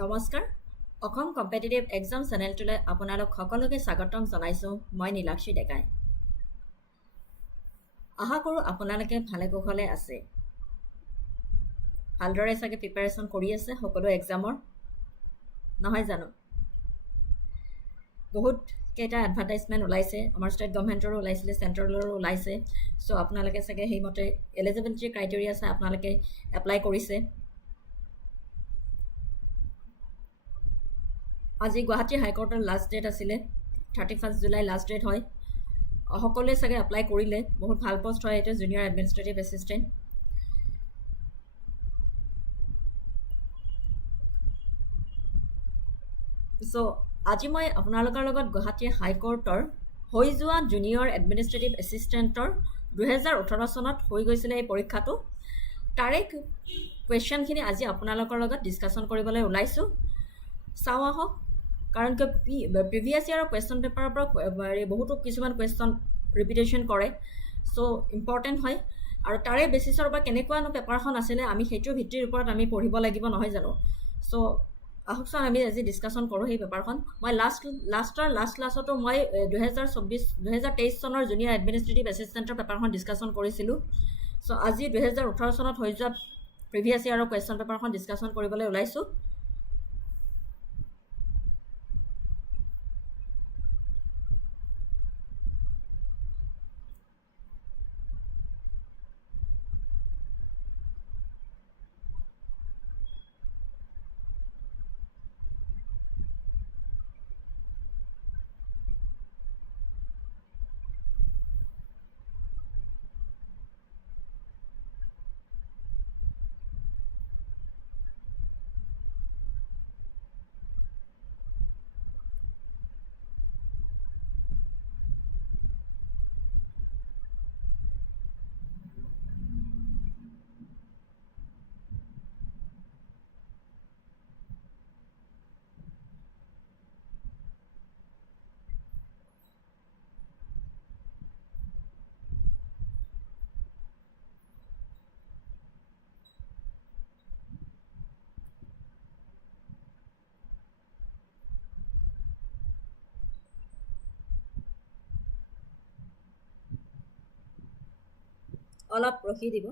নমস্কাৰ অসম competitive exam চেনেলটোলৈ আপোনালোক সকলোকে স্বাগতম জনাইছোঁ মই নীলাক্ষী ডেকাই আশা কৰোঁ আপোনালোকে ভালে কুশলে আছে ভালদৰে চাগে প্ৰিপাৰেশ্যন কৰি আছে সকলো এক্সামৰ নহয় জানো বহুত কেইটা এডভাৰটাইজমেণ্ট ওলাইছে আমাৰ ষ্টেট গভৰ্ণমেণ্টৰো ওলাইছিলে চেণ্ট্ৰেলৰো ওলাইছে চ' আপোনালোকে চাগে সেইমতে এলিজিবিলিটি ক্ৰাইটেৰিয়া চাই আপোনালোকে এপ্লাই কৰিছে আজি গুৱাহাটী হাইকোৰ্টৰ লাষ্ট ডেট আছিলে 31 জুলাই লাষ্ট ডেট হয় সকলোৱে চাগে এপ্লাই কৰিলে বহুত ভাল পোষ্ট হয় এইটো জুনিয়ৰ এডমিনিষ্ট্ৰেটিভ এছিষ্টেণ্ট চ' আজি মই আপোনালোকৰ লগত গুৱাহাটী হাইকোৰ্টৰ হৈ যোৱা জুনিয়ৰ এডমিনিষ্ট্ৰেটিভ এছিষ্টেণ্টৰ 2018 চনত হৈ গৈছিলে এই পৰীক্ষাটো তাৰে কুৱেশ্যনখিনি আজি আপোনালোকৰ লগত ডিছকাশ্যন কৰিবলৈ ওলাইছোঁ চাওঁ আহক কাৰণ প্ৰিভিয়াছ ইয়াৰৰ কুৱেশ্যন পেপাৰৰ পৰা বহুতো কিছুমান কুৱেশ্যন ৰিপিটেশ্যন কৰে চ' ইম্পৰ্টেণ্ট হয় আৰু তাৰে বেচিছৰ পৰা কেনেকুৱানো পেপাৰখন আছিলে আমি সেইটোৰ ভিত্তিৰ ওপৰত আমি পঢ়িব লাগিব নহয় জানো চ' আহকচোন আমি আজি ডিছকাশ্যন কৰোঁ সেই পেপাৰখন মই লাষ্ট ক্লাছতো মই 2023 চনৰ জুনিয়ৰ এডমিনিষ্ট্ৰেটিভ এছিষ্টেণ্টৰ পেপাৰখন ডিছকাশ্যন কৰিছিলোঁ চ' আজি 2018 চনত হৈ যোৱা প্ৰিভিয়াছ ইয়াৰৰ কুৱেশ্যন পেপাৰখন ডিছকাশ্যন কৰিবলৈ ওলাইছোঁ অলপ ৰখি দিব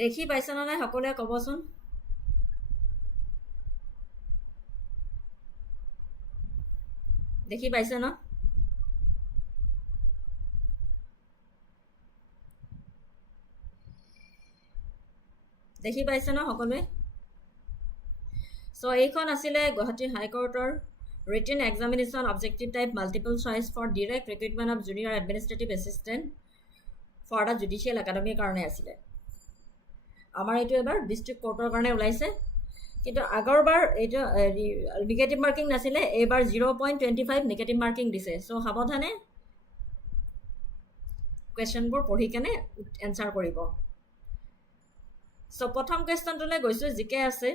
দেখি পাইছেনে নাই সকলোৱে ক'বচোন দেখি পাইছে ন দেখি পাইছে ন সকলোৱে চ' এইখন আছিলে গুৱাহাটী হাইকোৰ্টৰ written examination objective type multiple choice for direct recruitment of junior administrative assistant for the judicial একাডেমীৰ কাৰণে আছিলে আমাৰ এইটো এবাৰ ডিষ্ট্ৰিক্ট কোৰ্টৰ কাৰণে ওলাইছে কিন্তু আগৰবাৰ এইটো নিগেটিভ মাৰ্কিং নাছিলে এইবাৰ 0.25 নিগেটিভ মাৰ্কিং দিছে চ' সাৱধানে কুৱেশ্যনবোৰ পঢ়ি কেনে এনচাৰ কৰিব চ' প্ৰথম কুৱেশ্যনটোলৈ গৈছোঁ জিকে আছে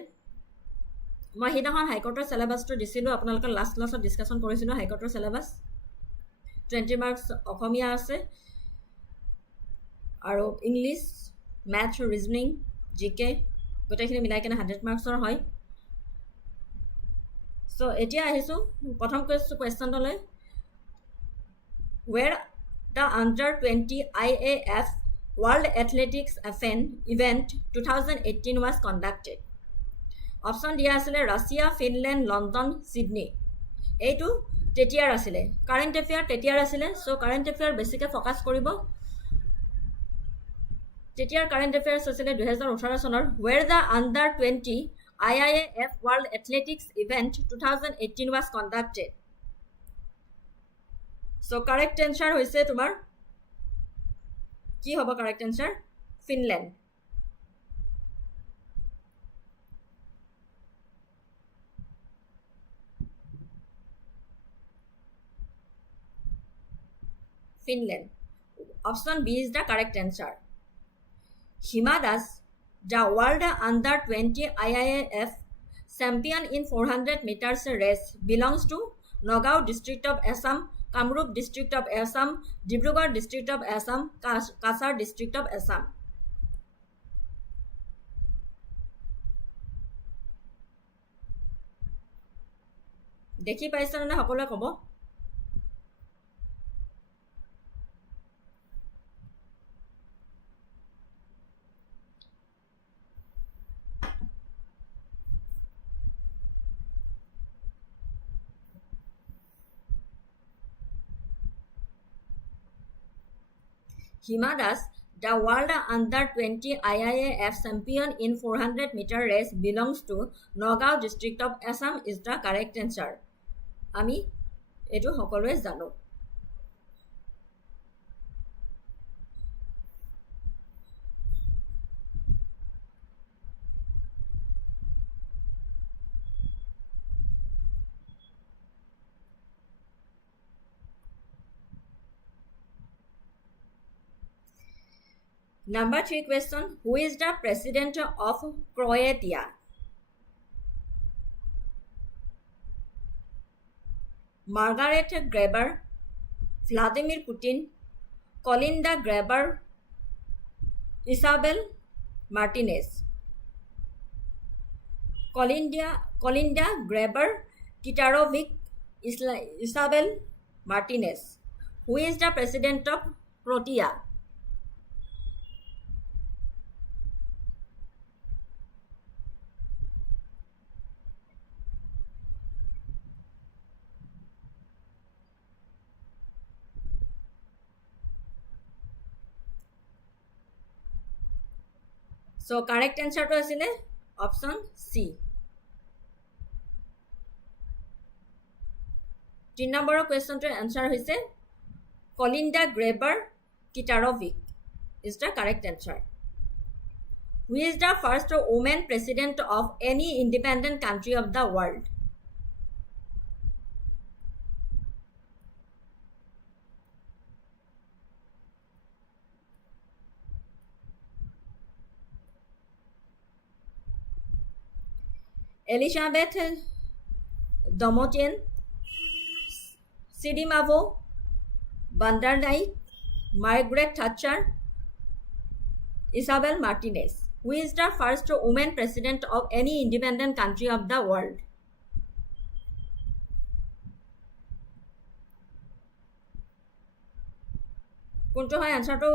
মই সেইদিনাখন হাইকোৰ্টৰ চিলেবাছটো দিছিলোঁ আপোনালোকৰ লাষ্ট ক্লাছত ডিছকাশ্যন কৰিছিলোঁ হাইকোৰ্টৰ চিলেবাছ 20 মাৰ্কছ অসমীয়া আছে আৰু ইংলিছ মেথছ ৰিজনিং জিকে গোটেইখিনি মিলাই কেনে 100 মাৰ্কছৰ হয় চ' So এতিয়া আহিছো প্ৰথম কুৱেশ্যনলৈ where the under 20 IAF World Athletics event 2018 was conducted. Option দিয়া আছিলে ৰাছিয়া, ফিনলেণ্ড, লণ্ডন, সিডনী। এইটো তেতিয়াৰ আছিলে, কাৰেণ্ট এফেয়াৰ তেতিয়াৰ আছিলে। সো কাৰেণ্ট এফেয়াৰ বেছিকৈ ফ'কাছ কৰিব। তেতিয়াৰ কাৰেণ্ট এফেয়াৰ্ছ আছিলে 2018 চনৰ where the under 20 IIAF World Athletics event 2018 was conducted. So correct answer হৈছে তোমাৰ কি হ'ব? Correct answer Finland. Finland. Option B is the correct answer. Hima Das, the world under 20 IIAF champion in 400 meters race, belongs to Nagaon district of Assam, Kamrup district of Assam, Dibrugarh district of Assam, Kasar district of Assam. দেখি পাইছে না সকলোৱে ক'ব। Hima Das, the world under 20 IIAF champion in 400 meter race, belongs to Nagaon district of Assam is the correct answer. আমি এটো সকলোৱে জানো। Number 3 question. Who is the president of Croatia? Margaret Grabar, Vladimir Putin, Kolinda Grabar, Isabel Martinez. Kolinda Grabar Kitarovic, Isabel Martinez. Who is the president of Croatia? So correct answer to asile option C. 3 number question to answer hoise Kolinda Grabar Kitarovic is the correct answer. Who is the first woman president of any independent country of the world? Elizabeth Domotien, Sidimavo, Bandarnaik, Margaret Thatcher, Isabel Martinez. Who is the first woman president of any independent country of the world? কোনটো হয় আনসাৰটো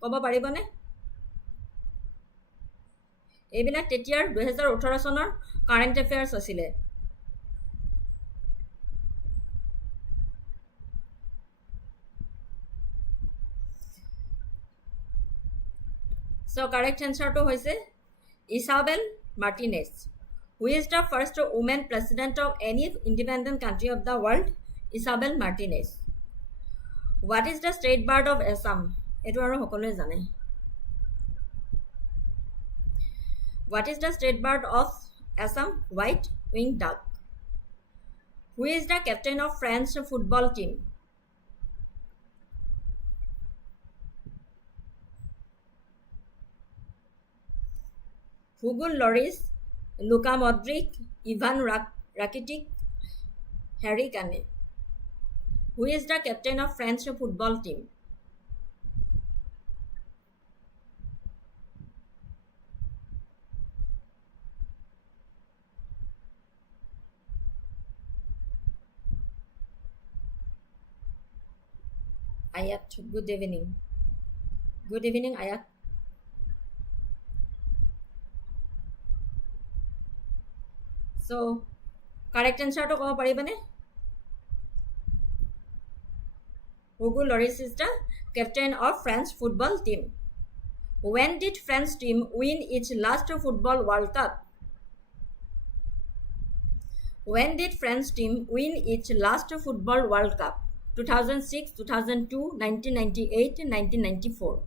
ক'ব পাৰিবনে? এইবিলাক তেতিয়াৰ 2018 চনৰ current affairs আছিলে। So correct answer to hoise Isabel Martinez. Who is the first woman president of any independent country of the world? Isabel Martinez. What is the state bird of Assam? এটো আৰু সকলোৱে জানে। What is the state bird of Assam? White-winged duck. Who is the captain of France football team? Hugo Lloris, Luka Modric, Ivan Rakitic, Harry Kane. Who is the captain of French football team? Ayat, good evening. Good evening, Ayat. So, correct answer to kaba paribane? Hugo Lloris is the captain of France football team. When did France team win its last football World Cup? When did France team win its last football World Cup? 2006, 2002, 1998, 1994.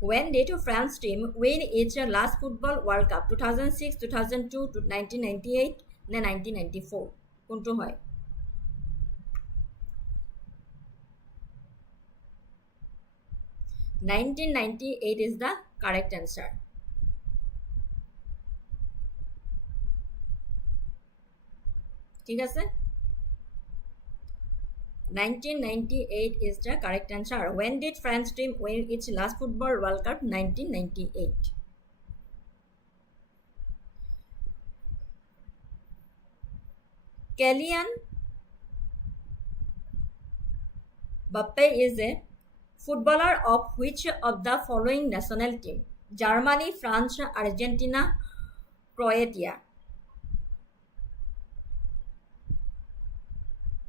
When did France team win its last football World Cup? 2006, 2002, 1998, 1994. কোনটো হয়? 1998 is the correct answer. ঠিক আছে? 1998 is the correct answer. When did France team win its last football World Cup? 1998. Kylian Mbappe is a footballer of which of the following national team? Germany, France, Argentina, Croatia.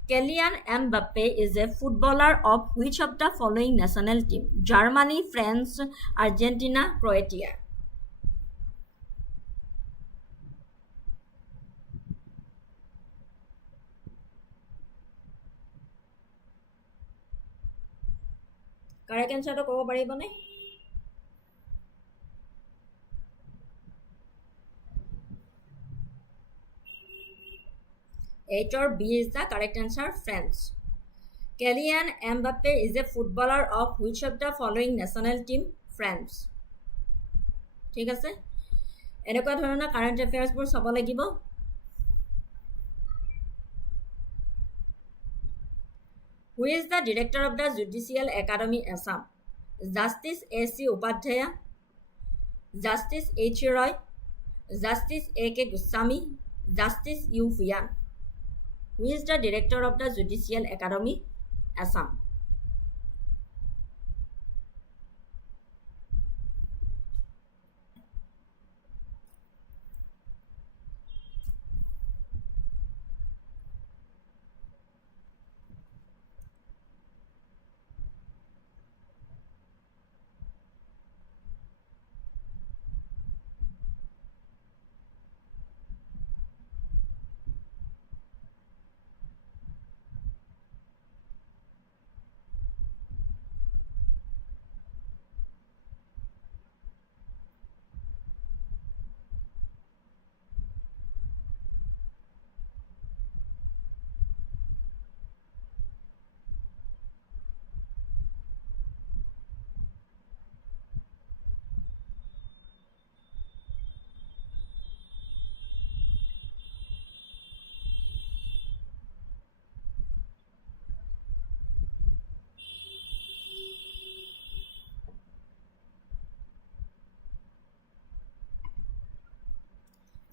Kylian Mbappe is a footballer of which of the following national team? Germany, France, Argentina, Croatia. Correct answer to kobo paribone? A or B is the correct answer. France. Kylian Mbappe is a footballer of which of the following national team? France. ঠিক আছে? এনেকুৱা ধৰণৰ current এফেয়াৰ্সবোৰ চাব লাগিব। Who is the director of the Judicial Academy, Assam? Justice A.C. Upadhyaya, Justice H. Roy, Justice A.K. Goswami, Justice U. Fian. Who is the director of the Judicial Academy, Assam?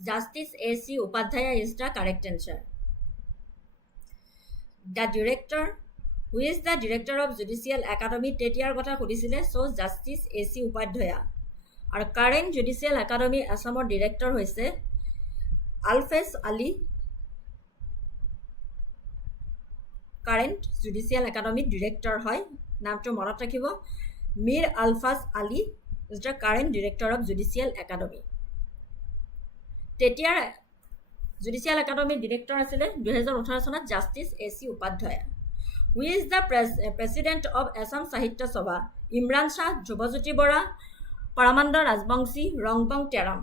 Justice A.C. Upadhyaya is the correct answer. The director, who is the director of Judicial Academy, তেতিয়াৰ কথা সুধিছিলে, so Justice A.C. Upadhyaya. আৰু current Judicial Academy Assamৰ director হৈছে Alfez Ali. Current Judicial Academy director হয়, নামটো মনত ৰাখিব, Mir Alfaz Ali is the current director of Judicial Academy. তেতিয়াৰ Judicial Academy director আছিলে 2018 চনত Justice A.C. Upadhyaya. Who is the president of Assam Sahitya Sabha? Imran Shah, Jubajyoti Bora, Paramanda Rajbangshi, Rongbang Teram.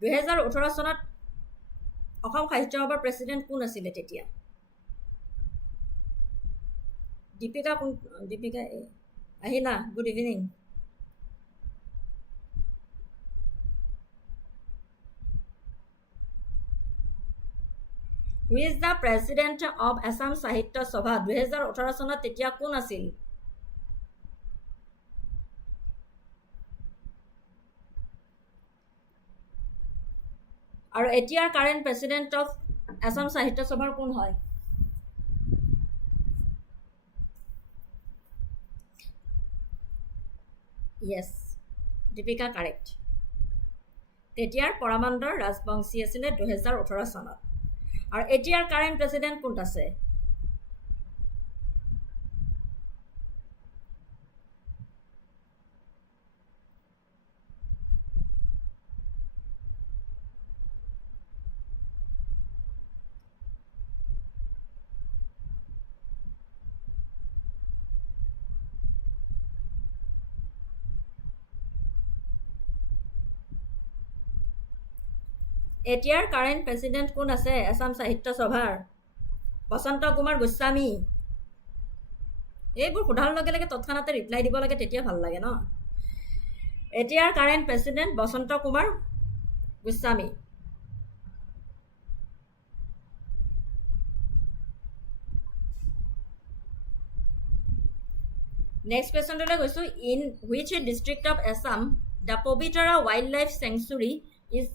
2018 চনত অসম সাহিত্য সভাৰ president কোন আছিলে তেতিয়া? দীপিকা আহিলা, good evening. Who is the president of Assam Sahitya Sabha? 2018 চনত তেতিয়া কোন আছিল? আৰু এতিয়াৰ কাৰেণ্ট প্ৰেচিডেণ্ট অফ আসাম সাহিত্য সভাৰ কোন হয়? Yes, Deepika correct. তেতিয়াৰ পৰমানন্দৰ ৰাজবংশী আছিলে 2018 চনত। আৰু এতিয়াৰ কাৰেণ্ট প্ৰেচিডেণ্ট কোন আছে? এতিয়াৰ কাৰেণ্ট প্ৰেচিডেণ্ট কোন আছে আসাম সাহিত্য সভাৰ? বসন্ত কুমাৰ গোস্বামী। এইবোৰ সোধাৰ লগে লগে তৎক্ষণাতে ৰিপ্লাই দিব লাগে, তেতিয়া ভাল লাগে ন। এতিয়াৰ কাৰেণ্ট প্ৰেচিডেণ্ট বসন্ত কুমাৰ গোস্বামী। নেক্সট কুৱেশ্যনটোলৈ গৈছোঁ। In which district of Assam the Pobitora wild life sanctuary is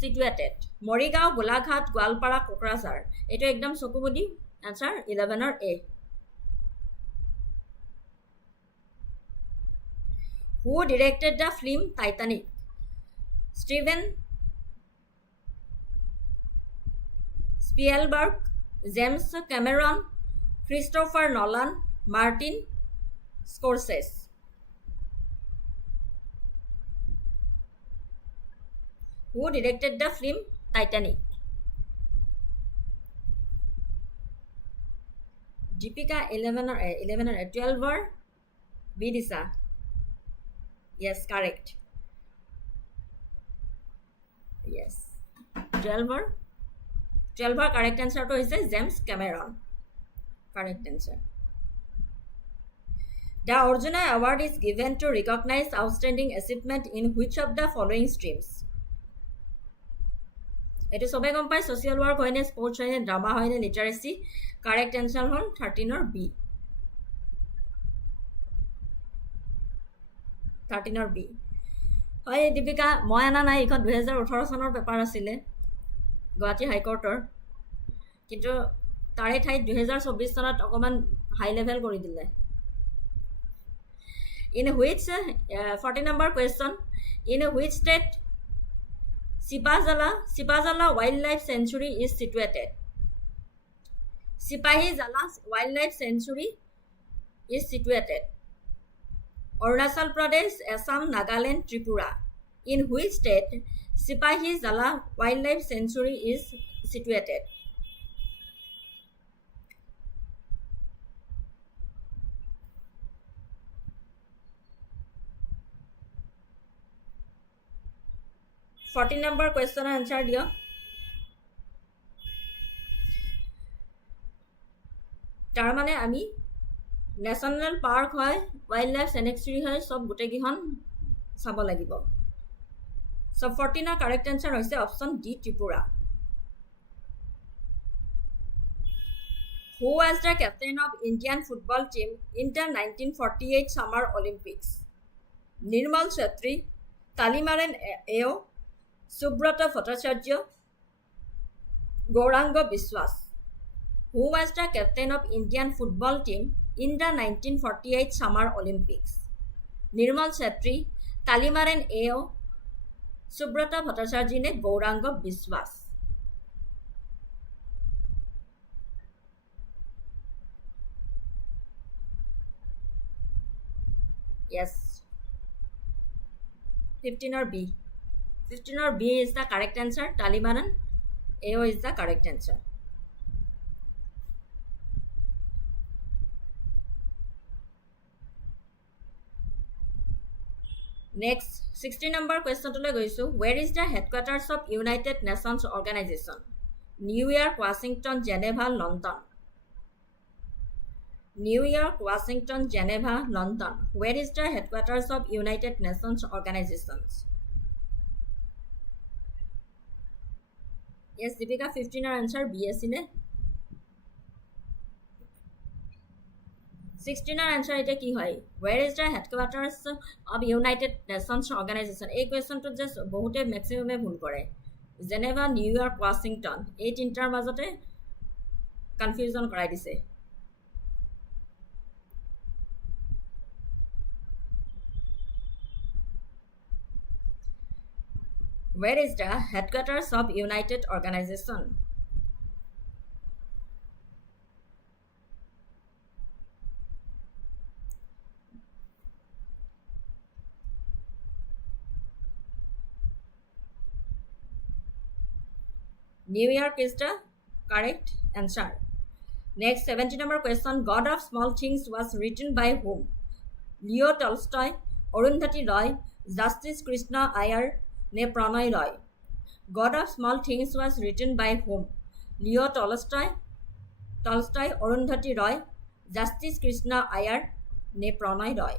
situated? Morigaon, Golaghat, Goalpara, Kokrajhar. এইটো একদম চকুমুদি answer 11ৰ A। Who directed the film Titanic? Steven Spielberg, James Cameron, Christopher Nolan, Martin Scorsese. Who directed the film Titanic? Deepika 11ৰ A, 12ৰ B দিছা? Yes, correct. Yes, 12ৰ correct answer to is James Cameron. Correct answer. The Arjuna Award is given to recognize outstanding achievement in which of the following streams? এটো সবে গম পাই, social work হয় না, sports হয় না, drama হয় না, লিটারেসি। কারেক্ট অ্যান্সার হল 13ৰ B। 13ৰ B হয় দীপিকা। মই আনা নাই, এইখন 2018 চনৰ পেপাৰ আছিলে গুৱাহাটী হাইকোৰ্টৰ, কিন্তু তাৰে ঠাইত 2024 চনত অকণমান হাই লেভেল কৰি দিলে। In which 40 number question, in which state Sipajala Wildlife Sanctuary is situated? Sipahijala Wildlife Sanctuary is situated Arunachal Pradesh, Assam, Nagaland, Tripura. In which state Sipahijala Wildlife Sanctuary is situated? Fourteen number question answer দিও। তাৰ মানে আমি national park হয়, wild life sanctuary হয়, সব গোটেইকেইখন চাব লাগিব। So 14ৰ correct answer হৈছে option D, Tripura. Who was the captain of Indian football team in the 1948 Summer Olympics? Nirmal Chetri, Talimaran Eo, Subrata Bhattacharya, Gauranga Biswas. Who was the captain of Indian football team in the 1948 Summer Olympics? Nirmal Chetri, Talimaran Eo, Subrata Bhattacharya ne Gauranga Biswas. Yes, 15ৰ B. 15ৰ B is the correct answer. Talimaran Eo is the correct answer. Next 16 number question to গৈছো। Where is the headquarters of United Nations Organization? New York, Washington, Geneva, London. New York, Washington, Geneva, London. Where is the headquarters of United Nations Organizations? Yes, Deepika, 15ৰ answer B আছিলে। 16ৰ answer এটা কি হয়? Where is the headquarters of United Nations Organization? এই কুৱেশ্যনটো just বহুতে ম্যাক্সিমামে ভুল কৰে। Geneva, New York, Washington, এই তিনিটাৰ মাজতে কনফিউজন কৰাই দিছে। Where is the headquarters of United Organization? New York is the correct answer. Next, 70 number question. God of Small Things was written by whom? Leo Tolstoy, Arundhati Roy, Justice Krishna Iyer, ne Pranay Roy. God of Small Things was written by whom? Leo Tolstoy, Arundhati Roy, Justice Krishna Iyer, ne Pranay Roy.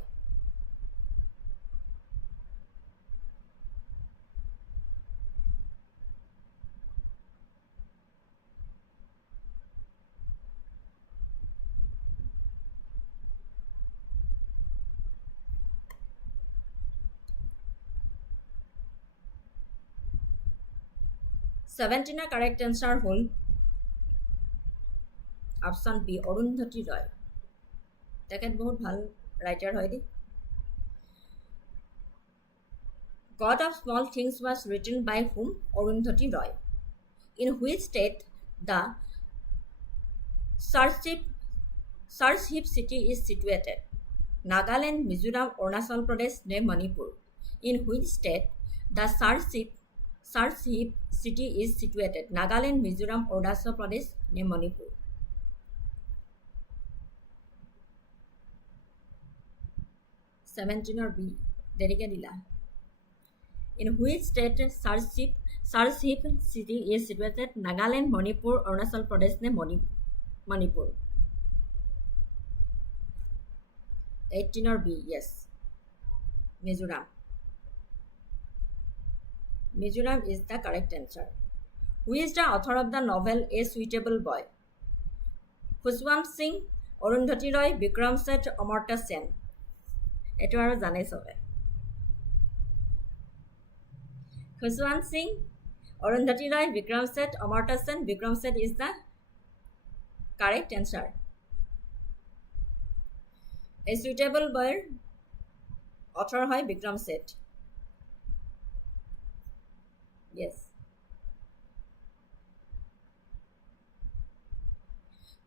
Seventeen correct answer hol option B Arundhati Roy. তেখেত বহুত ভাল writer হয় দি। God of Small Things was written by whom? Arundhati Roy. In which state the Sarship city is situated? Nagaland, Mizoram, Arunachal Pradesh, ne Manipur. In which state the Sarship city is situated? Nagaland, Mizoram, Arunachal Pradesh, ne Manipur. Seventeen or B. Derike dila. In which state Sarship city is situated? Nagaland, Manipur, Arunachal Pradesh, ne Manipur. 18 or B. Yes. Mizoram. Mizoram is the correct answer. Who is the author of the novel A Suitable Boy? Khuswant Singh, Arundhati Roy, Bikram Seth, Amartya Sen. এটো আৰু জানে সবে। Khuswant Singh, Arundhati Roy, Bikram Seth, Amartya Sen. Bikram Seth is the correct answer. A Suitable Boy author হয় Bikram Seth. Yes.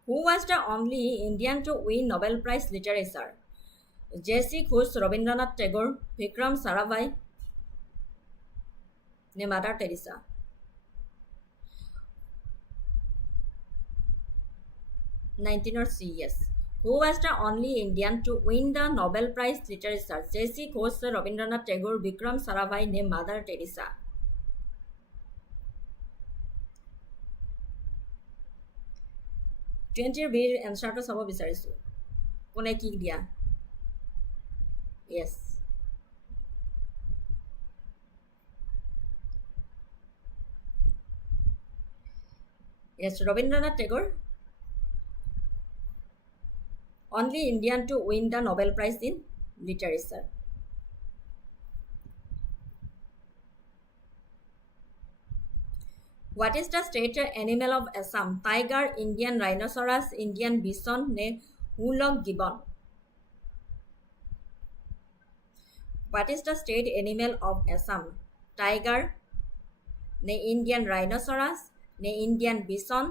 Who was the only Indian to win Nobel Prize Literature? J.C. Ghosh, Rabindranath Tagore, Vikram Sarabhai, ne Mother Teresa. Nineteen or C, yes. Who was the only Indian to win the Nobel Prize Literature? J.C. Ghosh, Rabindranath Tagore, Vikram Sarabhai, ne Mother Teresa. 20 B answer to sabo বিচাৰিছো কোনে কি দিয়া yes yes Rabindranath Tagore only Indian to win the Nobel Prize in Literature. What is the state animal of Assam? Tiger, Indian rhinoceros, Indian bison, ne Hulok gibbon. What is the state animal of Assam? Tiger, ne Indian rhinoceros, ne Indian bison,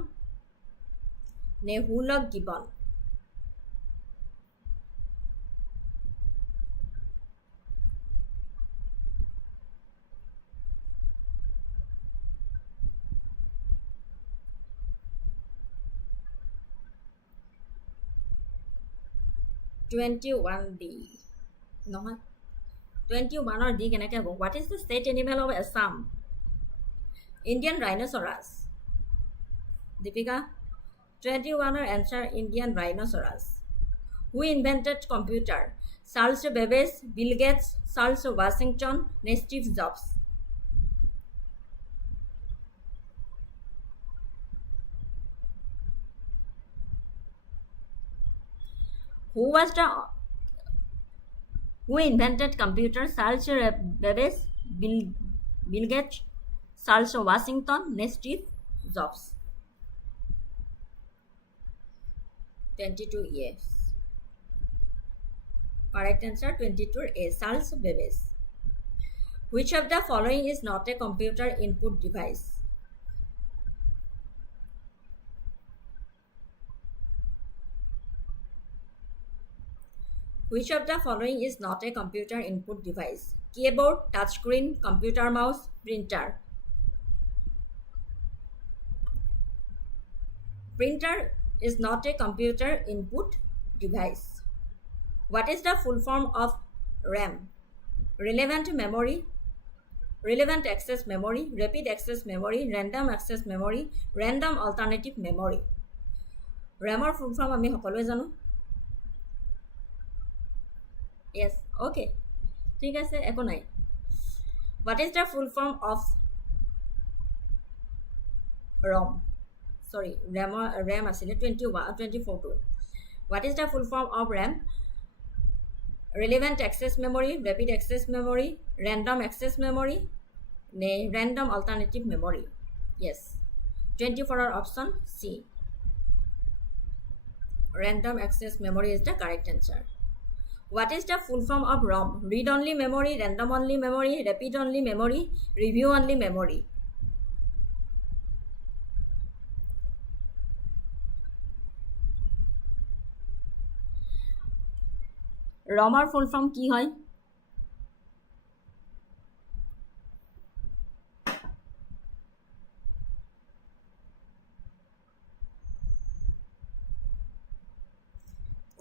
ne Hulok gibbon. D. No, 21 or D. What is the state animal of Assam? Indian rhinoceros. Deepika, 21 or answer Indian rhinoceros. Who invented computer? Charles Babbage, Bill Gates, Charles Washington, Steve Jobs. Who invented computer? Charles Babbage, Bill Gates, Charles Washington নে Steve jobs? 22 years. Correct answer 22 A. Charles Babbage. Which of the following is not a computer input device? Which of the following is not a computer input device? Keyboard, touchscreen, computer mouse, printer. Printer is not a computer input device. What is the full form of RAM? Relevant memory, relevant access memory, rapid access memory, random access memory, random alternative memory. RAM or full form আমি সকলোৱে জানো? Yes, okay. ঠিক আছে, একো নাই. What is the full form of ROM? Sorry, RAM asile 24. What is the full form of RAM? Relevant access memory, rapid access memory, random access memory, random alternative memory. Yes, 24 are option C. Random access memory is the correct answer. What is the full form of ROM? Read only memory, random only memory, rapid only memory, review only memory. ROM or full form কি হয়?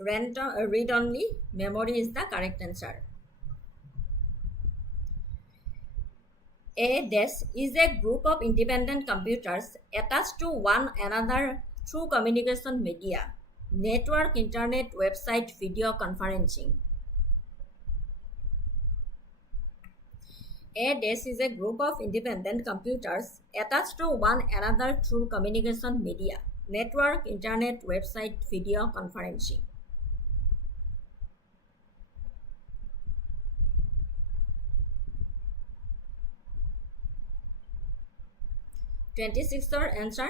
Random read only memory is the correct answer. A desk is a group of independent computers attached to one another through communication media, network, internet, website, video conferencing. A desk is a group of independent computers attached to one another through communication media, network, internet, website, video conferencing. Twenty-sixth answer,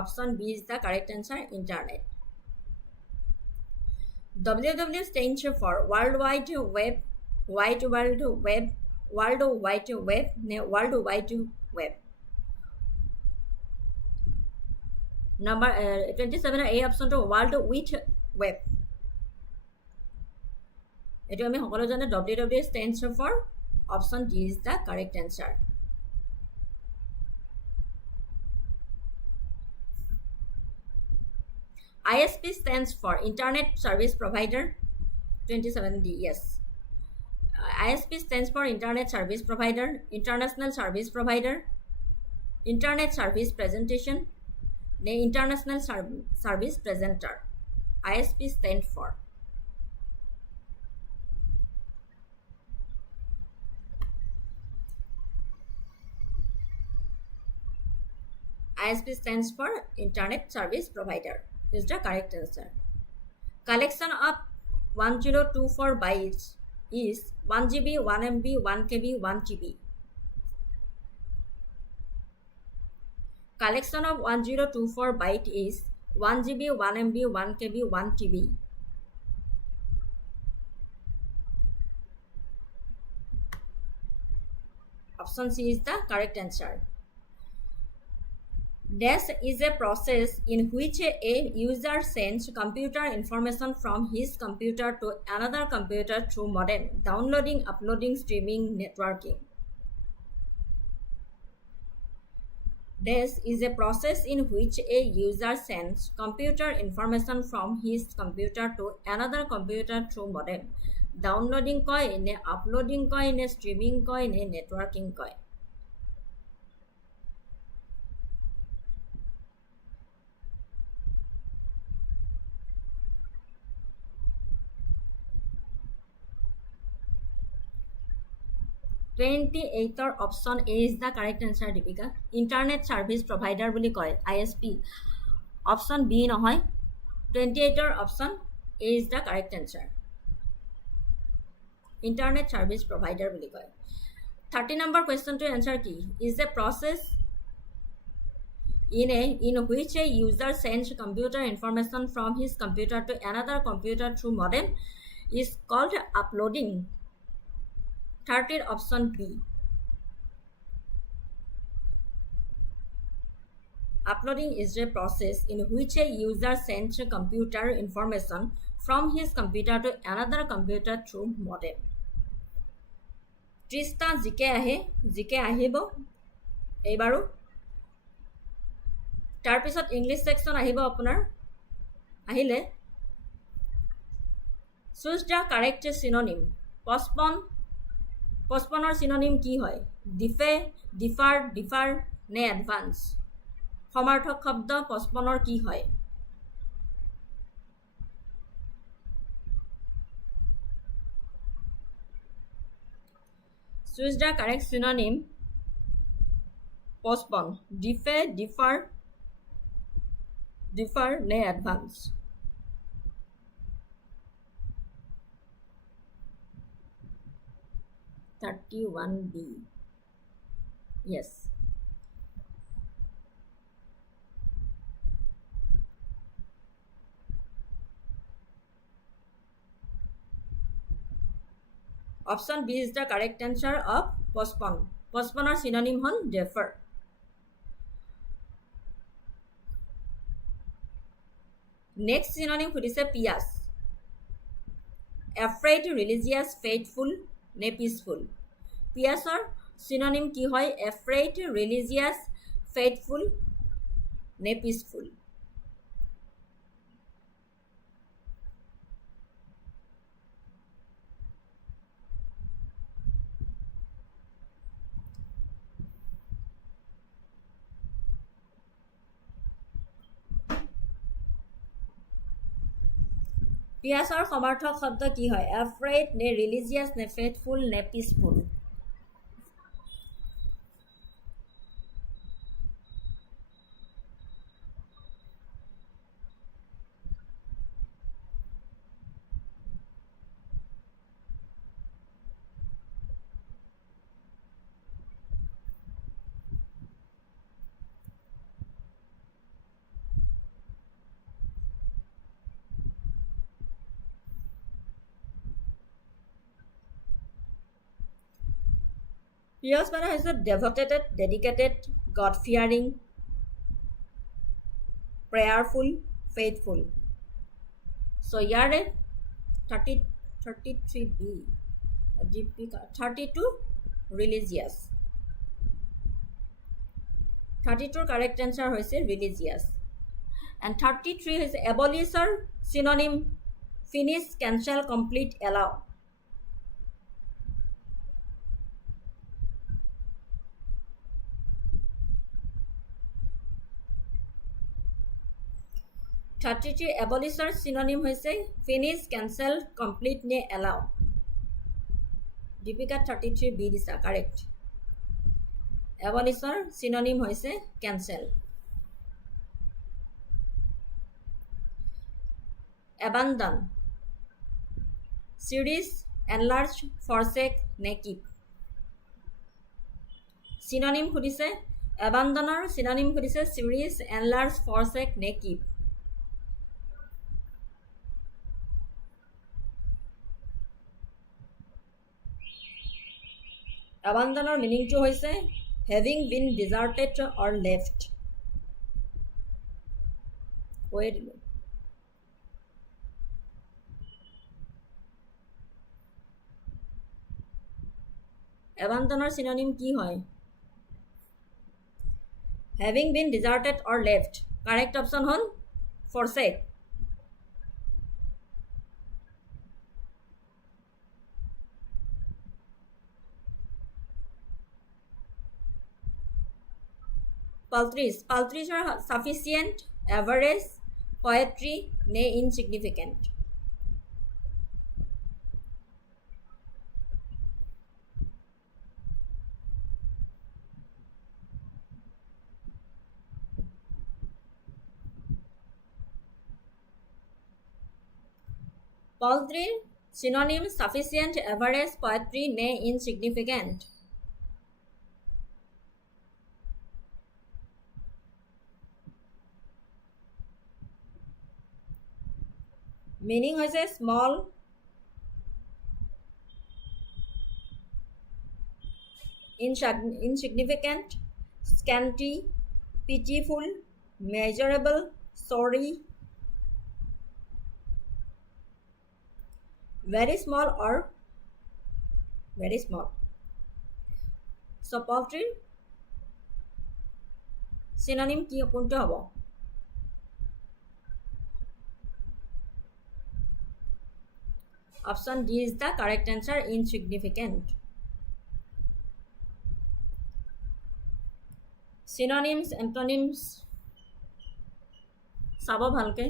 option B is the correct answer, internet. WWW stands for World Wide Web, Wide World Web, World Wide Web, World Wide Web. Number 27 A option to World Wide Web. এটো আমি সকলো জানে WWW stands for, option D is the correct answer. ISP stands for Internet Service Provider. 27D, yes. ISP stands for Internet Service Provider, International Service Provider, Internet Service Presentation, International Service Presenter. ISP stands for. ISP stands for Internet Service Provider. Is the correct answer. Collection of 1024 bytes is 1 GB, 1 MB, 1 KB, 1 TB. Collection of 1024 byte is 1 GB, 1 MB, 1 KB, 1 TB. Option C is the correct answer. Dash is a process in which a user sends computer information from his computer to another computer through modem, downloading, uploading, streaming, networking. Dash is a process in which a user sends computer information from his computer to another computer through modem, downloading কয় নে uploading কয় নে streaming কয় নে networking কয়? Option A is the correct answer, Deepika. Internet Service Provider বুলি কয়, ISP. Option B নহয়. 28 option A is the correct answer. Internet Service Provider বুলি কয়. 30 number question to answer key is a process in which a user sends computer information from his computer to another computer through modem is called uploading. 30 option B. Uploading is a process in which a user sends computer information from his computer to another computer through modem. 30টা GK আহিব এইবাৰো তাৰপিছত English section আহিব আপোনাৰ আহিলে choose the correct synonym postponeৰ synonym কি হয় differ নে advance সমাৰ্থক শব্দ postponeৰ কি হয় choose the correct synonym postpone differ নে advance 31B. Yes. Option B is the correct answer of postpone. Postponeৰ synonym হল defer. Next synonym সুধিছে pious. Afraid, religious, faithful নে peaceful. Piousৰ synonym কি হয় afraid, religious, faithful নে peaceful. পিয়াছৰ সমাৰ্থক শব্দ কি হয় afraid নে religious নে faithful নে peaceful Pious মানে হৈছে devoted, dedicated, God-fearing, prayerful, faithful. So ইয়াৰে 33B, 32 religious. 32 correct answer হৈছে religious. And 33 হৈছে abolisher synonym finish, cancel, complete, allow. abolisher synonym হৈছে finish, cancel, complete নে allow. Deepika 33B দিছা correct. abolisher synonym হৈছে cancel. Abandon, series, enlarge, forsake নে keep. synonym সুধিছে abandonৰ synonym সুধিছে series, enlarge, forsake নে keep. Abandonৰ meaningটো হৈছে having been deserted or left. Abandonৰ synonym কি হয় having been deserted or left. Correct option হল forsake. Paltries are sufficient, average, poetry নে insignificant. Paltry synonym sufficient, average, poetry নে insignificant. Meaning হৈছে small, insignificant, scanty, pitiful, measurable, sorry, very small or very small. So paltry synonym কি কোনটো হ'ব? Option D is the correct answer, insignificant. Synonyms, antonyms চাব ভালকে।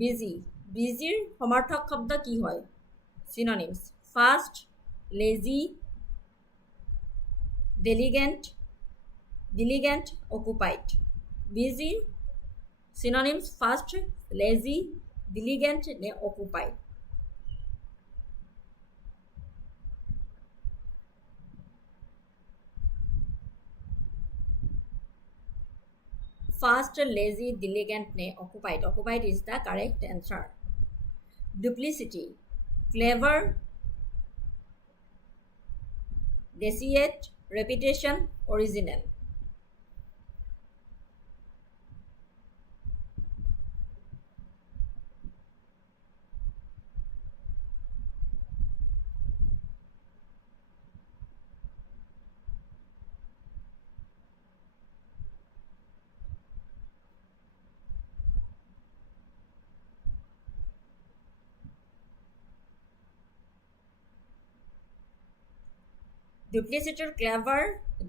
busy, busyৰ সমাৰ্থক শব্দ কি হয়? Synonyms: fast, lazy, diligent, occupied. busy synonyms: fast, lazy, diligent নে occupied? fast, lazy, diligent ne occupied? Occupied is the correct answer. Duplicity: clever, deceit, repetition, original. Duplicity, clever,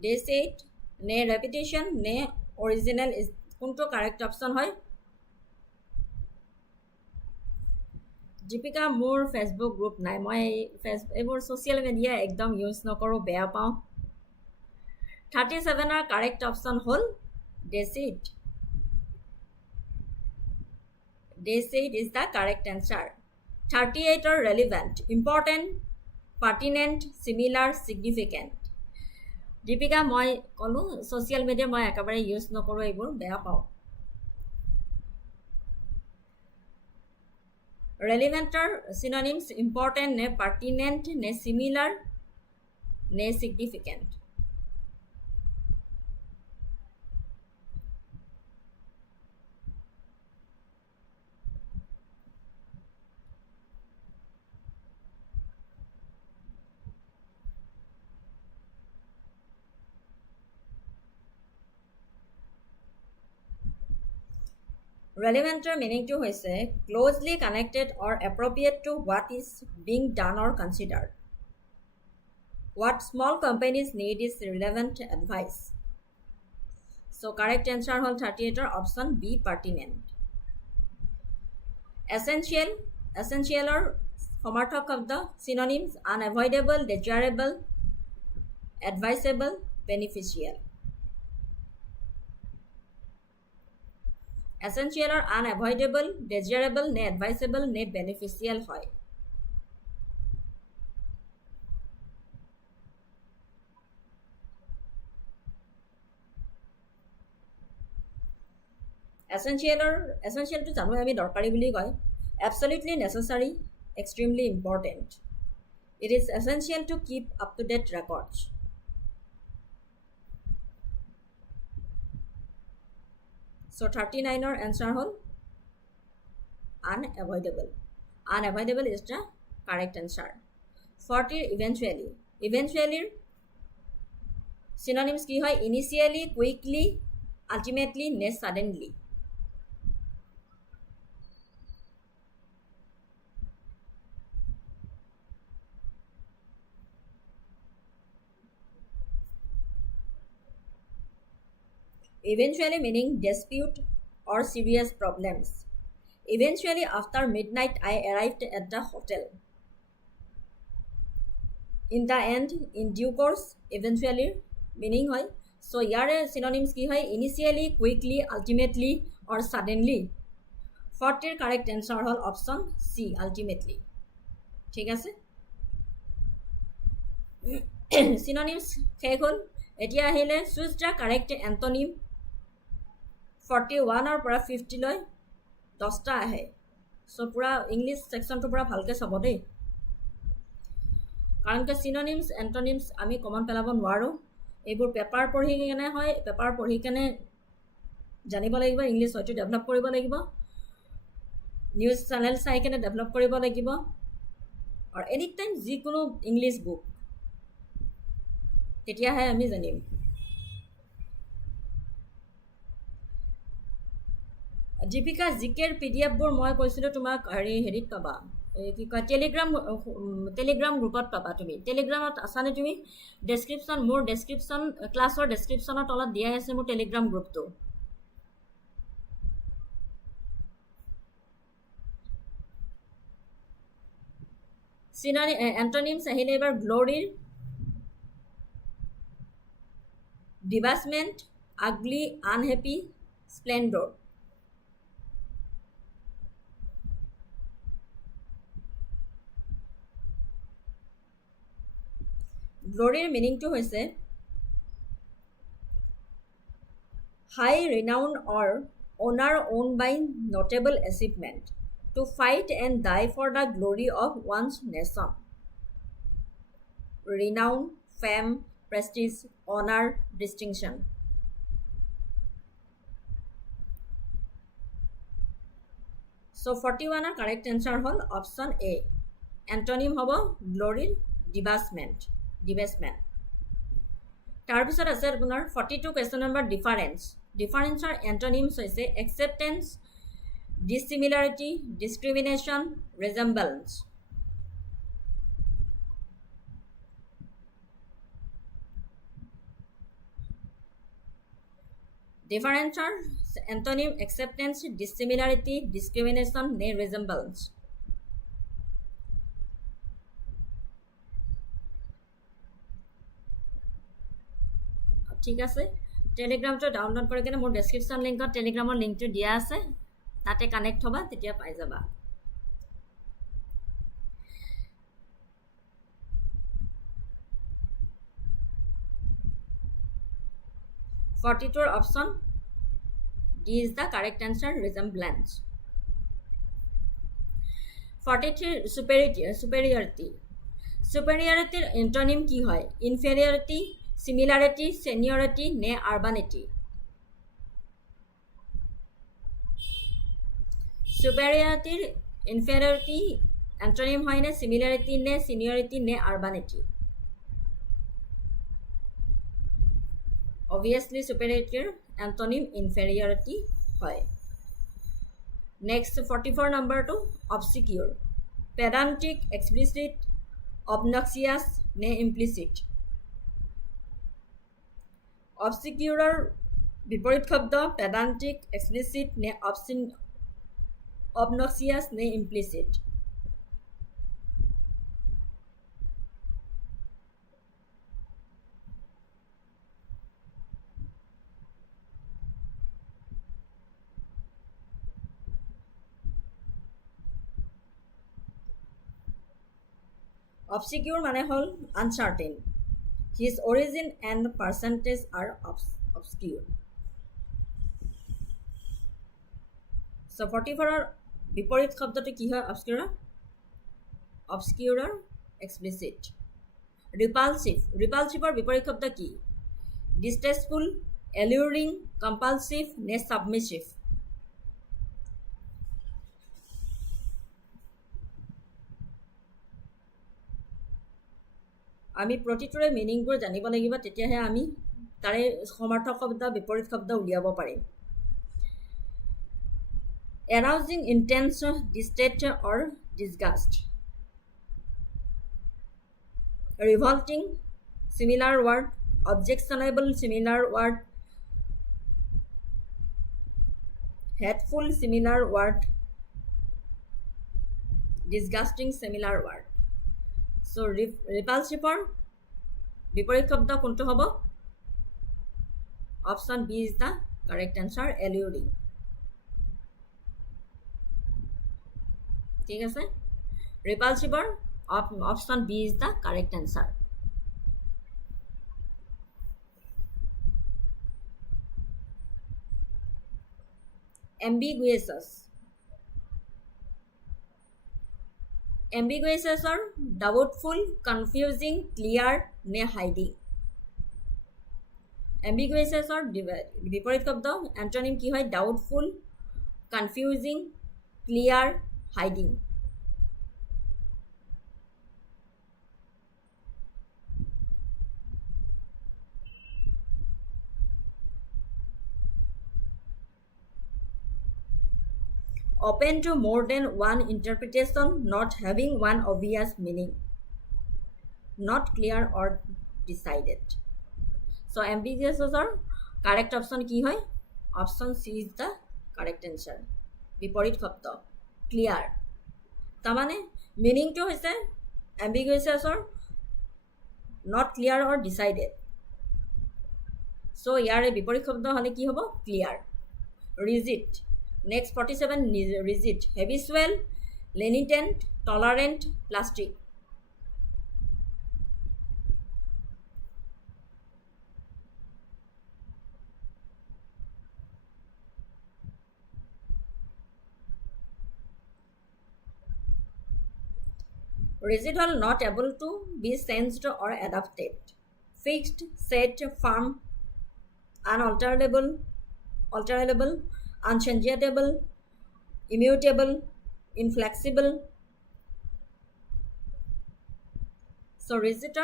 deceit ne repetition ne original is কোনটো correct option হয়? দীপিকা, মোৰ Facebook group নাই, মই এইবোৰ social media একদম use নকৰোঁ, বেয়া পাওঁ। 37ৰ কাৰেক্ট অপশ্যন হ'ল deceit. Deceit is the correct answer. 38ৰ relevant, important, pertinent, similar, significant. Deepika, মই ক'লোঁ ছ'চিয়েল মিডিয়া মই একেবাৰে ইউজ নকৰোঁ, এইবোৰ বেয়া পাওঁ। ৰেলিভেণ্টৰ চিননিমছ: ইম্পৰ্টেণ্ট নে পাৰ্টিনেণ্ট নে চিমিলাৰ নে ছিগনিফিকেণ্ট? ৰেলিভেণ্টৰ মিনিংটো হৈছে closely connected or appropriate to what is being done or considered. What small companies need is relevant advice. So' correct answer হ'ল 38ৰ অপশ্যন বি, পাৰ্টিনেণ্ট। এচেঞ্চিয়েলৰ সমাৰ্থক শব্দ চিননিমছ: আনএভইডেবল, ডিজায়াৰেবল, এডভাইচেবল, বেনিফিচিয়েল। এচেঞ্চিয়েলৰ আনএভইডেবল, ডিজায়াৰেবল নে এডভাইচেবল নে বেনিফিচিয়েল হয়? এচেঞ্চিয়েলটো জানো আমি দৰকাৰী বুলি কয়। Absolutely necessary, extremely important. It is essential to keep up to date records. So' 39ৰ এনচাৰ হ'ল unavoidable. Unavoidable is the correct answer. 40ৰ ইভেঞ্চুৱেলি। ইভেঞ্চুৱেলিৰ চিননিমছ কি হয়? ইনিচিয়েলি, কুইকলি, আল্টিমেটলি নে suddenly? Eventually meaning dispute or serious problems. Eventually after midnight I arrived at the hotel. In the end, in due course, eventually meaning hoy. So yare synonyms ki hoy? Initially, quickly, ultimately or suddenly. 40ৰ correct answer hol option C, ultimately. ঠিক আছে? Synonyms শেষ হ'ল। এতিয়া আহিলে choose the correct antonym 41ৰ পৰা 50লৈ। 10টা আহে চ' পূৰা ইংলিছ ছেকশ্যনটো পূৰা ভালকৈ চাব দেই কাৰণ কি চিননিমছ এণ্টনিমছ আমি কমন পেলাব নোৱাৰোঁ এইবোৰ পেপাৰ পঢ়ি কেনে হয় পেপাৰ পঢ়ি কেনে জানিব লাগিব ইংলিছ হয়তো ডেভেলপ কৰিব লাগিব নিউজ চেনেল চাই কেনে ডেভেলপ কৰিব লাগিব আৰু এনি টাইম যিকোনো ইংলিছ বুক তেতিয়াহে আমি জানিম দীপিকা জিকেৰ পিডিএফবোৰ মই কৈছিলোঁ তোমাক হেৰিত পাবা কি কয় টেলিগ্ৰাম গ্ৰুপত পাবা তুমি টেলিগ্ৰামত আছানে তুমি ডেছক্ৰিপশ্যন মোৰ ডেছক্ৰিপশ্যন ক্লাছৰ ডেছক্ৰিপশ্যনৰ তলত দিয়াই আছে মোৰ টেলিগ্ৰাম গ্ৰুপটো চিনানি এণ্টনিমছ আহিলে এইবাৰ গ্ল'ৰীৰ ডিভাচমেণ্ট আগলি আনহেপি স্প্লেণ্ডৰ গ্ল'ৰীৰ মিনিংটো হৈছে high renown or honour won by notable achievement to fight and die for the glory of one's nation. Renown, fame, prestige, honor, distinction. So 41 er correct answer hol option A. Antonym hobo glory debasement. Tar pisot ase apunar 42 question number difference. Difference or antonyms hoise acceptance, dissimilarity, discrimination, resemblance. Difference are antonym acceptance, dissimilarity, discrimination, ne resemblance. ঠিক আছে টেলিগ্ৰামটো download কৰি কেনে মোৰ description লিংকত টেলিগ্ৰামৰ লিংকটো দিয়া আছে তাতে কানেক্ট হবা তেতিয়া পাই যাবা (42) option D is the correct answer resemblance 43 superiority antonym কি হয় inferiority similarity seniority ne urbanity superiority inferiority antonym হয় ne similarity ne seniority ne urbanity obviously superiority antonym inferiority হয় next 44 number to obscure pedantic explicit obnoxious ne implicit obscure বিপৰীত শব্দ pedantic explicit ne obnoxious ne implicit obscure মানে হল uncertain his origin and percentage are obscure so 44 er বিপৰীত শব্দটো কি হয় obscure explicit repulsive er বিপৰীত শব্দ কি distasteful alluring compulsive ne submissive আমি প্ৰতিটোৰে মিনিংবোৰ জানিব লাগিব তেতিয়াহে আমি তাৰে সমাৰ্থক শব্দ বিপৰীত শব্দ উলিয়াব পাৰিম arousing intense distress or disgust revolting similar word objectionable similar word hateful similar word disgusting similar word so repulsive or বিপৰীত শব্দ কোনটো হ'ব option B is the correct answer alluring ঠিক আছে repulsive or option B is the correct answer ambiguous এম্বিগুয়াছৰ doubtful, confusing, clear নে hiding? এম্বিগুয়াছৰ বিপৰীত শব্দ এণ্টনিম কি হয়? Doubtful, confusing, clear, hiding. Open to more than one interpretation, not having one obvious meaning, not clear or decided. So ambiguous correct option ki hoy? Option C is the correct answer. বিপৰীত শব্দ clear tamane meaning to hoise ambiguous not clear or decided. So yare বিপৰীত শব্দ hole ki hobo? Clear. Rigid. Next 47, rigid, habitual, lenitent, tolerant, plastic. Rigid hol not able to be sensed or adapted. Fixed, set, firm, unalterable, alterable, unchangeable, immutable, inflexible. So rigid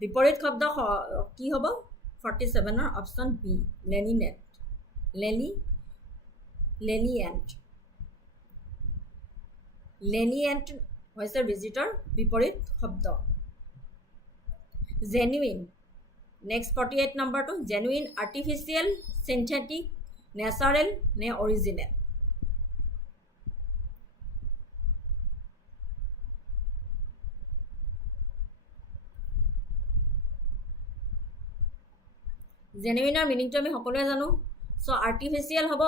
বিপৰীত শব্দ কি হ'ব? 47 option B, lenient. lenient হৈছে rigidৰ বিপৰীত শব্দ। genuine. Next 48 number 2, genuine, artificial, synthetic, natural নে original? genuine meaning to আমি সকলোৱে জানো। so artificial হ'ব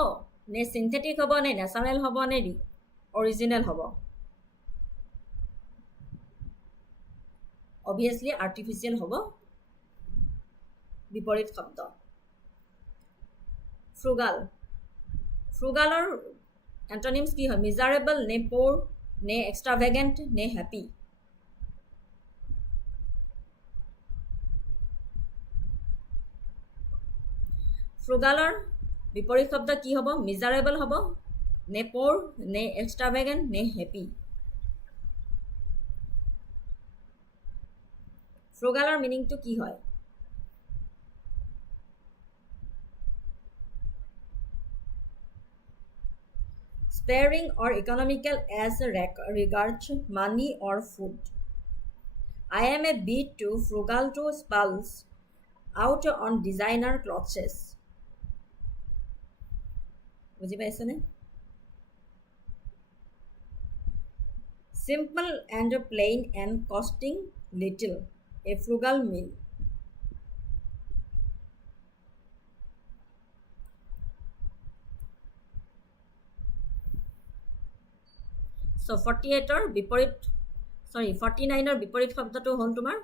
নে synthetic হ'ব নে natural হ'ব নে original হ'ব? obviously artificial হ'ব বিপৰীত শব্দ। frugalৰ antonyms কি হয়? miserable নে poor নে extravagant নে happy? frugalৰ বিপৰীত শব্দ কি হ'ব? miserable হ'ব নে poor নে extravagant নে happy? frugalৰ মিনিংটো কি হয়? sparing or economical as regards money or food. I am a bit too frugal to spulse out on designer clothes. বুজি পাইছনে? simple and plain and costing little, a frugal meal. So 48 বিপৰীত 49 বিপৰীত শব্দটো হ'ল তোমাৰ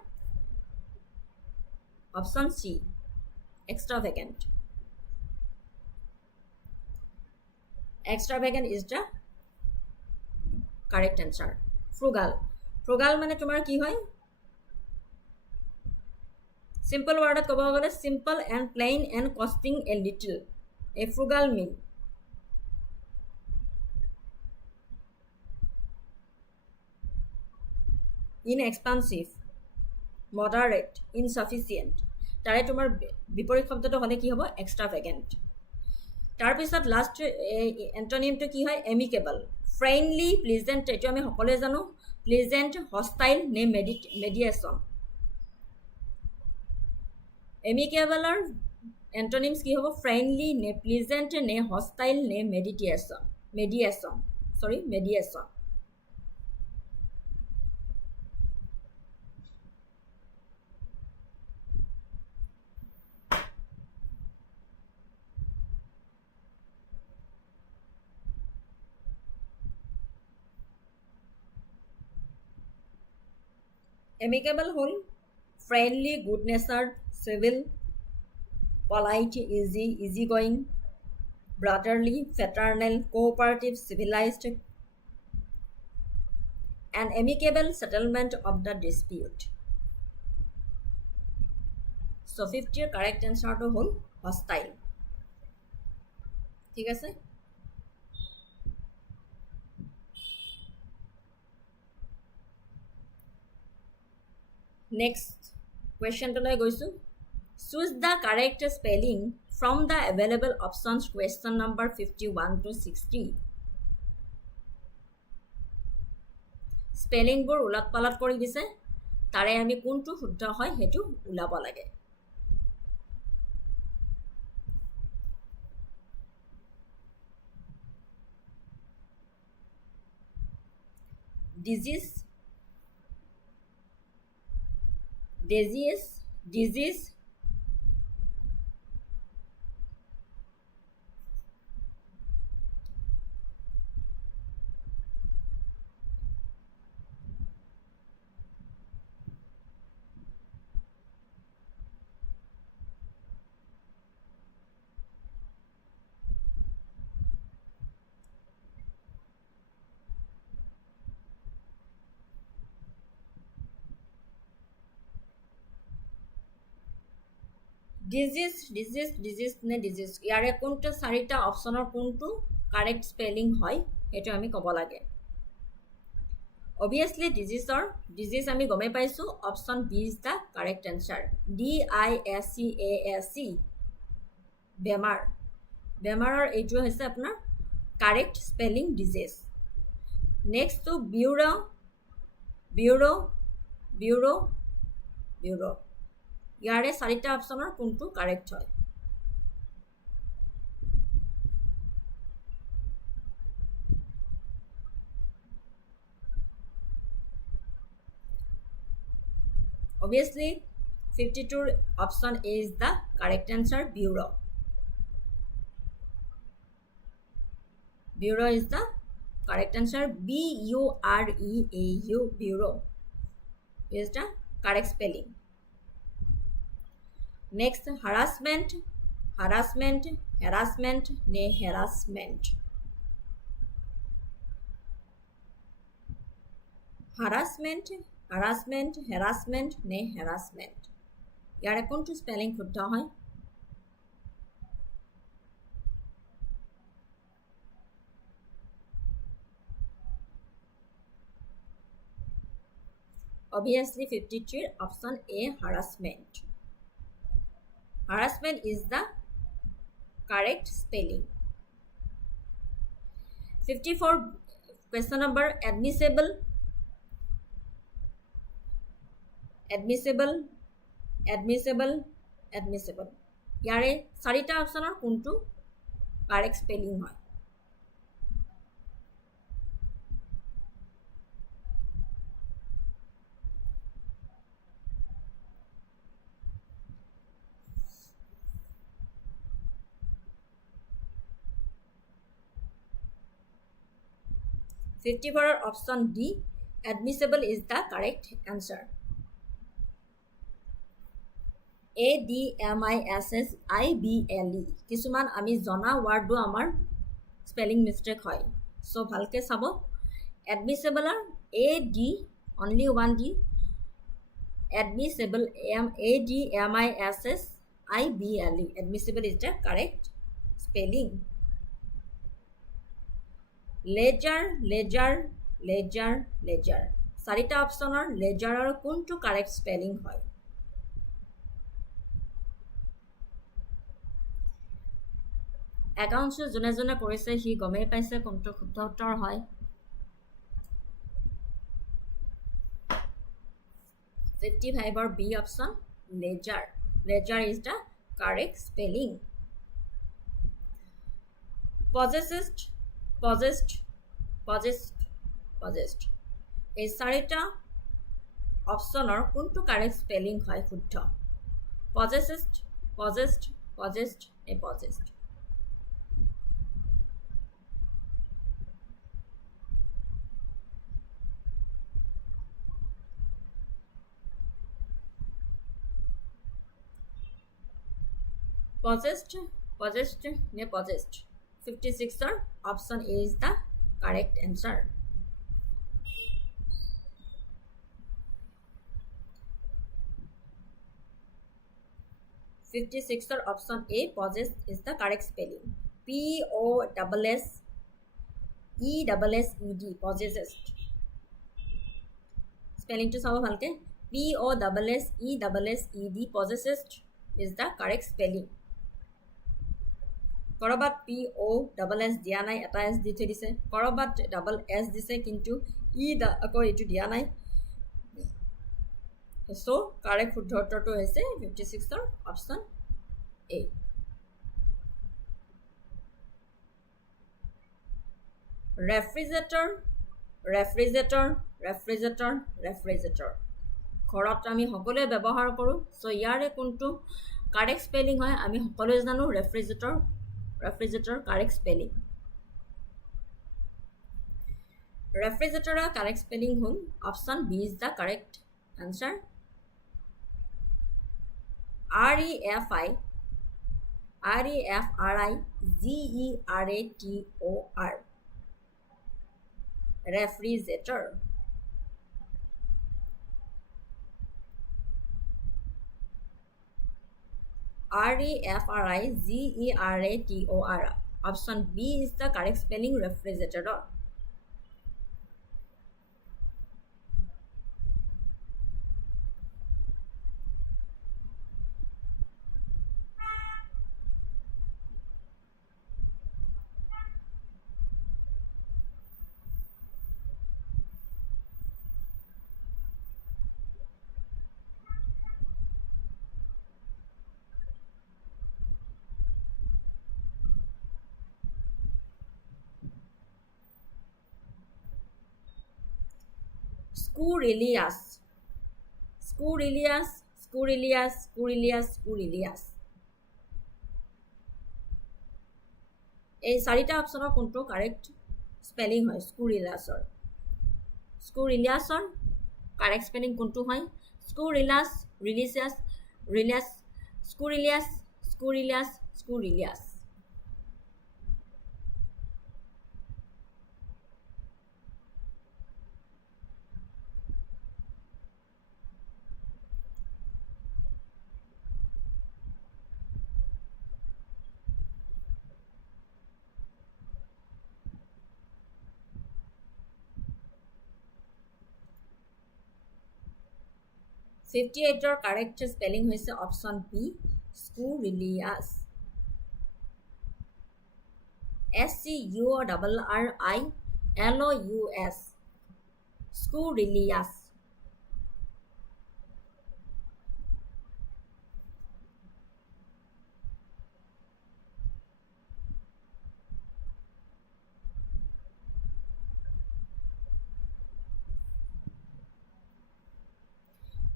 option C, extravagant. extravagant is the correct answer. frugal মানে তোমাৰ কি হয়? simple wordত ক'ব গ'লে simple and plain and costing a little, a frugal meal. inexpensive, moderate, insufficient. তাৰে তোমাৰ বিপৰীত শব্দটো হ'লে কি হ'ব? extravagant. তাৰপিছত লাষ্ট এণ্টনিমটো কি হয়? amicable, friendly, pleasant. এইটো আমি সকলোৱে জানো। pleasant, hostile নে mediation? amicableৰ এণ্টনিমছ কি হ'ব? friendly নে pleasant নে hostile নে mediation? amicable হ'ল friendly, good natured, civil, polite, easy going, brotherly, fraternal, cooperative, civilized. an amicable settlement of the dispute. So 50 correct answer to hol hostile. ঠিক আছে? Next question to লৈ গৈছো. Choose the correct spelling from the available options question number 51 to 60. স্পেলিংবোৰ উলট পালট কৰি দিছে, তাৰে আমি কোনটো শুদ্ধ হয় হেতু উলাব লাগে। disease নে ডিজিজ, ইয়াৰে কোনটো চাৰিটা অপশ্যনৰ কোনটো কাৰেক্ট স্পেলিং হয় সেইটো আমি ক'ব লাগে। অবভিয়াছলি ডিজিজ আমি গমে পাইছো, option B is the correct answer. DISEASE বেমাৰৰ এইটো হৈছে আপোনাৰ correct spelling disease. Next two bureau ইয়াৰে চাৰিটা অপশ্যনৰ কোনটো কাৰেক্ট হয়। Obviously 52 option A is the correct answer. Bureau is the correct answer. BUREAU bureau is the correct spelling. Next, harassment ne harassment নে harassment ইয়াৰে কোনটো স্পেলিং শুদ্ধ হয়। Obviously 53 option A harassment is the correct spelling. 54 question number admissible ইয়াৰে চাৰিটা অপশ্যনৰ কোনটো correct spelling হয়। option D admissible is the correct answer. ADMISSIBLE কিছুমান আমি জনা ওয়াৰ্ডো আমাৰ স্পেলিং মিস্টেক হয়, সো ভালকে চাব। admissible R AD only one D admissible ADMISSIBLE admissible is the correct spelling. ledger চাৰিটা অপশ্যনৰ লেজাৰৰ কোনটো কাৰেক্ট স্পেলিং হয়। একাউন্টছ যোনে যোনে কৰিছে সি গমেই পাইছে কোনটো শুদ্ধ উত্তৰ হয়। 55 B option ledger is the correct spelling. possessed এই চাৰিটা অপশ্যনৰ কোনটো কাৰেক্ট স্পেলিং হয় শুদ্ধ। possessed নে possessed 56 option A is the correct answer. 56 option A possessed is the correct spelling. Possessed possessed spelling to চাব ভালকে possessed possessed is the correct spelling. কৰবাত POSS দিয়া নাই এটা S দি থৈ দিছে কৰবাত ডাবল S দিছে কিন্তু আকৌ এইটো দিয়া নাই so correct শুদ্ধ উত্তৰটো হৈছে 56 option A. ৰেফ্ৰিজাৰেটৰ ঘৰত আমি সকলোৱে ব্যৱহাৰ কৰোঁ so ইয়াৰে কোনটো কাৰেক্ট স্পেলিং হয় আমি সকলোৱে জানো ৰেফ্ৰিজাৰেটৰ কাৰেক্ট স্পেলিং ৰেফ্ৰিজাৰেটৰৰ কাৰেক্ট স্পেলিং হ'ল option B is the correct answer refrigerator refrigerator refrigerator option B is the correct spelling refrigerator. Squirrelius এই চাৰিটা অপচনৰ কোনটো কাৰেক্ট স্পেলিং হয় স্কুৰিলাছৰ কাৰেক্ট স্পেলিং কোনটো হয় স্কুৰিলিয়াছ $58 correct spelling hoise option B Squirrelius SCURRILOUS Squirrelius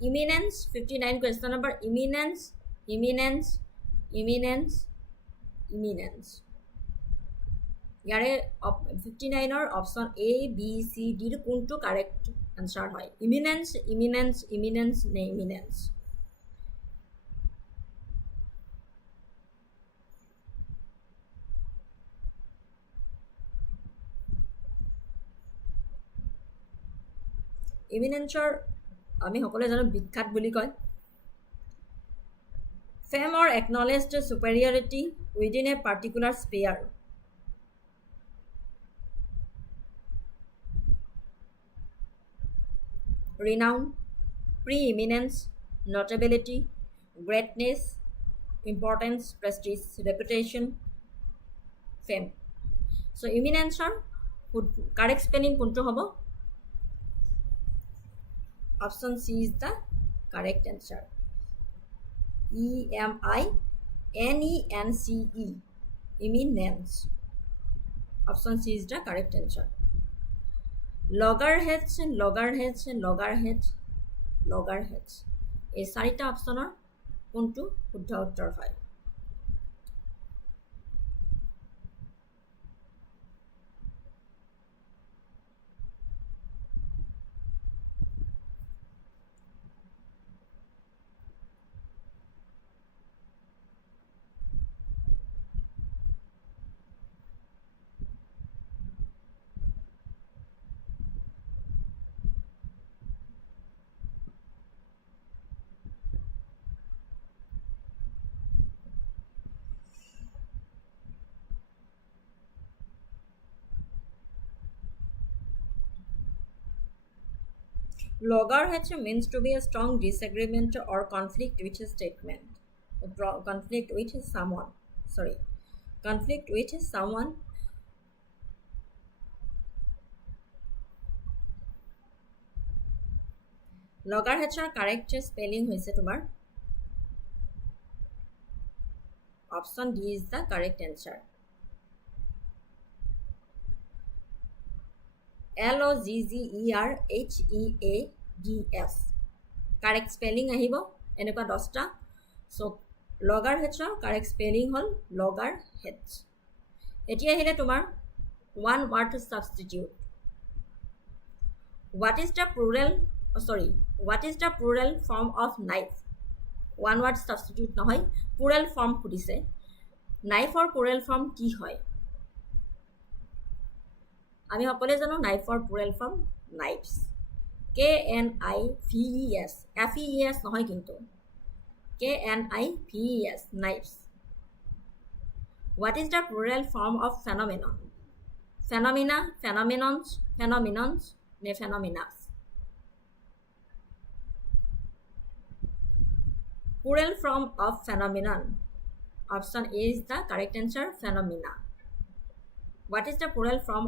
Imminence 59 question number imminence ইয়াৰে 59 ৰ অপচন A B C D ৰ কোনটো কাৰেক্ট আনসাৰ হয় imminence নে imminence imminenceৰ আমি সকলোৱে জানো বিখ্যাত বুলি কয় fame or acknowledged superiority within a particular sphere renown preeminence notability greatness importance prestige reputation fame so imminence correct spelling কোনটো হ'ব option C is the correct answer EMINENCE imminence option C is the correct answer loggerheads এই চাৰিটা অপচনৰ কোনটো শুদ্ধ উত্তৰ হয় Loggerheads means to be a strong disagreement or conflict with a statement. Conflict with someone. Sorry. Conflict with someone. Loggerheadsৰ correct spelling হৈছে তোমাৰ option D is the correct answer. Loggerheads. Correct spelling আহিব এনেকুৱা 10টা so loggerheadsৰ correct spelling হ'ল loggerheads. এতিয়া আহিলে তোমাৰ one word substitute. What is the plural form of knife? One word substitute নহয় plural form সুধিছে নাইফৰ plural form কি হয় আমি সকলোৱে জানো নাইফৰ plural form knives KNIVES FES নহয় কিন্তু KNIVES knives. What is the plural form of phenomenon? Phenomena, phenomenons, phenomenons, ne phenomenas. Plural form of phenomenon. Option A is the correct answer, phenomena. What is the plural form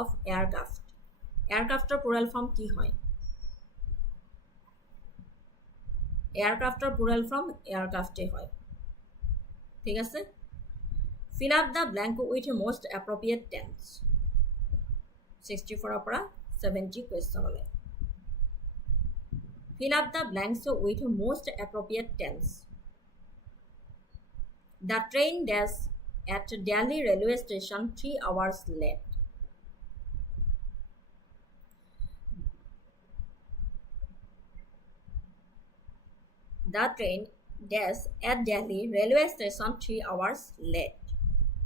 of aircraft? Aircraft plural form কি হয়? Aircraft plural form aircraft হয় ঠিক আছে fill up the blank with most appropriate tense 64 পৰা 70 question ole fill up the blanks with most appropriate tense. The train dash at Delhi railway station 3 hours late. The train dash at Delhi railway station 3 hours late.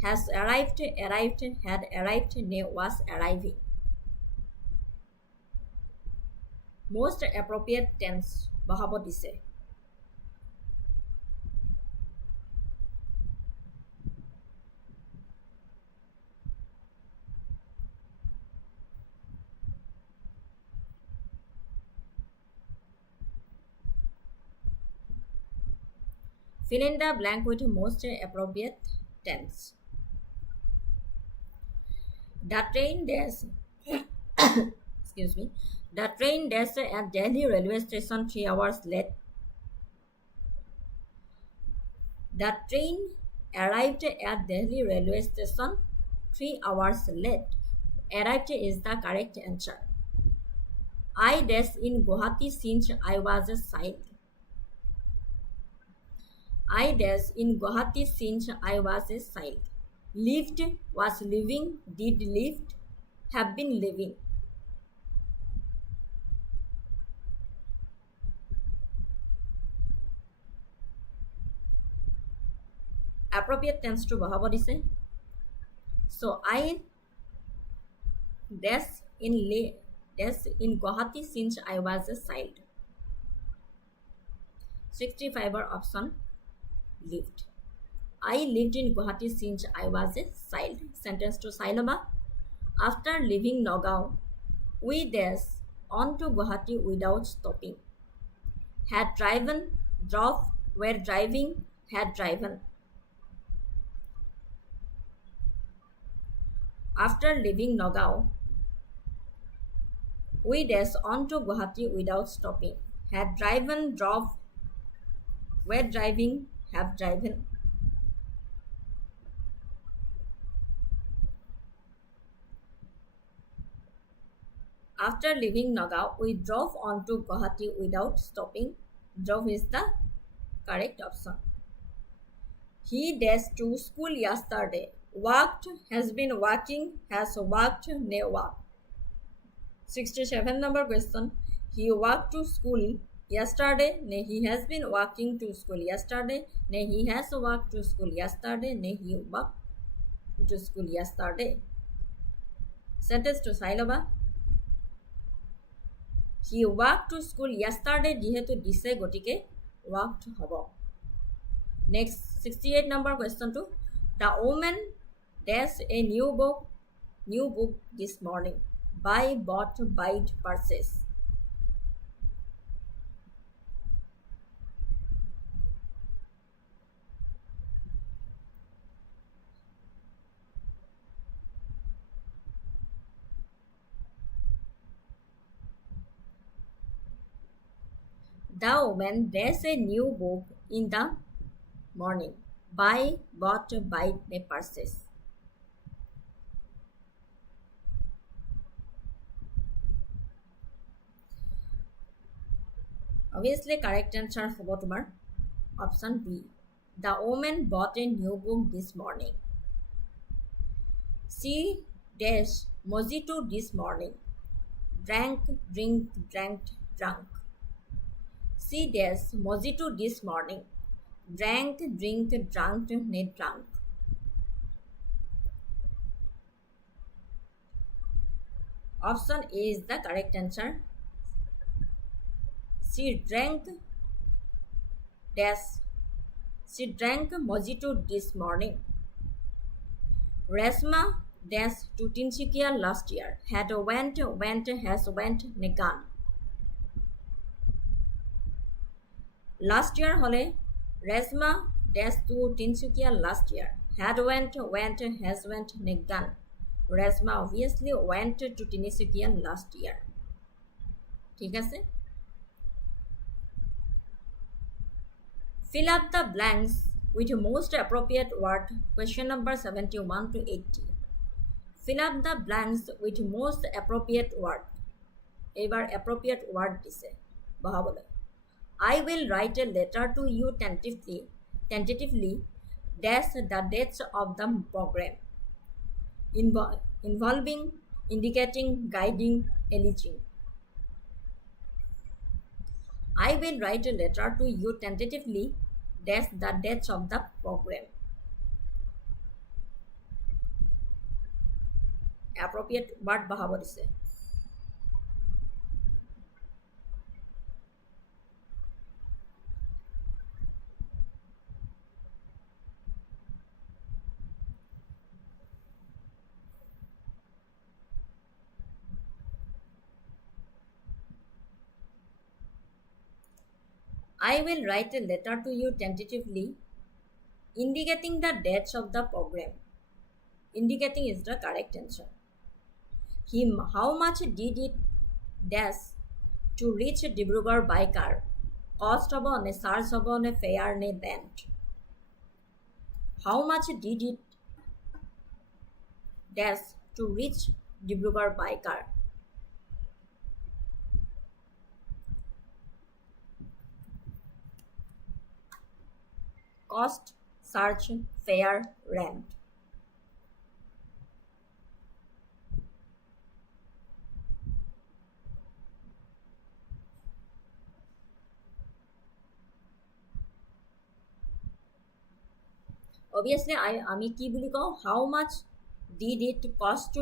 Has arrived, had arrived, was arriving. Most appropriate tense bahabo dise. Fill in the blank with most appropriate tense. The train dash excuse me. The train dash at Delhi railway station 3 hours late. The train arrived at Delhi railway station 3 hours late. Arrived is the correct answer. I dash in Guwahati since I was a child. I dash in Guwahati since I was a child. Lived was living, did lived, have been living. Appropriate tense to bahabo dise. So I dash in Guwahati since I was a child. 65 option lived. I lived in Guwahati since I was a child. Sentence to Sailaba. After leaving Nagaon, we dash on to Guwahati without stopping. Had driven, drove, were driving, had driven. After leaving Nagaon, we dash on to Guwahati without stopping. Had driven, drove, were driving, have driven. After leaving Nagaon, we drove on to Guwahati without stopping. Drove is the correct option. He dashed to school yesterday. Walked, has been walking, has walked, ne walked. 67 number question. He walked to school yesterday. Ne he has been walking to school yesterday. Ne he has walked to school yesterday. Ne he walked to school yesterday. Sentence to Sailaba. He walked to school yesterday. Jihetu dise gotike walked hobo. Next 68 number question to the woman dash a new book this morning. buy, bought, buyed, purchase. The woman reads a new book in the morning. Buy, bought, buy, may purchase. Obviously, correct answer হ'ব তোমাৰ option B. The woman bought a new book this morning. She dash mojito this morning. Drank, drink, drank, drunk. She dash mojito this morning. Drank, drink, drunk, ne drunk. Option A is the correct answer. She drank dash. She drank mojito this morning. Resma dash to Tinsukia last year. Had went, has went, ne gone. Last year hole Resma dash to Tinsukia last year. Had went, has went, ne gone. Resma obviously went to Tinsukia last year. ঠিক আছে? Fill up the blanks with most appropriate word. Question number 71 to 80. Fill up the blanks with most appropriate word. এইবাৰ appropriate word দিছে বহাবলৈ. I will write a letter to you tentatively dash the dates of the program. Involving, indicating, guiding, alleging. I will write a letter to you tentatively dash the dates of the program. Appropriate word bahabo dise. I will write a letter to you tentatively, indicating the dates of the program. Indicating is the correct answer. How much did it dash to reach Dibrugarh by car? Cost hobo ne charge hobo ne fare ne rent? How much did it dash to reach Dibrugarh by car? Cost, charge, fare, rent. Obviously, আমি কি বুলি কওঁ how much did it cost to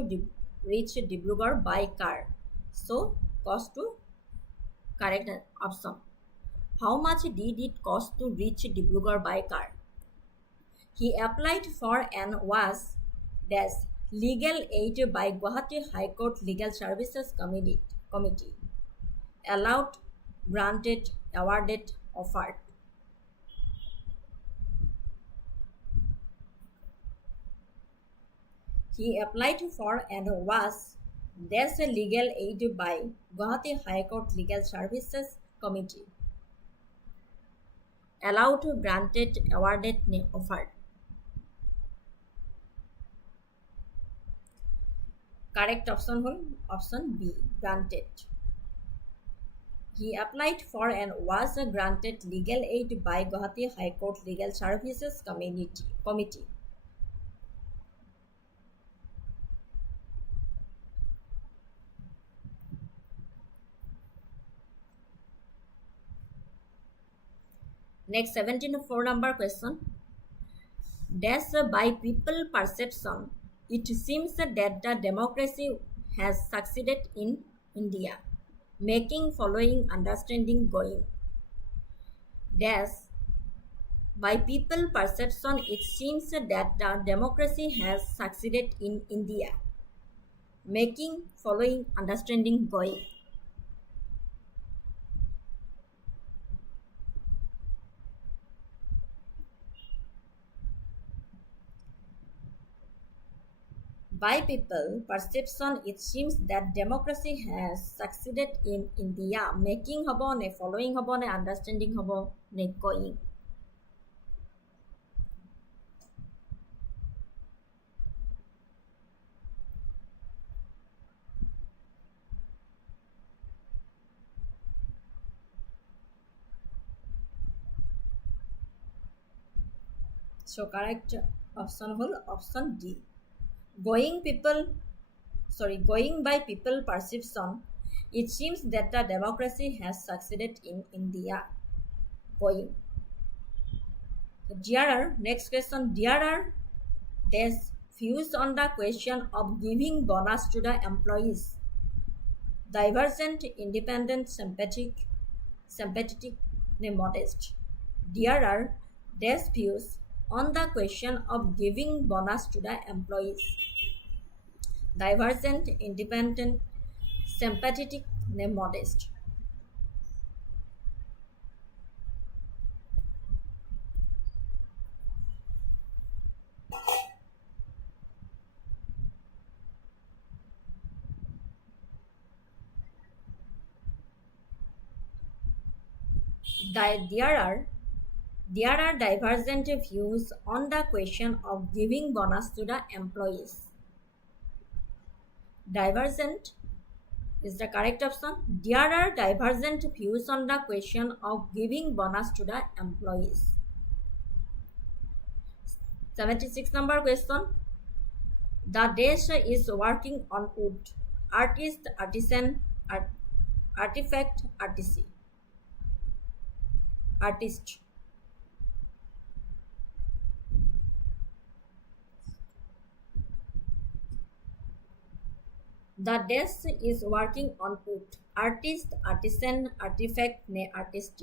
reach Dibrugarh by car? So, cost to correct option. How much did it cost to reach Dibrugarh by car? He applied for and was dash legal aid by Guwahati High Court Legal Services Committee. Allowed, granted, awarded, offered. He applied for and was dash legal aid by Guwahati High Court Legal Services Committee. Allowed, granted, awarded, offered. Correct option hol option B, granted. He applied for and was granted legal aid by Guwahati High Court Legal Services Committee. Next 74 number question. Dash by people perception, it seems that the democracy has succeeded in India, making following understanding going. Dash by people perception, it seems that the democracy has succeeded in India, making, following, understanding, going. By people perception, it seems that democracy has succeeded in India. Making hobo ne, following hobo ne, understanding hobo ne, going. So correct option hol option D. Going by people perception, it seems that the democracy has succeeded in India. Going. Next question, there are dash views on the question of giving bonus to the employees. Divergent, independent, sympathetic, modest. There are dash views on the question of giving bonus to the employees. Divergent, independent, sympathetic, modest. There are divergent views on the question of giving bonus to the employees. Divergent is the correct option. There are divergent views on the question of giving bonus to the employees. 76 number question. The dash is working on wood. Artist, artisan, artifact, artist. The dash is working on wood. Artist, artisan, artifact, artist.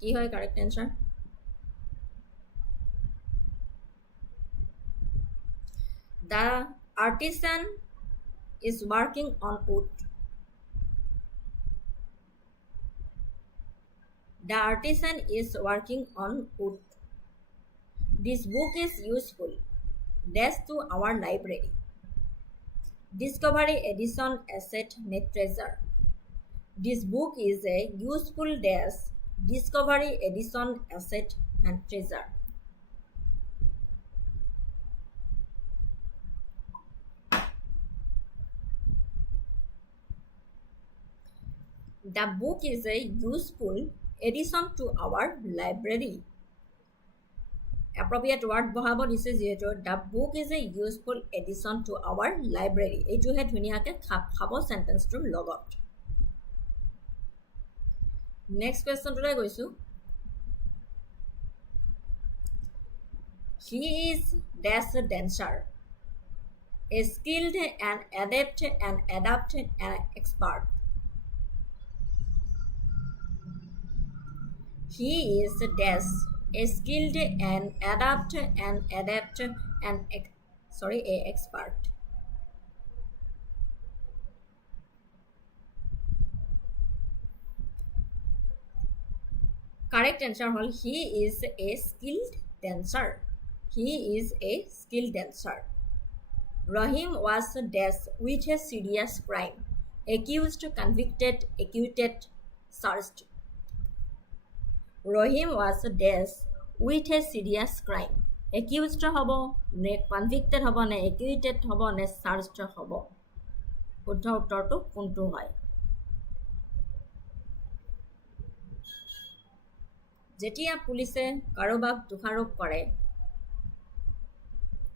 কি হয় correct answer? The artisan is working on wood. The artisan is working on wood. This book is useful. Dash to our library. Discovery edition asset net treasure. This book is a useful dash. Discovery edition asset and treasure. The book is a useful addition to our library. Appropriate word বহাব দিছে যেহেতু the book is a useful addition to our library. এইটোহে ধুনীয়াকৈ খাব চেণ্টেন্সটোৰ লগত. Next কুৱেশ্যনটোলৈ গৈছোঁ. He is dash dancer. A skilled and adept and adapted and expert. He is dash a skilled and adept and a expert. Correct answer hol he is a skilled dancer. He is a skilled dancer. Rahim was dash with a serious crime. Accused, convicted, acquitted, charged. Rahim was dash with a serious crime. Accused hobo ne convicted hobo ne acquitted hobo ne charged hobo. শুদ্ধ উত্তৰটো কোনটো হয়? যেতিয়া পুলিচে কাৰোবাক দোষাৰোপ কৰে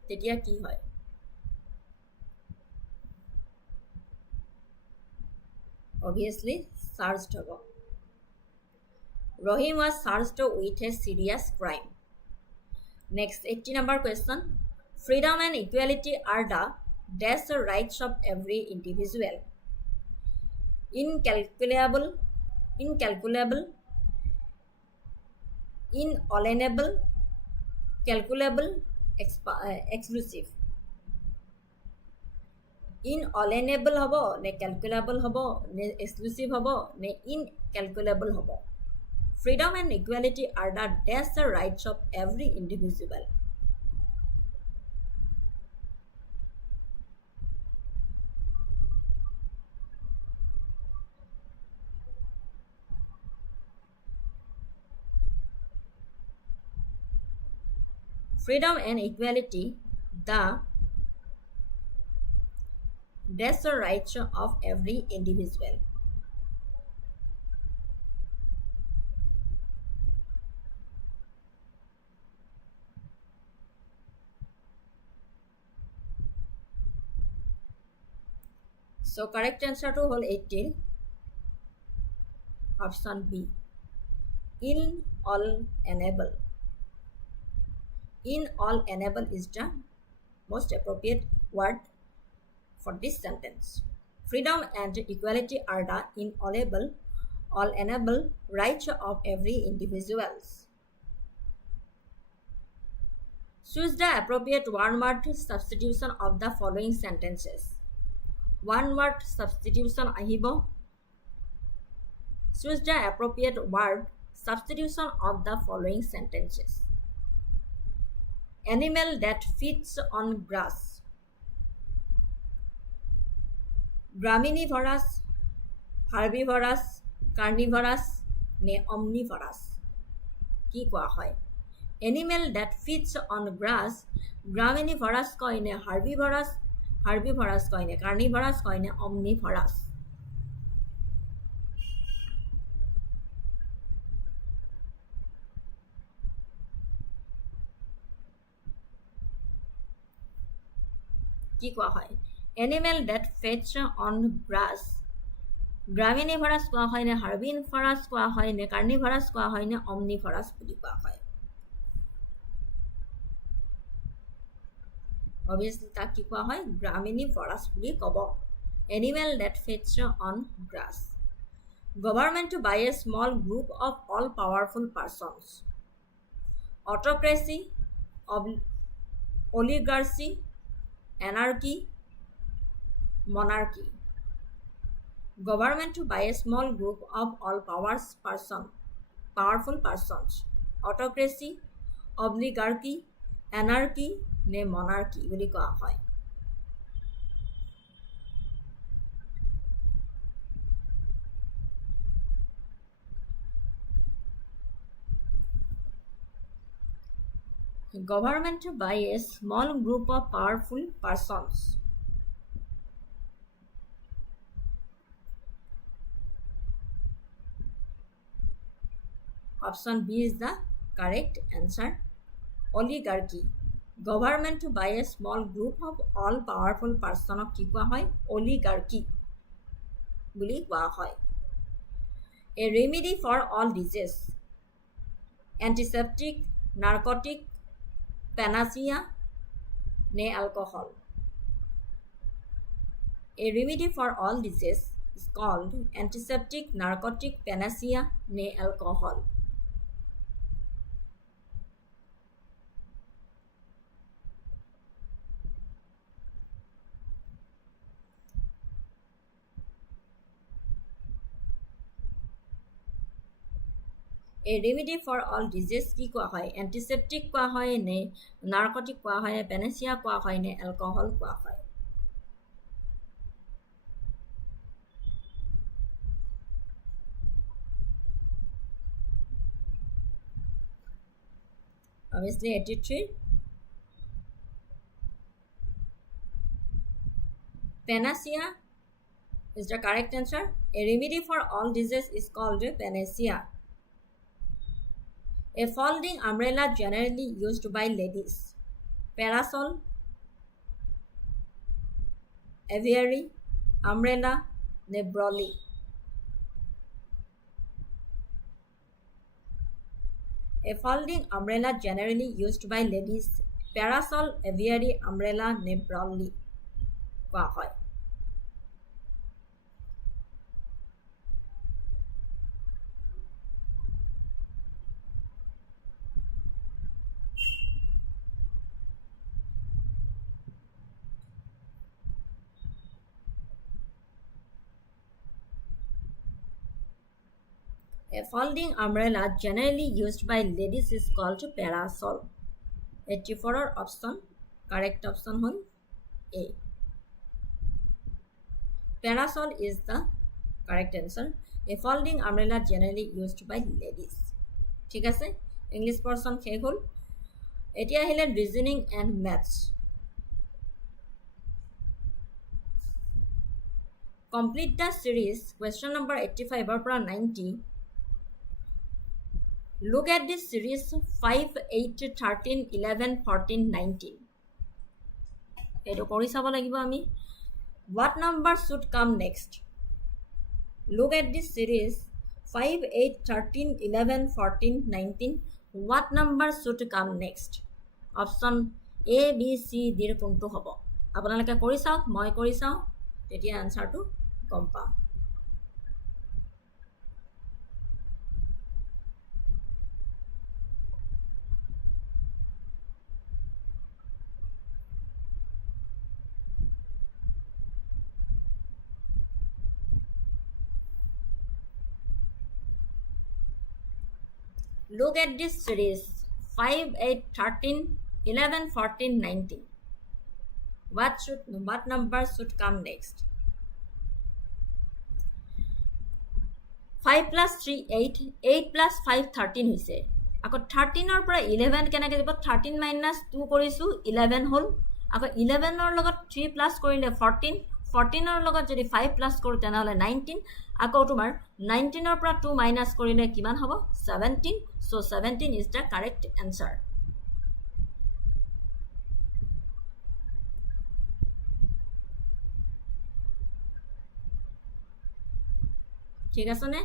তেতিয়া কি হয়? Obviously charged hobo. Rahim was charged with a serious crime. Next, 80 number question. Freedom and equality are the dash rights of every individual. Incalculable, inalienable, calculable, exclusive. Inalienable হব নে calculable হব নে exclusive হব নে incalculable হব. Freedom and equality are the rights of every individual. Freedom and equality, the rights of every individual. So correct answer to whole 18, option B, inalienable. Inalienable is the most appropriate word for this sentence. Freedom and equality are the inalienable rights of every individual. Choose the appropriate one-word substitution of the following sentences. One-word substitution ahibo. Choose the appropriate word substitution of the following sentences. Animal that feeds on grass. Graminivorous, herbivorous, carnivorous, ne omnivorous. কি কোৱা হয়? Animal that feeds on grass, graminivorous কয় নে herbivorous কয় নে carnivorous কয় নে omnivorous? কি কোৱা হয়? Animal that feeds on grass, গ্ৰামিনিভাৰাছ কোৱা হয় নে হাৰ্বিনিভাৰাছ কোৱা হয় নে কাৰ্নিভাৰাছ কোৱা হয় নে অমনিভাৰাছ বুলি কোৱা হয়? Obviously তাক কি কোৱা হয়? গ্ৰামিনিভাৰাছ বুলি ক'ব. Animal that feeds on grass. Government to buy a small group of all powerful persons. Autocracy, oligarchy, anarchy, monarchy. Government to buy a small group of all powerful persons. Autocracy, oligarchy, anarchy, ne monarchy বুলি কোৱা হয়. Government to buy a small group of powerful persons. Option B is the correct answer. Oligarchy. Government to buy a small group of all powerful person কি কোৱা হয়? Oligarchy বুলি কোৱা হয়. A remedy for all disease. Antiseptic, narcotic, panacea, ne alcohol. A remedy for all disease is called antiseptic, narcotic, panacea, ne alcohol. A remedy for all disease কি কোৱা হয়? Antiseptic কোৱা হয় নে narcotic কোৱা হয়, panacea কোৱা হয় নে alcohol কোৱা হয়? Obviously 83. Panacea is the correct answer. A remedy for all disease is called panacea. A folding umbrella generally used by ladies. Parasol, aviary, umbrella, ne brolly. A folding umbrella generally used by ladies. Parasol, aviary, umbrella, ne brolly. কোৱা হয়. A folding umbrella generally used by ladies is called parasol. 84 option correct option hol A. Parasol is the correct answer. A folding umbrella generally used by ladies. ঠিক আছে English portion শেষ হ'ল এতিয়া আহিলে reasoning and maths complete the series question number 85 ৰ পৰা 90 Look at this series 5, 8, 13, 11, 14, 19. এইটো কৰি চাব লাগিব আমি What number should come next? Look at this series 5, 8, 13, 11, 14, 19. What number should come next? Option A, B, C, D কোনটো হ'ব আপোনালোকে কৰি চাওক মই কৰি চাওঁ তেতিয়া আনসাৰটো গম পাম Look at this series 5, 8, 13, 11, 14, 19. What number should come next? 5 plus 3, 8. 8 plus 5, 13 হৈছে আকৌ 13 ৰ পৰা 11 কেনেকৈ যাব 13 minus 2 কৰিছোঁ 11 হ'ল আকৌ 11 ৰ লগত 3 plus কৰিলে 14 14 ৰ লগত যদি 5 plus কৰোঁ তেনেহ'লে 19 আকৌ তোমাৰ 19 ৰ পৰা 2 minus কৰিলে কিমান হ'ব 17 so 17 is the correct answer ঠিক আছে নে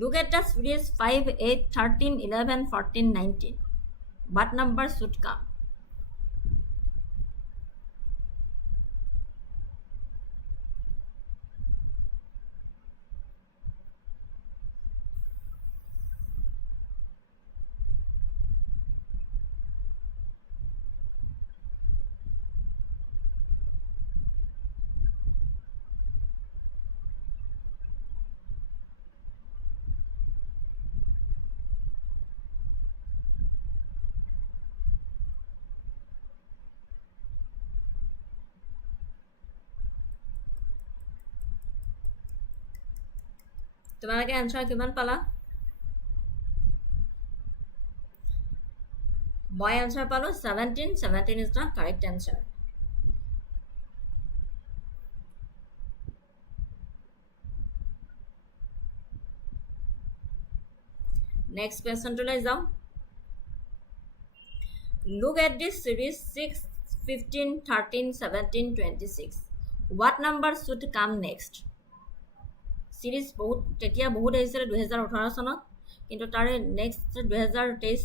Look at the series 5, 8, 13, 11, 14, 19. What number should come? তোমালোকে আনসাৰ কিমান পালা মই আনসাৰ পালো 17 17 is the correct answer next question to লৈ যাও Look at this series 6 15 13 17 26 what number should come next Series বহুত তেতিয়া বহুত আহিছিল 2018 চনত কিন্তু তাৰে নেক্সট 2023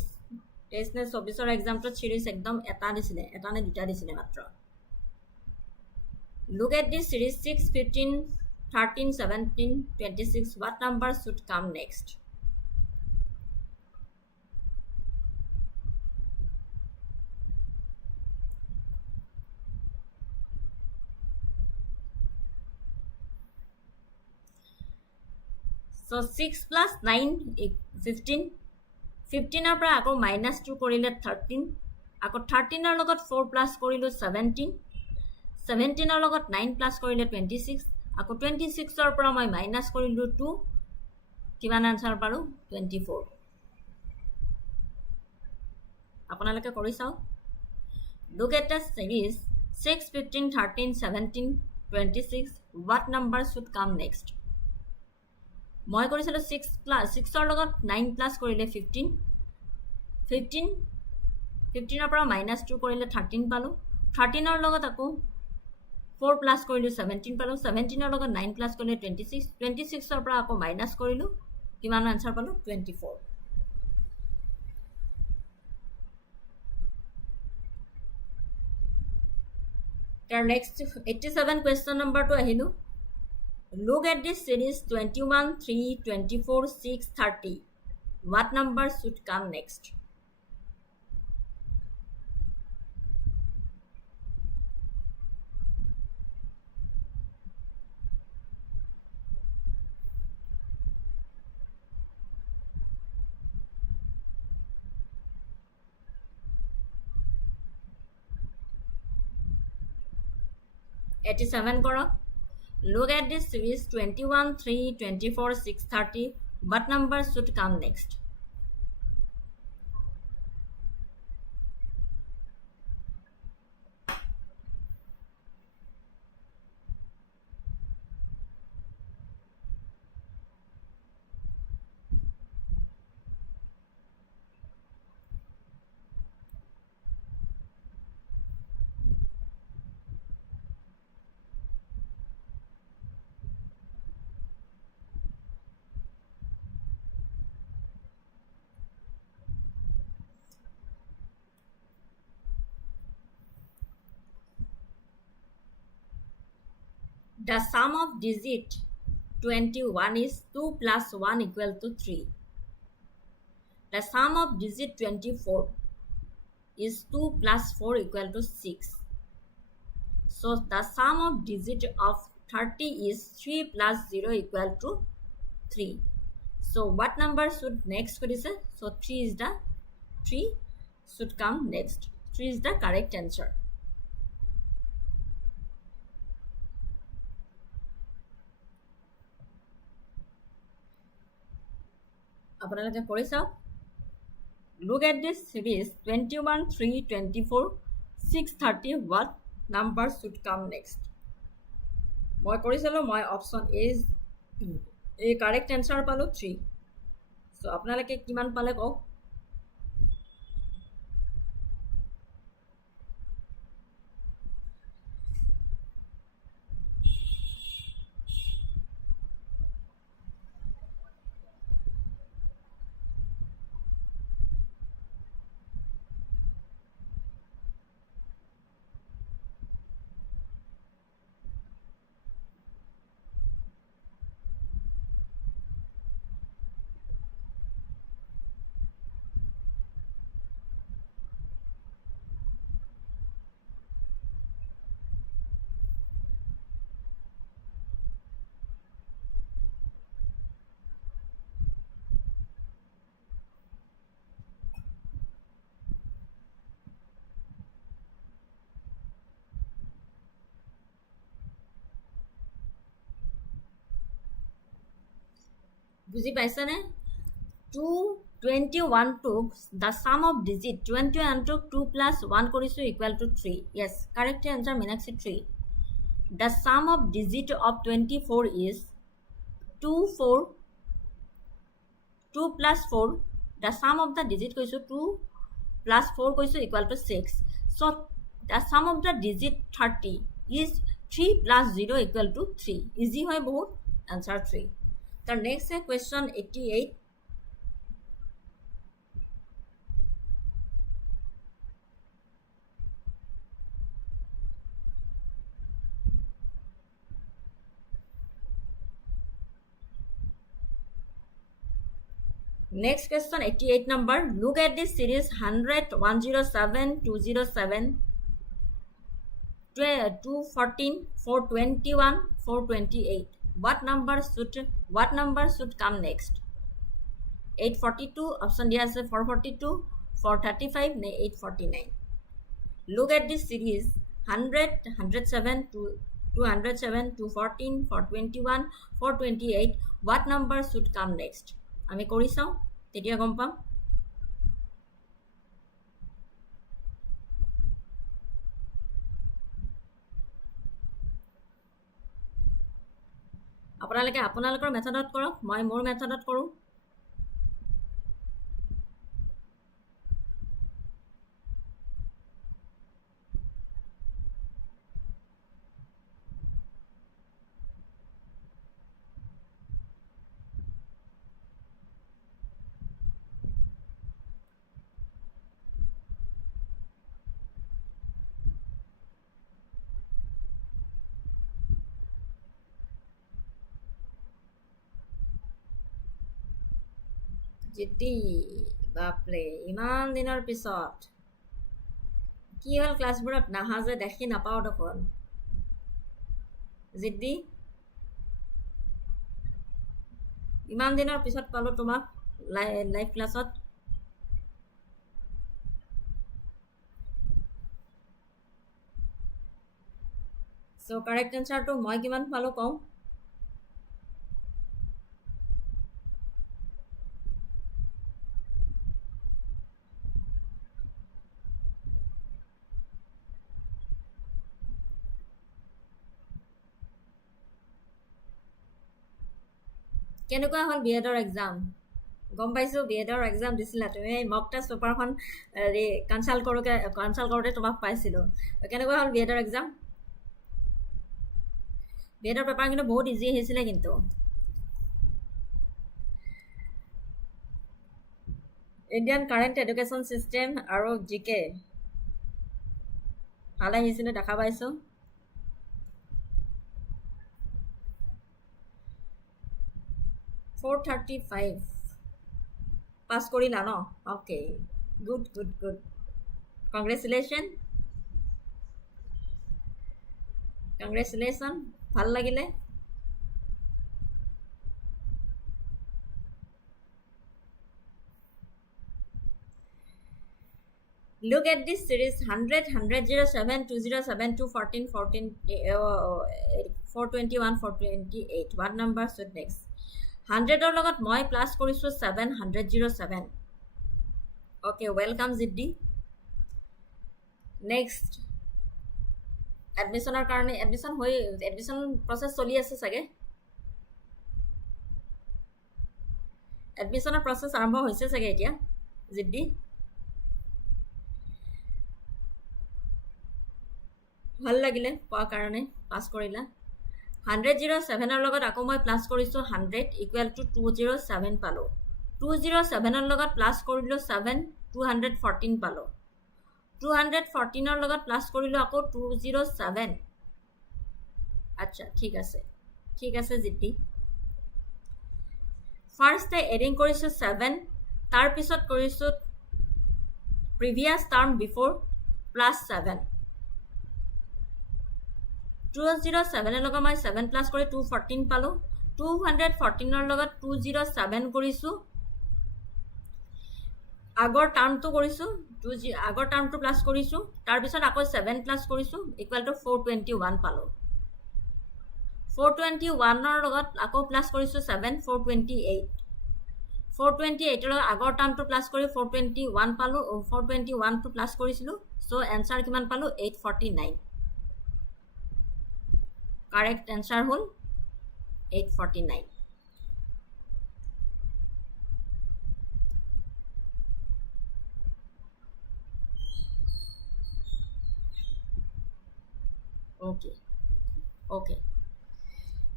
23 নে 24 ৰ এক্সামটোত সিৰিজ একদম এটা দিছিলে এটা নে দুটা দিছিলে মাত্ৰ Look at this series 6 15 13 17 26 what number should come next So 6 plus 9 15 15 ৰ পৰা আকৌ -2 কৰিলে 13 আকৌ 13 ৰ লগত 4 প্লাস কৰিলো 17 17 ৰ লগত 9 প্লাস কৰিলে 26 আকৌ 26 ৰ পৰা মই মাইনাস কৰিলো 2 কিমান আনসাৰ পালো 24 আপোনালোকে কৰি চাও Look at the series 6 15 13 17 26 what number should come next মই কৰিছিলো 6 প্লাস 6 ৰ লগত 9 প্লাস কৰিলে 15 15 15 ৰ পৰা -2 কৰিলে 13 পালো 13 ৰ লগত আকৌ 4 প্লাস কৰিলো 17 পালো 17 ৰ লগত 9 প্লাস কৰিলে 26 26 ৰ পৰা আকৌ মাইনাস কৰিলো কিমান আনসাৰ পালো 24 তাৰ নেক্সট 87 question number to আহিলো Look at this series 21, 3, 24, 6, 30. What number should come next? 87 কৰক. Look at this series 21, 3, 24, 6, 30. What number should come next? The sum of digit 21 is 2 plus 1 equal to 3. The sum of digit 24 is 2 plus 4 equal to 6. So the sum of digit of 30 is 3 plus 0 equal to 3. So what number should next be? So 3 should come next. 3 is the correct answer. আপোনালোকে কৰি চাওক. Look at this series 21, 3, 24, 6, 30. What number should come next? মই কৰিছিলোঁ, মই option এই correct answer পালোঁ 3. চ' আপোনালোকে কিমান পালে কওক. বুজি পাইছেনে? 21 took the sum of digit 21 took 2 plus 1 কৰিছোঁ equal to 3. Yes, correct answer Meenakshi 3. The sum of digit of 24 is 2 plus 4. The sum of the digit কৈছোঁ 2 plus 4 কৈছোঁ equal to 6. So the sum of the digit 30 is 3 plus 0 equal to 3. Easy হয় বহুত. Answer 3. The next question 88. Next question 88 number. Look at this series 100, 107, 207, 214, 421, 428. What number should come next? 842 option D আছে 442, 435 নে 849. Look at this series 100, 107, 207, 214, 421, 428. What number should come next? আমি কৰি চাওঁ তেতিয়া গম পাম. আপোনালোকে আপোনালোকৰ মেথডত কৰক, মই মোৰ মেথডত কৰোঁ. জিদ্দি বাপৰে ইমান দিনৰ পিছত কি হ'ল ক্লাছবোৰত নাহা যে দেখি নাপাওঁ দেখোন. জিদ্দি ইমান দিনৰ পিছত পালোঁ তোমাক লাইভ ক্লাছত. So correct answer to মই কিমান পালো কওঁ কেনেকুৱা হ'ল বিএডৰ এক্সাম গম পাইছোঁ বিএডৰ এক্সাম দিছিলা তুমি মক টেষ্ট পেপাৰখন হেৰি কনচাল্ট কৰোঁতে তোমাক পাইছিলোঁ কেনেকুৱা হ'ল বিএডৰ এক্সাম বিএডৰ পেপাৰ কিন্তু বহুত ইজি আহিছিলে কিন্তু ইণ্ডিয়ান কাৰেণ্ট এডুকেশ্যন ছিষ্টেম আৰু জিকে ভাল আহিছিলে দেখা পাইছোঁ 435 পাছ কৰিলা ন okay good good good congratulation ভাল লাগিলে Look at this series 100, 100, 07, 207, 214, 14, 421, 428. What number should next? 100 or logot moi plus korisu 7, 100, 07. Okay, welcome Ziddi. Next. Admission process choli ase sage. Admission process arambho hoise sage etia Ziddi. ভাল লাগিলে পোৱাৰ কাৰণে পাছ কৰিলা 100-07 লগত আকৌ মই প্লাস কৰিছো 100 ইকুৱেল টু 207 পালো 207 লগত প্লাস কৰিলো 7 214 পালো 214 লগত প্লাস কৰিলো আকৌ 207 আচ্ছা ঠিক আছে জিতি ফাৰ্ষ্ট এডিং কৰিছো 7 তাৰ পিছত কৰিছো প্ৰিভিয়াস টাৰ্ম বিফোৰ প্লাস 7 207 লগত মই 7 প্লাস কৰি 214 পালো 214 লগত 207 কৰিছো আগৰ টাৰ্মটো কৰিছো আগৰ টাৰ্মটো প্লাস কৰিছো তাৰ পিছত আকৌ 7 প্লাস কৰিছো ইকুৱেল টু 421 পালো 421 লগত আকৌ প্লাস কৰিছো 7 428 428 লগত আগৰ টাৰ্মটো প্লাস কৰি 421 পালো 421 টো প্লাস কৰিছিলো সো আনসাৰ কিমান পালো 849 Correct answer hole 849. Okay.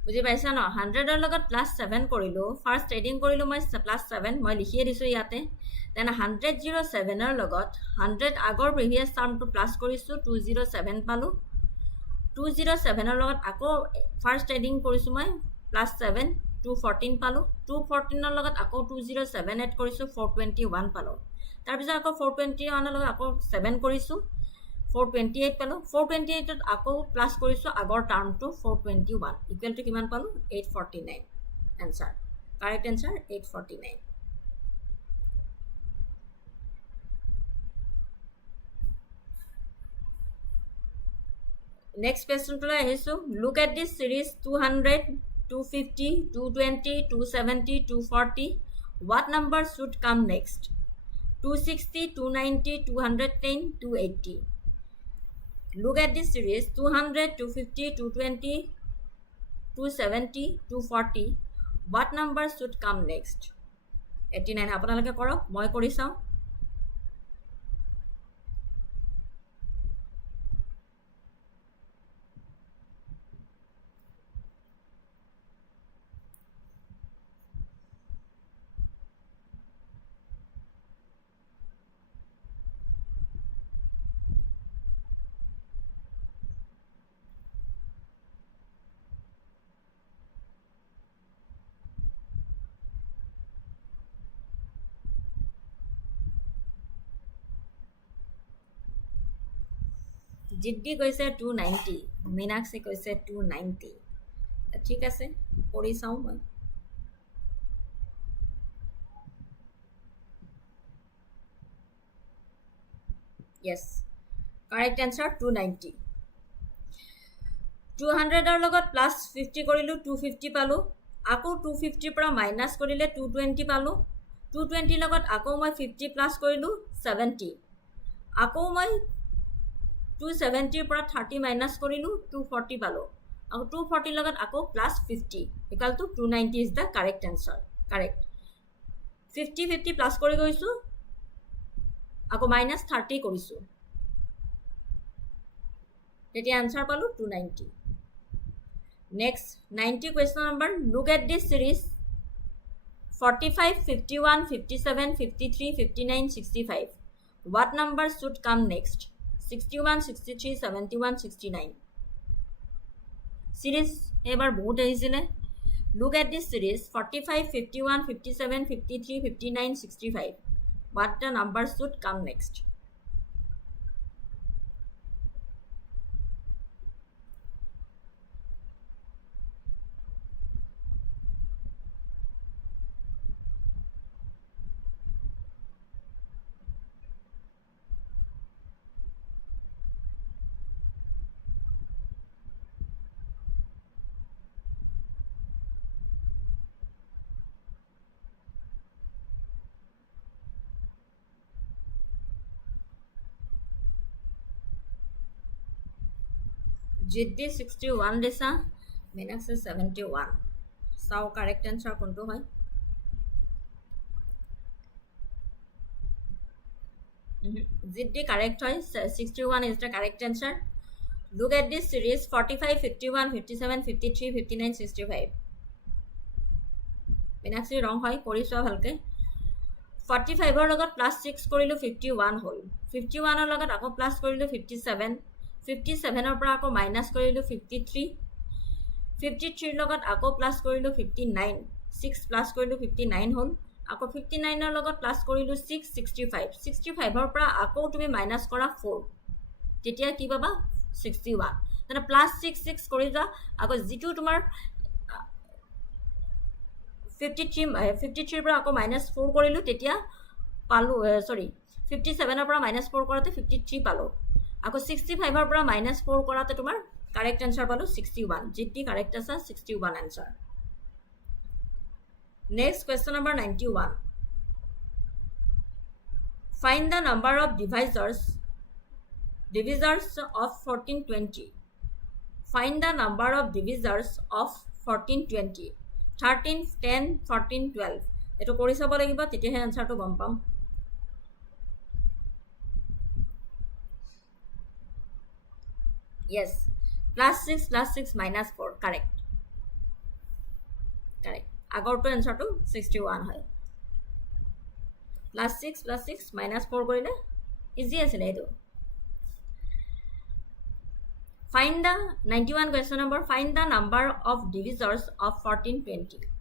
বুজি পাইছা ন 100 ৰ লগত প্লাস 7 কৰিলো ফাৰ্স্ট এডিং কৰিলো মই প্লাস 7 মই লিখিয়ে দিছো ইয়াতে দেন 100-07 ৰ লগত 100 আগৰ প্ৰিভিয়াস টাৰ্মটো প্লাস কৰিছো 207 পালো 207 ৰ লগত আকৌ ফাৰ্স্ট এডিং কৰিছো মই প্লাস 7 214 পালো 214 ৰ লগত আকৌ 207 এড কৰিছো 421 পালো তাৰ পিছত আকৌ 421 ৰ লগত আকৌ 7 কৰিছো 428 পালো 428 ত আকৌ প্লাস কৰিছো আগৰ টাৰ্মটো 421 ইকুৱেল টু কিমান পালো 849 answer correct answer 849 Next question to আহিছো look at this series 200 250 220 270 240 what number should come next 260 290 210 280 Look at this series 200 250 220 270 240 what number should come next 89 আপোনালোকে কৰক মই কৰি চাও জিদ্দি কৈছে 290 মিনাক্ষী কৈছে 290 ঠিক আছে কৰি চাও মই yes correct answer 290 200ৰ লগত প্লাছ 50 কৰিলোঁ 250 পালোঁ আকৌ 250ৰ পৰা মাইনাছ কৰিলে 220 পালোঁ 220 লগত আকৌ মই 50 প্লাছ কৰিলোঁ 70 আকৌ মই 270ৰ পৰা 30 মাইনাছ কৰিলোঁ 240 পালোঁ আকৌ 240 লগত আকৌ plus 50 equal to 290 is the correct answer correct 50 50 plus কৰি গৈছোঁ আকৌ মাইনাছ 30 কৰিছোঁ তেতিয়া আনসাৰ পালো 290 next 90 question number look at this series 45 51 57 53 59 65 what number should come next 61 63 71 69 series এবাৰ বহুত আহিছিলে look at this series 45 51 57 53 59 65 what the number should come next জিদ্দি 61 দিছা মিনাক্ষী 71 চাও কারেক্ট আনসার কোনটো হয় জিদ্দি কারেক্ট হয় 61 is the correct answer look at this series 45 51 57 53 59 65 Meenakshi রং হয় কৰিছোৱা ভালকে 45 ৰ লগত প্লাস 6 কৰিলো 51 হল 51 ৰ লগত আকৌ প্লাস কৰিলো 57 57 ৰ পৰা আকৌ মাইনাস কৰিলো 53 53 ৰ লগত আকৌ প্লাস কৰিলো 59 6 প্লাস কৰিলো 59 হল আকৌ 59 ৰ লগত প্লাস কৰিলো 6 65 65 ৰ পৰা আকৌ তুমি মাইনাস কৰা 4 তেতিয়া কি পাবা 61 মানে প্লাস 6 6 কৰি যা আকৌ জিটু তোমাৰ 53 পৰা আকৌ মাইনাস 4 কৰিলো তেতিয়া পালো সৰি 57 ৰ পৰা মাইনাস 4 কৰাতে 53 পালো আকৌ 65 ৰ পৰা মাইনাস 4 কৰাতে তোমাৰ কারেক্ট আনসার পালো 61 জিটি কারেক্ট আছে 61 answer next question number 91 find the number of divisors of 1420 find the number of divisors of 1420 13 10 14 12 এটো কৰি চাব লাগিব তেতিয়াহে আনসারটো গম পাম yes plus 6 minus 4 correct আগৰটো আনসারটো 61 হয় plus 6 minus 4 কৰিলে ইজি আছিল এটো find the 91 question number find the number of divisors of 1420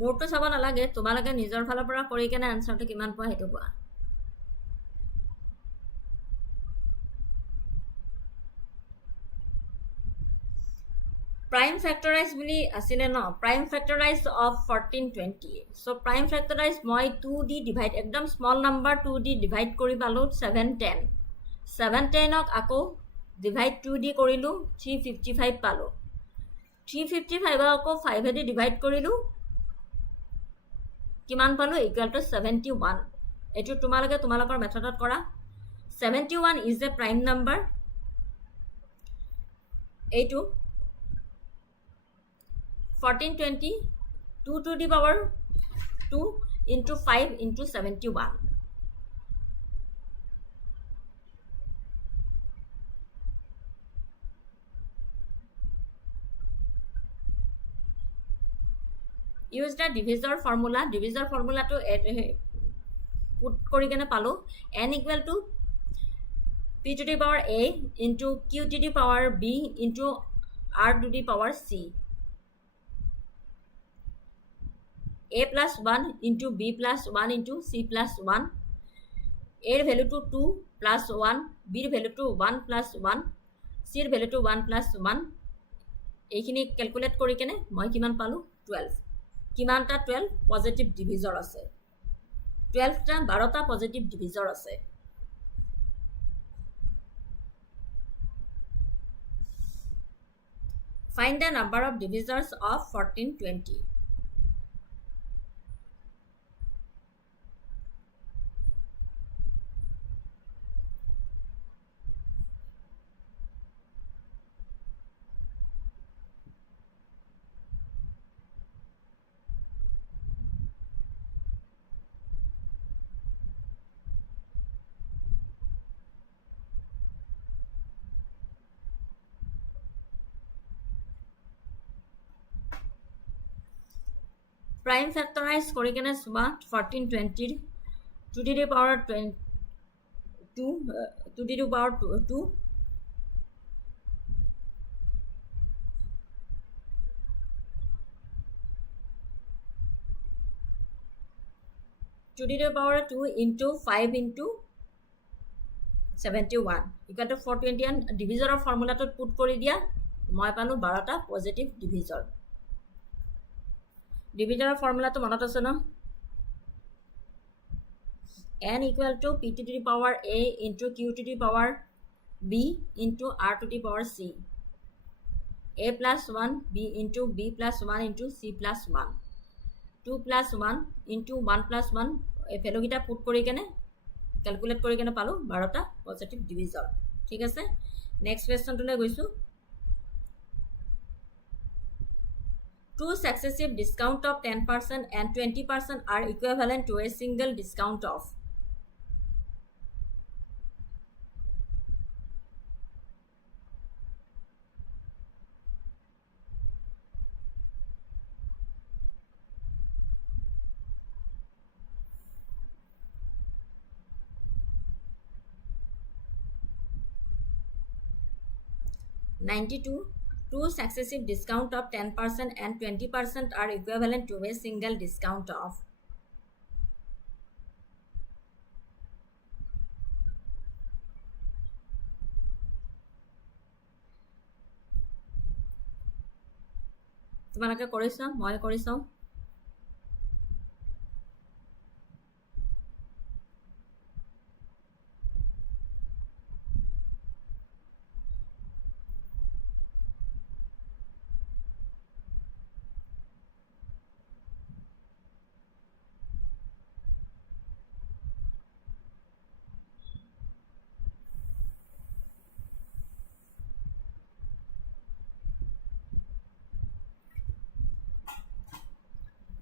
মোৰটো চাব নালাগে তোমালোকে নিজৰ ফালৰ পৰা কৰি কেনে আনসাৰটো কিমান পোৱা হেতু পোৱা prime factorize বুলি আছিল ন prime factorize of 1420 so prime factorize মই 2d divide একদম small number 2d divide কৰি পালো 710 710 ক আকৌ divide 2d কৰিলো 355 পালো 355 আকৌ 5 এদি divide কৰিলো কিমান পালো ইকুয়াল টু 71 এটো তোমালোকে তোমালোকৰ মেথডত কৰা 71 is a prime number এইটো 1420 2 to the power 2 into 5 into 71 use the divisor formula to put কৰি কেনে পালো n equal to p to the power a into q to the power b into r to the power c. a plus 1 into b plus 1 into c plus 1. a এর value two 2 plus 1, b এর value two 1 plus 1, c এর value two 1 plus 1. এইখিনি calculate কৰি কেনে মই কিমান পালো 12. কিমানটা 12 পজিটিভ ডিভিজৰ আছে? 12টা 12টা পজিটিভ ডিভিজৰ আছে. Find the number of divisors of 1420. Prime factorize কৰি কেনে সুবা 1420 2 to the power 2 to the power 2 to the power 2 into 5 into 71 equal to 420 and divisor of formula to put কৰি দিয়া মই পালো 12টা পজিটিভ ডিভিজৰ. ডিভিজৰৰ ফৰ্মুলাটো মনত আছে ন? n equal to p to the power a into q to the power b into r to the power c. a plus 1 b into b plus 1 into c plus 1. 2 plus 1 into 1 plus 1 এই ভ্যালুকিটা put কৰি কেনে calculate কৰি কেনে পালো 12টা positive ডিভিজৰ. ঠিক আছে, next কোৱেশ্চনটোলৈ গৈছো. Two successive discount of 10% and 20% are equivalent to a single discount of. Two successive discount of 10% and 20% are equivalent to a single discount of. তোমালোকে কৰিছা, মই কৰিছো.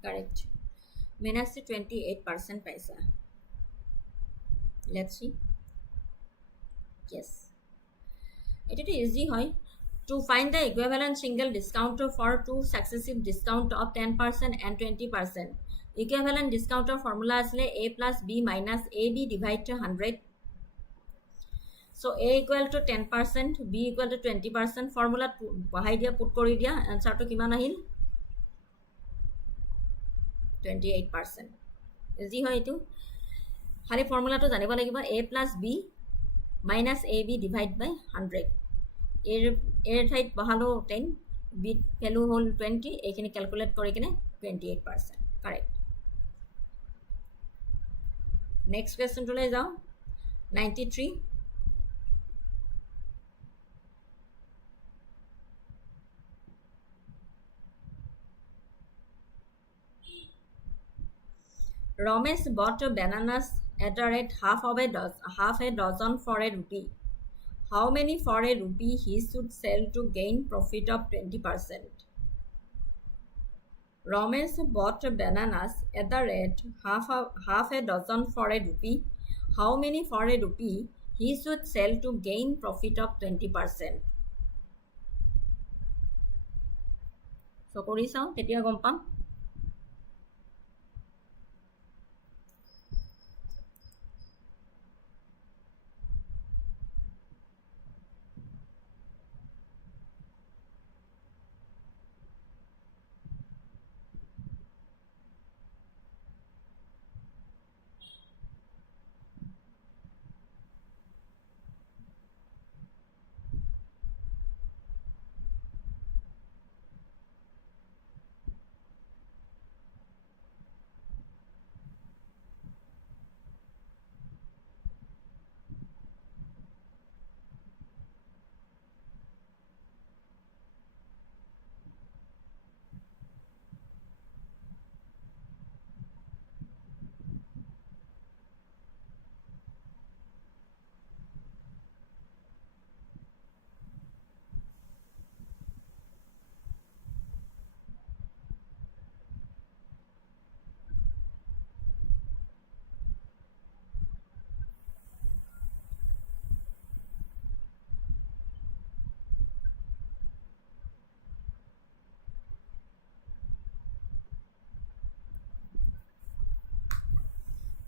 Correct. Minus 28% paisa. Let's see. Yes. It is easy hoy. To find the equivalent single discount for two successive discount of 10% and 20%. Equivalent discount formula asle a plus b minus ab divided to 100. So a equal to 10%, b equal to 20%. Formula bahai dia put kori dia. Answer to kiman ahil? 28%. Easy hoy itu. Hali formula to janibo lagiba a plus b minus ab divided by 100. এর ঠাইত বহালো 10, bit value হল 20, এইখিনি calculate কৰি কিনে 28%. Correct. Next কোৱেশ্চনটোলৈ যাও. 93. Ramesh bought bananas at a rate half a dozen for a rupee. How many for a rupee he should sell to gain profit of 20%? Ramesh bought bananas at the rate half a dozen for a rupee. How many for a rupee he should sell to gain profit of 20%? So কৰি চাও তেতিয়া গম পাম.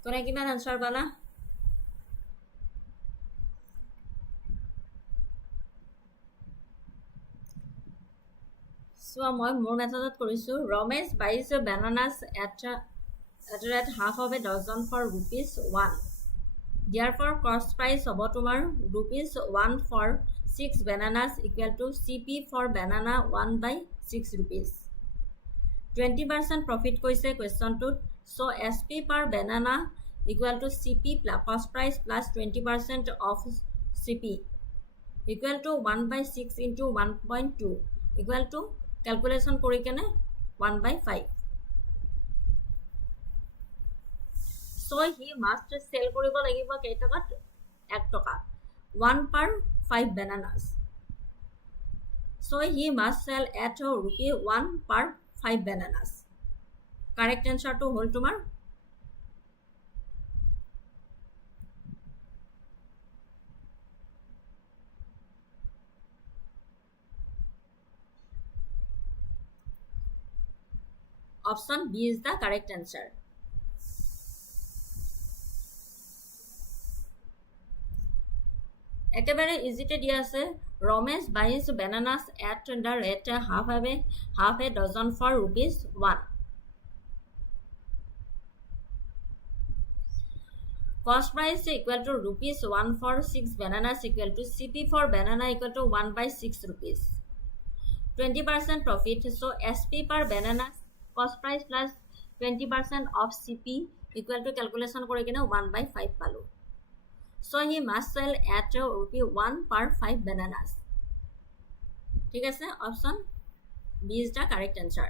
কোনে কিমান answer পালা চোৱা মই মোৰ মেথডত কৰিছোঁ Ramesh buys bananas at a rate half of a dozen for rupees 1 therefore cost price হ'ব তোমাৰ rupees 1 for 6 bananas equal to CP for banana 1 by 6 rupees 20% profit কৈছে questionটোত so SP per banana equal to CP plus cost price plus 20% of CP equal to 1 by 6 into 1.2 equal to calculation কৰি কেনে 1 by 5 so he must sell কৰিব লাগিব কেইটকাত 1 টকা 1 per 5 bananas so he must sell at rupee 1 per 5 bananas correct answer to হল তোমাৰ option B is the correct answer একেবাৰে ইজিতে দিয়া আছে Ramesh buys bananas at the rate half a dozen for rupees 1 cost price equal to rupees 1 for 6 bananas equal to CP for banana equal to 1 by 6 rupees 20% profit so SP per banana cost price plus 20% of CP equal to calculation কৰি কিনে 1 by 5 পালো so he must sell at rupee 1 per 5 bananas ঠিক আছে option B is the correct answer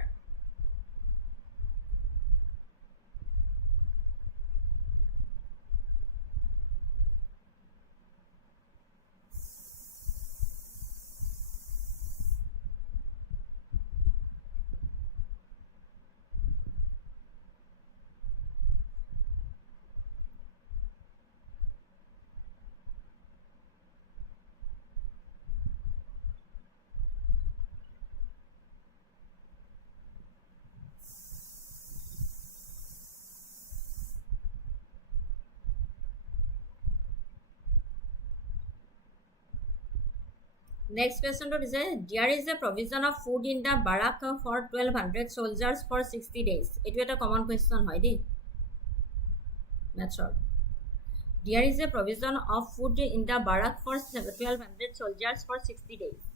Next question is there is a provision of food in the barrack for 1200 soldiers for 60 days. It is a common question hoy di. That's all. There is a provision of food in the barrack for 1200 soldiers for 60 days.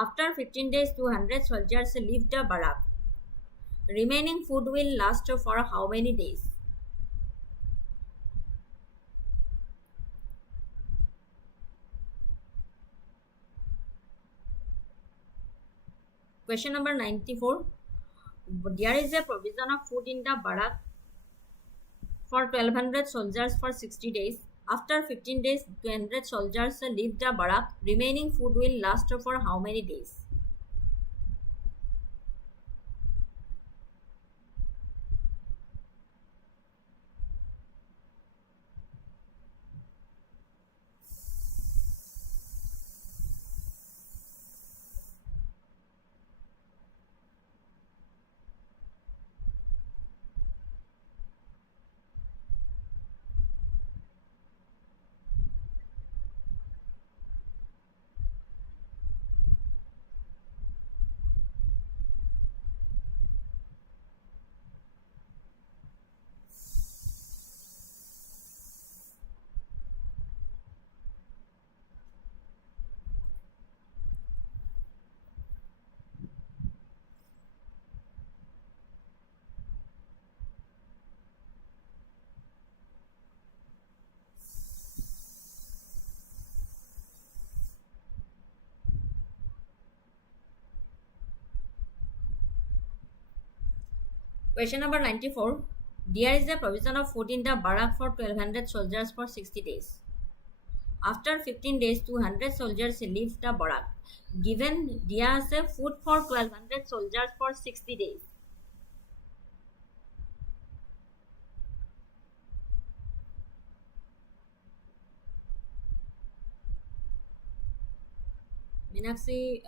After 15 days 200 soldiers leave the barrack. Remaining food will last for how many days? Question number 94. There is a provision of food in the barrack for 1200 soldiers for 60 days. After 15 days, 200 soldiers leave the barrack. Remaining food will last for how many days? Question number 94. There is a provision of food in the barrack for 1200 soldiers for 60 days. After 15 days, 200 soldiers leave the barrack. Given there is a food for 1200 soldiers for 60 days. Meenakshi,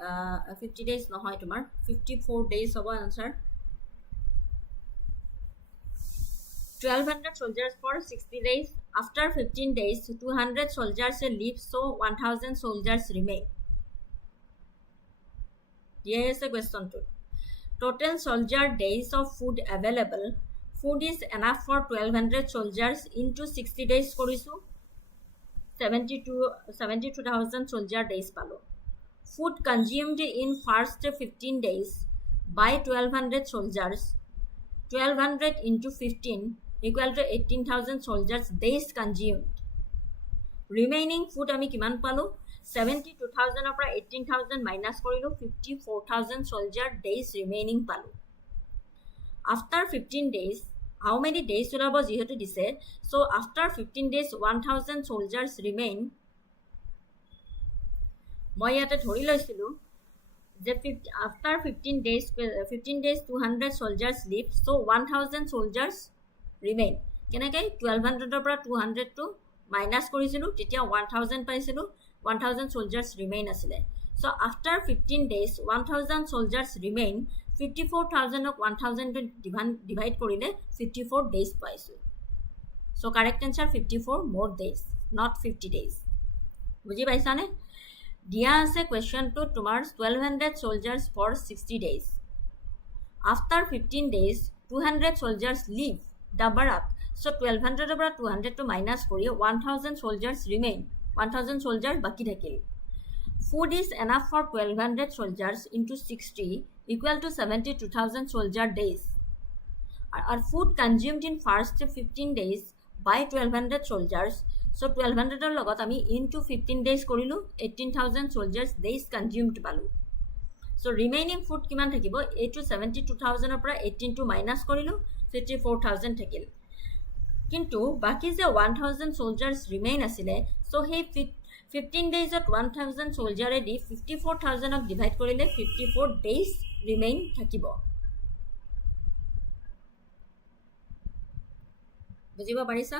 50 days nohoy tomar. 54 days hobo answer. 1200 soldiers for 60 days. After 15 days, 200 soldiers leave, so 1000 soldiers remain. Here is the question two. Total soldier days of food available. Food is enough for 1200 soldiers into 60 days korisu. 72,000 soldier days palo. Food consumed in first 15 days by 1200 soldiers. 1200 into 15 equal to 18,000 soldiers days consumed. Remaining food আমি কিমান পালো 72,000 পৰা 18,000 minus কৰিলো 54,000 soldier days remaining পালো. After 15 days, how many days ওলাব যিহেতু দিছে, so after 15 days 1,000 soldiers remain. মই ইয়াতে ধৰি লৈছিলো যে after 15 days 200 soldiers leave, so 1,000 soldiers remain. কেনেকৈ 1200 পৰা 200 to minus কৰিছিলো তেতিয়া 1000 পাইছিলো 1000 soldiers remain আছিলে. So after 15 days 1000 soldiers remain. 54,000 of 1000 to divide কৰিলে 54 days পাইছো. So correct answer 54 more days, not 50 days. বুজি পাইছানে? দিয়া আছে question to তোমাৰ 1200 soldiers for 60 days. After 15 days 200 soldiers leave the barrack. So 1200 পৰা 200 to minus কৰি 1000 soldiers remain. 1000 soldiers বাকি থাকিল. Food is enough for 1200 soldiers into 60 equal to 72,000 soldier days. Our food consumed in first 15 days by 1200 soldiers. So 1200 লগত আমি into 15 days কৰিলো 18,000 soldiers days consumed পালো. So remaining food কিমান থাকিব এইটো 72,000 পৰা 18 to minus কৰিলো 54,000 থাকিল. কিন্তু বাকি যে 1,000 soldiers remain আছিলে, so সেই 15 days of 1,000 soldier the 54,000 of divide কৰিলে 54 days remain থাকিব. বুজিব পাৰিছা?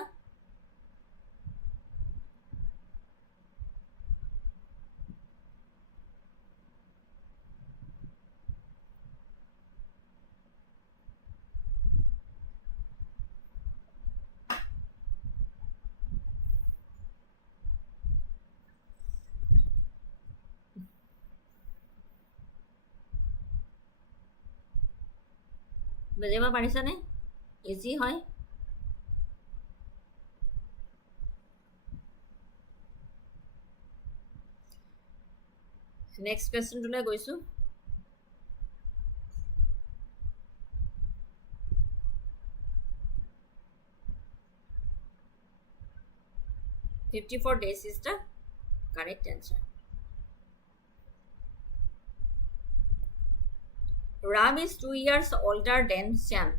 বুজিব পাৰিছানে? ইজি হয়. নেক্সট কুৱেশ্যনটোলৈ গৈছো. "54 days is the correct answer. Ram is 2 years older than Shyam,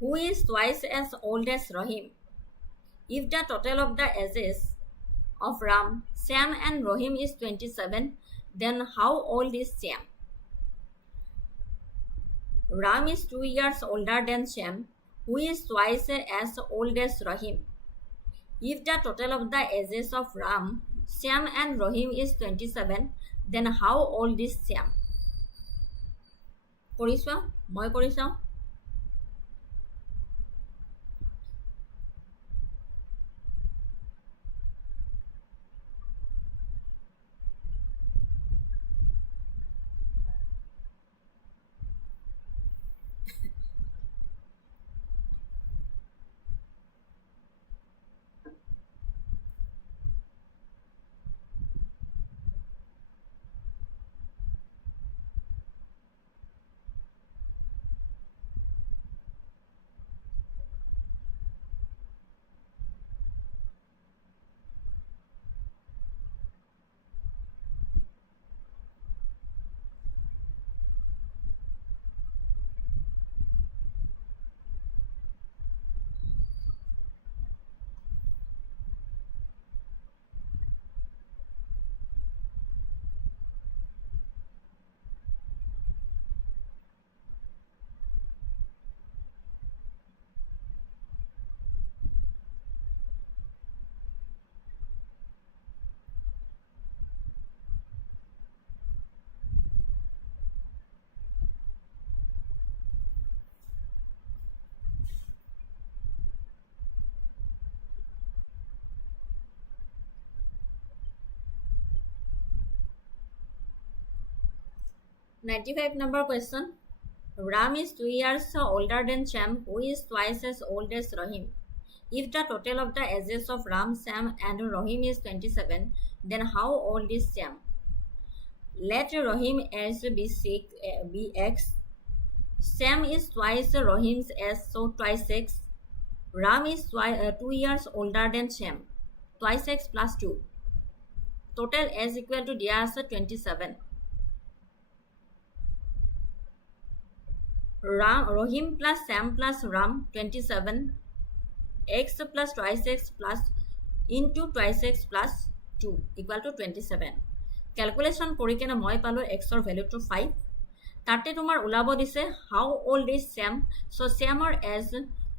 who is twice as old as Rahim. If the total of the ages of Ram, Shyam and Rahim is 27, then how old is Shyam? Ram is 2 years older than Shyam, who is twice as old as Rahim. If the total of the ages of Ram, Shyam and Rahim is 27, then how old is Shyam? কৰি চাওঁ, মই কৰি চাওঁ. 95 number question. Ram is 2 years older than Shyam, who is twice as old as Rahim. If the total of the ages of Ram, Sam, and Rahim is 27, then how old is Shyam? Let Rahim as be x. Sam is twice Rahim's as, so twice x. Ram is 2 years older than Shyam. Twice x plus 2. Total as equal to dia আছে 27. Rahim plus Sam plus Ram 27. X plus twice x plus into twice x plus 2 equal to 27. Calculation কৰি কেনে মই পালো x ৰ value to 5. তাতে তোমাৰ ওলাব দিছে how old is Sam. So Sam or as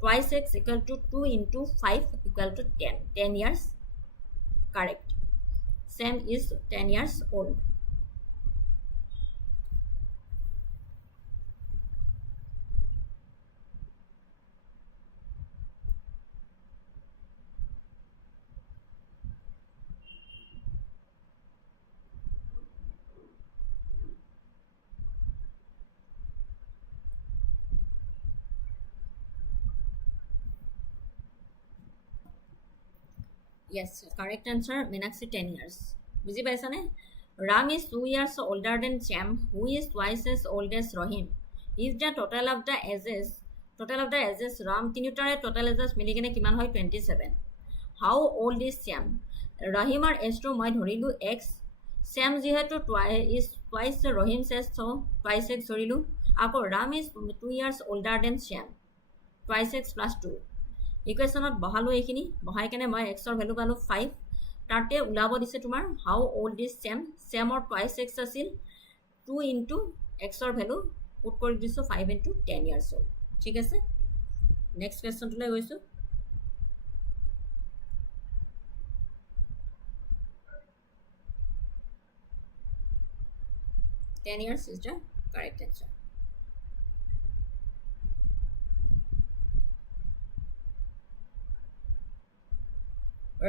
twice x equal to 2 into 5 equal to 10. 10 years. Correct. Sam is 10 years old. Yes, correct answer. Meenakshi 10 years. বুজি পাইছানে? Ram is 2 years older than Shyam, who is twice as old as Rahim. If the total of the ages Ram তিনিটাৰে total ages মিলি কেনে কিমান হয় 27. How old is Shyam? Rahimৰ age টো মই ধৰিলো x. Shyam যিহেতু is twice Rahim's age, so twice x ধৰিলো. আকৌ Ram is 2 years older than Shyam. Twice x plus 2. ইকুৱেশ্যনত বহালো এইখিনি বহাই কেনে মই x ৰ ভ্যালু পালো 5 তাতে উলাব দিছে তোমাৰ how old is Sam. Sam or twice x আছিল 2 into x ৰ ভ্যালু পুট কৰি দিছো 5 into 10 years old. ঠিক আছে, নেক্সট কোৱেশ্যনটোলৈ গৈছো. Ten years is the correct answer.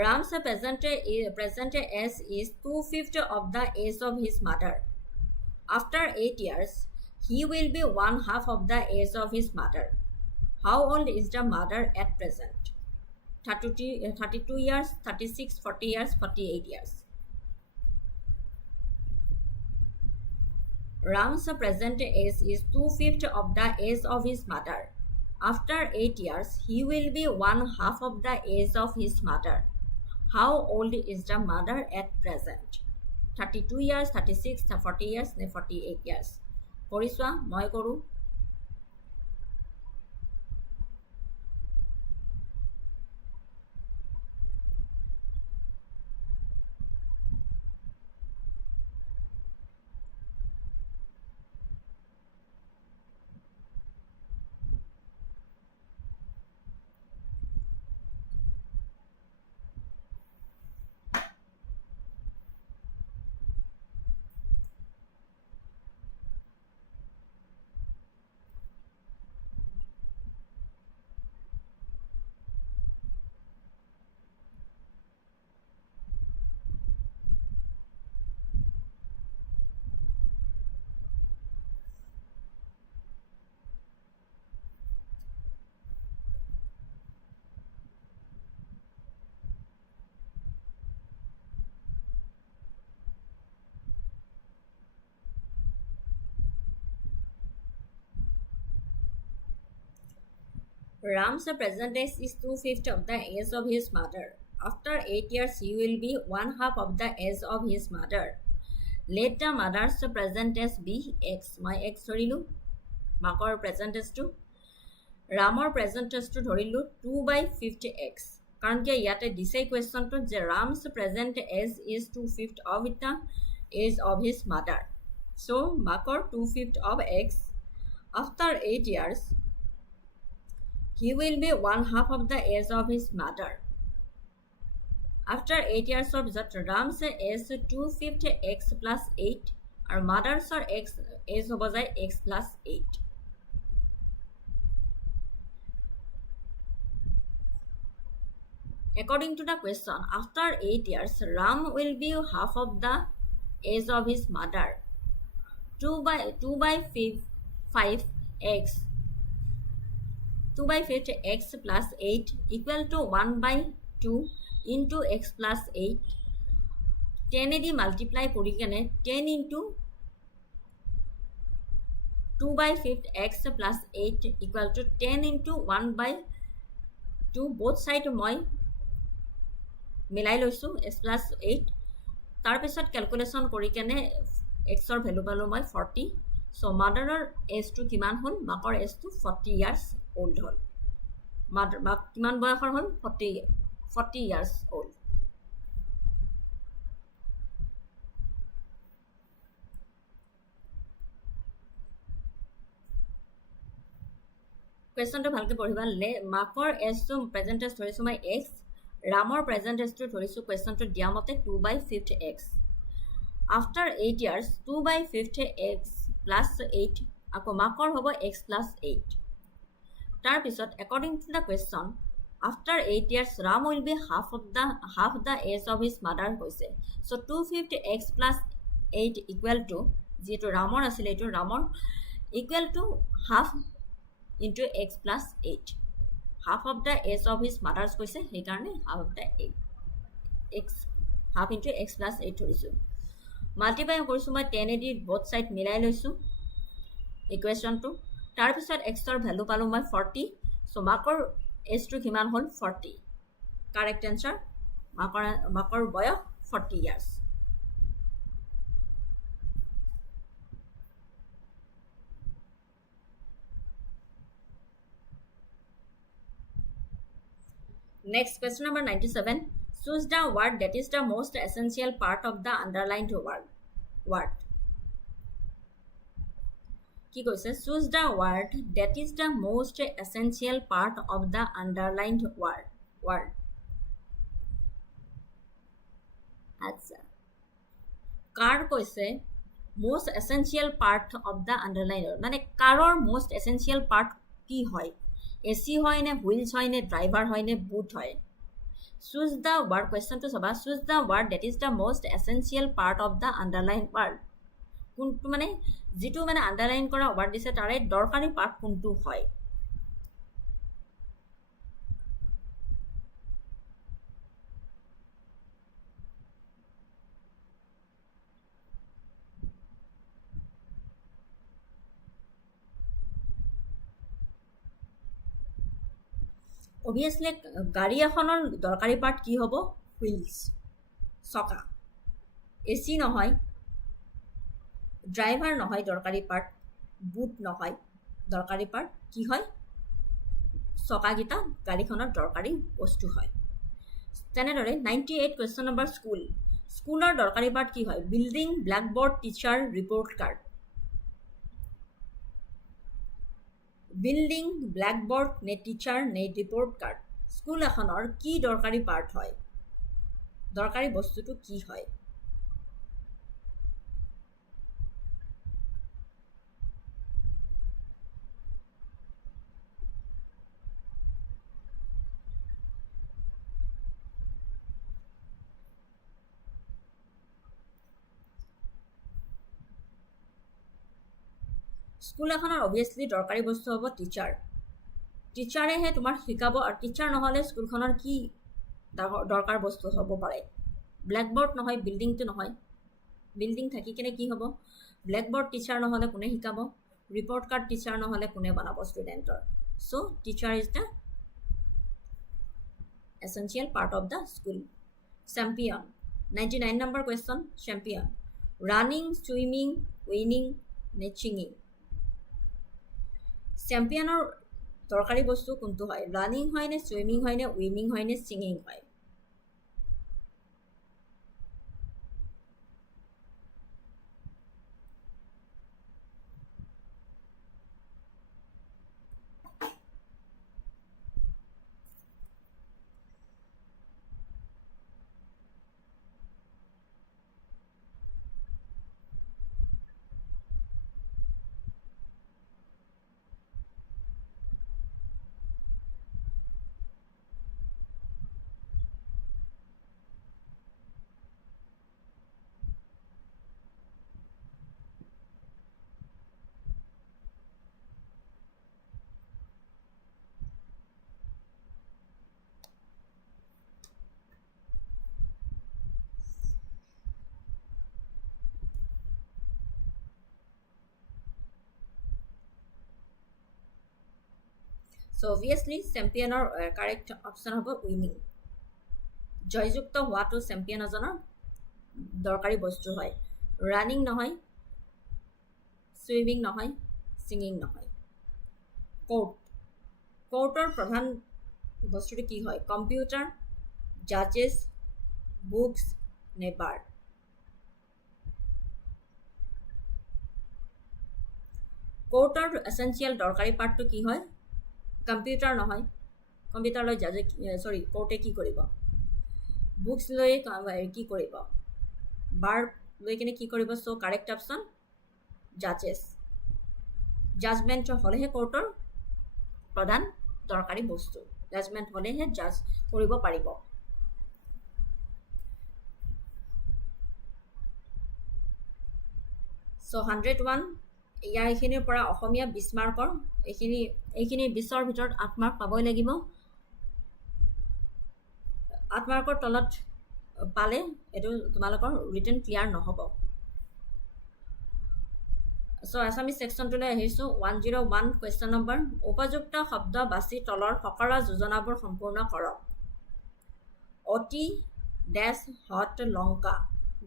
Ram's present age is 2/5 of the age of his mother. After 8 years, he will be 1/2 of the age of his mother. How old is the mother at present? 32 years, 36, 40 years, 48 years. Ram's present age is 2/5 of the age of his mother. After 8 years, he will be 1/2 of the age of his mother. How old is the mother at present? 32 years, 36, 40 years, 48 years. Koriswa, moi koru. Ram's present age is 2/5 of the age of his mother. After 8 years, he will be 1/2 of the age of his mother. Let the mother's present age be x. My x ধৰিলো মাকৰ present age টো Ramor present age টো ধৰিলো 2/50x. কাৰণ কি ইয়াতে দিছে কুৱেশ্যনটো যে Ram's present age is 2/5 of the age of his mother. So মাকৰ 2/5 of x. After 8 years, he will be 1/2 of the age of his mother. After 8 years of that, Ram's age 2/5x plus 8 and mother's x age hobo jay x plus 8. According to the question, after 8 years, Ram will be half of the age of his mother. 5 x 2 by 5 x plus 8 equal to 1 by 2 into x plus 8 10 এদি multiply কৰি কেনে 10 into 2 by 5 x plus 8 equal to 10 into 1 by 2 both side মই মিলাই লৈছোঁ x plus 8 তাৰপিছত calculation কৰি কেনে x ৰ ভ্যালু পালো মই 40 সো মাদাৰৰ এজ টু কিমান হ'ল মাকৰ এজ টু 40 ইয়াৰ্স ওল্ড হ'ল মাক কিমান বয়সৰ হ'ল 40 ইয়াৰ্স ওল্ড কুৱেশ্যনটো ভালকৈ পঢ়িবা মাকৰ এজটো প্ৰেজেণ্ট এজ ধৰিছোঁ মই x ৰামৰ প্ৰেজেণ্ট এজটো ধৰিছোঁ কুৱেশ্যনটো দিয়া মতে 2 by 5 x after 8 years 2 by 5 x plus 8 আকৌ মাকৰ হ'ব x plus 8 তাৰপিছত according to the question after 8 years ram will be half the age of his mother হৈছে so 250 x plus 8 equal to যেটো ৰামৰ আছিল এটো ৰামৰ equal to half into x plus 8 half of the age of his mother's কৈছে সেইকাৰণে half of the x half into x plus 8 ধৰিছো multiply কৰিছো মই 10 এদি both side মিলাই লৈছো ইকুৱেশ্যনটো তাৰপিছত x ৰ ভ্যালু পালো মই 40 সো মাকৰ এজটো কিমান হ'ল 40 কারেক্ট আনসার মাকৰ বয়স 40 years Next, question number 97. Choose the word that is the most essential part of the underlined word. Word. কি কৈছে? Choose the word that is the most essential part of the underlined word. Word. আচ্ছা কাৰ কৈছে most essential part of the underlined word মানে কাৰৰ most essential part কি হয় AC হয় নে wheels হয় নে ড্রাইভার হয় নে বুট হয় চুজ দ্য ওয়ার্ড কোয়েশ্চনটো সবা choose the word that is the most essential part of the underline word কোনটো মানে যেটো মানে আন্ডারলাইন কৰা ওয়ার্ড দিছে তাৰে দৰকাৰী পার্ট কোনটো হয় obviously গাড়ী এখনৰ দৰকাৰী পাৰ্ট কি হ'ব হুইলস চকা এসি নহয় ড্ৰাইভাৰ নহয় দৰকাৰী পাৰ্ট বুট নহয় দৰকাৰী পাৰ্ট কি হয় চকা গিটা গাড়ীখনৰ দৰকাৰী বস্তু হয় তেনেদৰে 98 কোৱেশ্চন নম্বৰ স্কুলৰ দৰকাৰী পাৰ্ট কি হয় building blackboard teacher report card building blackboard নে টিচার নে রিপোর্ট কার্ড স্কুল এখনৰ কি দৰকাৰী পার্ট হয় দৰকাৰী বস্তুটো কি হয় স্কুল এখনৰ obviously দৰকাৰী বস্তু হ'ব টিচাৰ টিচাৰে হে তোমাৰ শিকাব আৰু টিচাৰ নহলে স্কুলখনৰ কি দৰকাৰ বস্তু হ'ব পাৰে ব্ল্যাকবোর্ড নহয় বিল্ডিংটো নহয় বিল্ডিং থাকি কিনে কি হ'ব ব্ল্যাকবোর্ড টিচাৰ নহলে কোনে শিকাব ৰিপোৰ্ট কাৰ্ড টিচাৰ নহলে কোনে বনাব ষ্টুডেন্টৰ so teacher is the essential part of the school champion 99 number question champion running swimming winning singing চ্যাম্পিয়নৰ দৰকাৰী বস্তু কোনটো হয় রানিং হয় নে সুইমিং হয় নে উইনিং হয় নে সিঙ্গিং হয় So obviously চেম্পিয়নৰ কাৰেক্ট অপশ্যন হ'ব উইনিং জয়যুক্ত হোৱাটো চেম্পিয়ন এজনৰ দৰকাৰী বস্তু হয় ৰানিং নহয় সুইমিং নহয় সিঙ্গিং নহয় কোৰ্টৰ প্ৰধান বস্তুটো কি হয় কম্পিউটাৰ জাজেছ বুকছ নে বাৰ কোৰ্টৰ এসেনশিয়াল দৰকাৰী পাৰ্টটো কি হয় কম্পিউটাৰ নহয় কম্পিউটাৰ লৈ জাজে সৰি কোৰ্টে কি কৰিব বুকছ লৈ কি কৰিব বাৰ লৈ কিনে কি কৰিব সো কাৰেক্ট অপশ্যন জাজেছ জাজমেণ্ট হ'লেহে কোৰ্টৰ প্ৰধান দৰকাৰী বস্তু জাজমেণ্ট হ'লেহে জাজ কৰিব পাৰিব সো 101 ইয়াৰ এইখিনিৰ পৰা অসমীয়া 20 মাৰ্কৰ এইখিনি 20ৰ ভিতৰত 8 মাৰ্ক পাবই লাগিব 8 মাৰ্কৰ তলত পালে এটো তোমালোকৰ ৰিটেন ক্লিয়াৰ নহব সো আসামিজ সেকশনটোলৈ আহিছো 101 কোৱেশ্চন নম্বৰ উপযুক্ত শব্দ বাছি তলৰ ফকৰা যোজনাবোৰ সম্পূৰ্ণ কৰক অতি ড্যাশ হট লংকা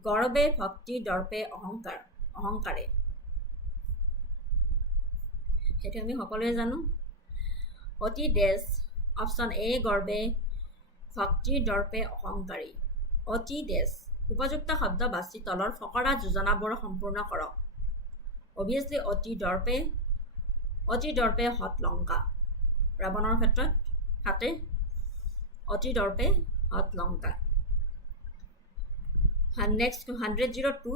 গৰ্বে ভক্তি দৰ্পে অহংকাৰে সেইটো আমি সকলোৱে জানো অতি ড্যাশ অপশ্যন এ গৰ্বে ভক্তি দৰ্পে অহংকাৰী অতি ড্যাশ উপযুক্ত শব্দ বাছি তলৰ ফকৰা যোজনাবোৰ সম্পূৰ্ণ কৰক obviously অতি দৰ্পে হট লংকা ৰাৱণৰ ক্ষেত্ৰত হাতে অতি দৰ্পে হট লংকা নেক্সট 102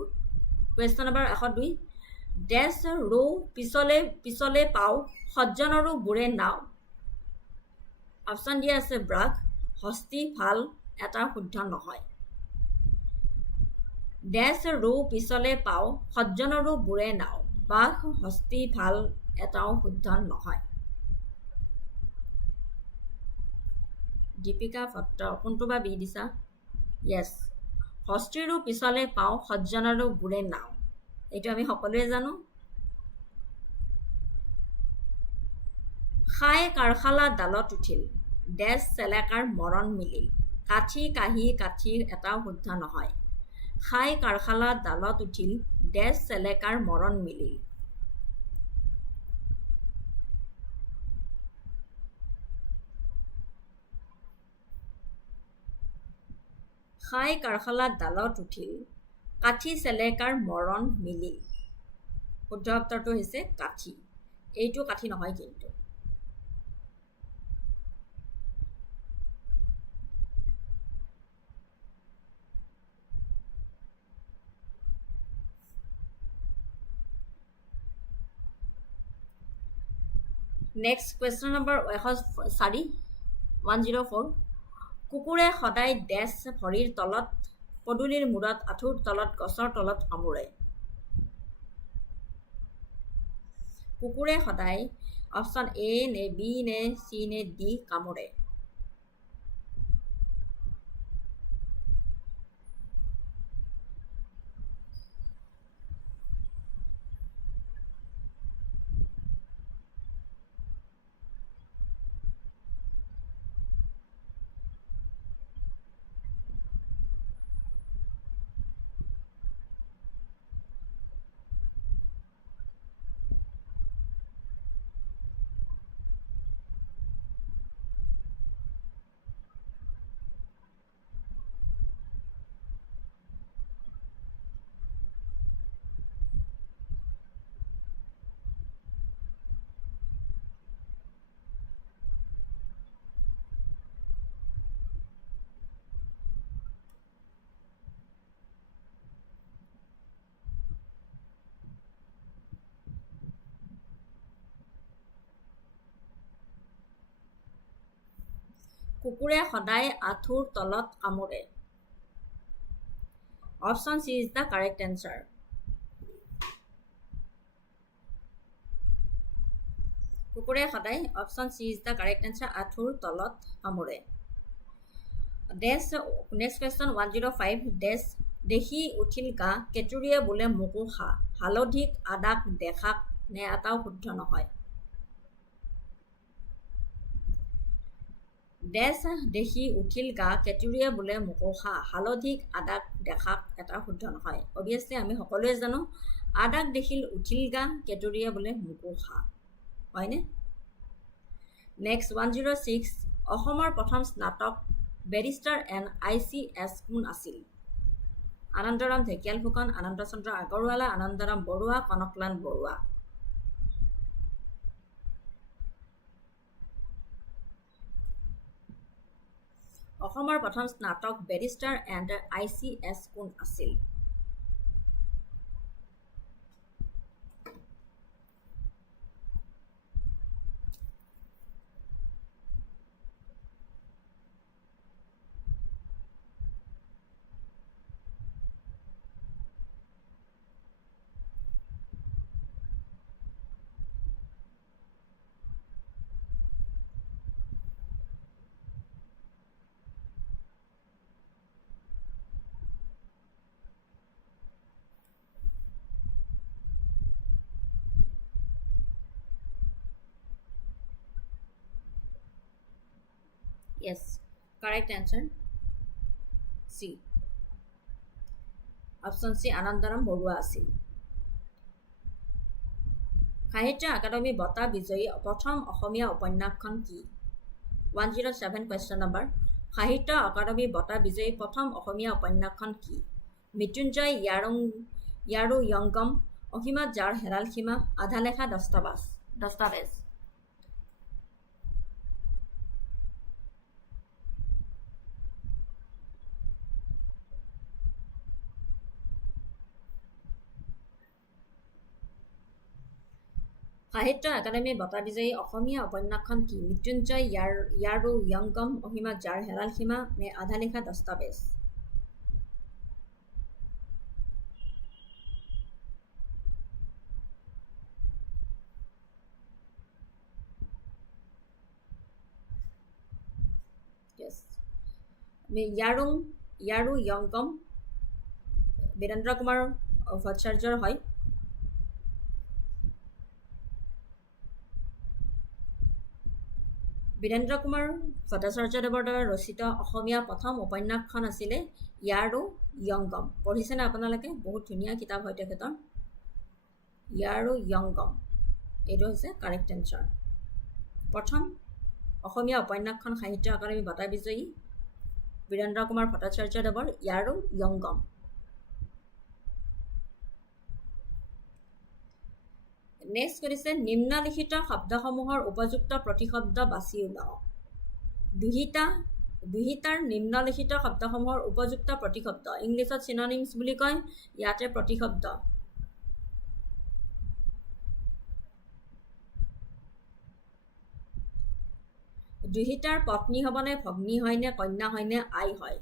কোৱেশ্চন নম্বৰ 102 ড্যাশ ৰৌ পিছলে পাও সজ্জনৰো বুৰে নাও অপশ্যন দিয়া আছে ব্ৰাক হস্তি ভাল এটা শুদ্ধ নহয় ড্যাশ ৰৌ পিছলে পাও সজ্জনৰো বুৰে নাও বাঘ হস্তি ভাল এটাও শুদ্ধ নহয় দীপিকা ভট্ট কোনটো বা বি দিছা ইয়েছ হস্তিৰো পিছলে পাও সজ্জনৰো বুৰে নাও এইটো আমি সকলোৱে জানো খাই কাৰখালা ডালত উঠিল ড্যাশ চেলেকাৰ মৰণ মিলিল কাঠি কাঠি এটাও শুদ্ধ নহয় খাই কাৰখালা ডালত উঠিল ড্যাশ চেলেকাৰ মৰণ মিলিল খাই কাৰখালা ডালত উঠিল কাঠি চেলেকাৰ মৰণ মিলিল শুদ্ধ উত্তৰটো হৈছে কাঠি এইটো কাঠি নহয় কিন্তু নেক্সট কোৱেশ্চন নম্বৰ 104 কুকুৰে সদায় ড্যাশ ভৰিৰ তলত পদুলিৰ মূৰত আঁঠুৰ তলত গছৰ তলত কামুৰে কুকুৰে সদায় অপশ্যন এ নে বি নে সি নে ডি কামুৰে কুকুৰে সদায় আঁঠুৰ তলত কামুৰে option C is the correct answer কুকুৰে সদায় option C is the correct answer আঁঠুৰ তলত কামুৰে নেক্সট কুৱেশ্চন 105 ড্যাশ দেখি উঠিল গা কেতুৰিয়ে বোলে মোকো খা হালধিক আদাক দেখাক নে এটাও শুদ্ধ নহয় দেশ দেখি উঠিল গা কেতুৰিয়ে বোলে মোকোসা হালধিক আদাক দেখাক এটা শুদ্ধ নহয়। অভিয়াছলি আমি সকলোৱে জানো আদাক দেখিল উঠিল গা কেতুৰিয়ে বোলে মোকোসা, হয়নে? নেক্সট 106 অসমৰ প্ৰথম স্নাতক বেৰিষ্টাৰ এণ্ড ICS কোন আছিল? আনন্দৰাম ঢেকিয়াল ফুকন, আনন্দ চন্দ্ৰ আগৰৱালা, আনন্দৰাম বৰুৱা, কনকলাল বৰুৱা। অসমৰ প্ৰথম স্নাতক বেৰিষ্টাৰ এণ্ড ICS কোন আছিল? Yes, correct answer C. Option C Anandaram Baruah আছিল। সাহিত্য একাডেমী বঁটা বিজয়ী প্ৰথম অসমীয়া উপন্যাসখন কি? 107 question number সাহিত্য একাডেমী বঁটা বিজয়ী প্ৰথম অসমীয়া উপন্যাসখন কি? মৃত্যুঞ্জয় ইয়াৰু য়ংগম, অসীমত যাৰ হেৰাল সীমা, আধালেখা দস্তাবেজ। সাহিত্য একাডেমী বঁটা বিজয়ী অসমীয়া উপন্যাসখন কি? মৃত্যুঞ্জয় ইয়াৰু য়ংগম, অসীমত যাৰ হেৰাল সীমা নে আধালেখা দস্তাবেজ? Yes. ইয়াৰু য়ংগম বীৰেন্দ্ৰ কুমাৰ ভট্টাচাৰ্যৰ হয়। বীৰেন্দ্ৰ কুমাৰ ভট্টাচাৰ্যদেৱৰ দ্বাৰা ৰচিত অসমীয়া প্ৰথম উপন্যাসখন আছিলে ইয়াৰু য়ংগম। পঢ়িছেনে আপোনালোকে? বহুত ধুনীয়া কিতাপ হয় তেখেতৰ। ইয়াৰু য়ংগম এইটো হৈছে কাৰেক্ট এনচাৰ। প্ৰথম অসমীয়া উপন্যাসখন সাহিত্য একাডেমী বঁটা বিজয়ী বীৰেন্দ্ৰ কুমাৰ ভট্টাচাৰ্যদেৱৰ ইয়াৰু য়ংগম। নেক্সট কৰিছে নিম্নলিখিত শব্দসমূহৰ উপযুক্ত প্ৰতিশব্দ বাছি উলিয়াওক। দুহিতাৰ নিম্নলিখিত শব্দসমূহৰ উপযুক্ত প্ৰতিশব্দ ইংলিছত চিননিমছ বুলি কয়, ইয়াতে প্ৰতিশব্দ। দুহিতাৰ পত্নী হ'বনে, ভগ্নী হয়নে, কন্যা হয়নে, আই হয়?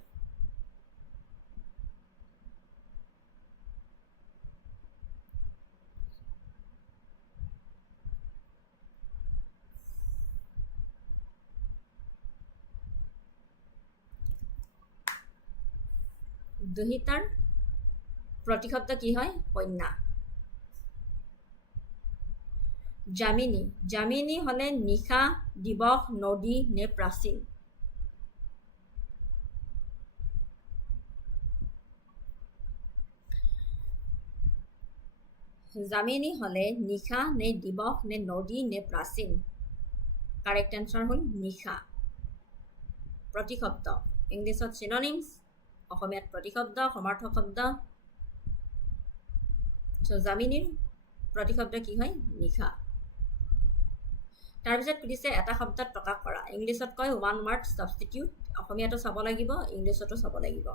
দুহিতাৰ প্ৰতিশব্দ কি হয়? কন্যা। যামিনী হলে নিশা, দিৱস, নদী নে প্ৰাচীন? যামিনী হলে নিশা নে দিৱস নে নদী নে প্ৰাচীন? কাৰেক্ট এনচাৰ হ'ল নিশা। প্ৰতিশব্দ ইংলিছত চিননিমছ, অসমীয়াত প্ৰতিশব্দ, সমাৰ্থক শব্দ। যামিনীৰ প্ৰতিশব্দ কি হয়? নিশা। তাৰপিছত সুধিছে এটা শব্দত প্ৰকাশ কৰা। ইংলিছত কয় ওৱান ৱাৰ্ড ছাবষ্টিটিউট, অসমীয়াতো চাব লাগিব, ইংলিছতো চাব লাগিব।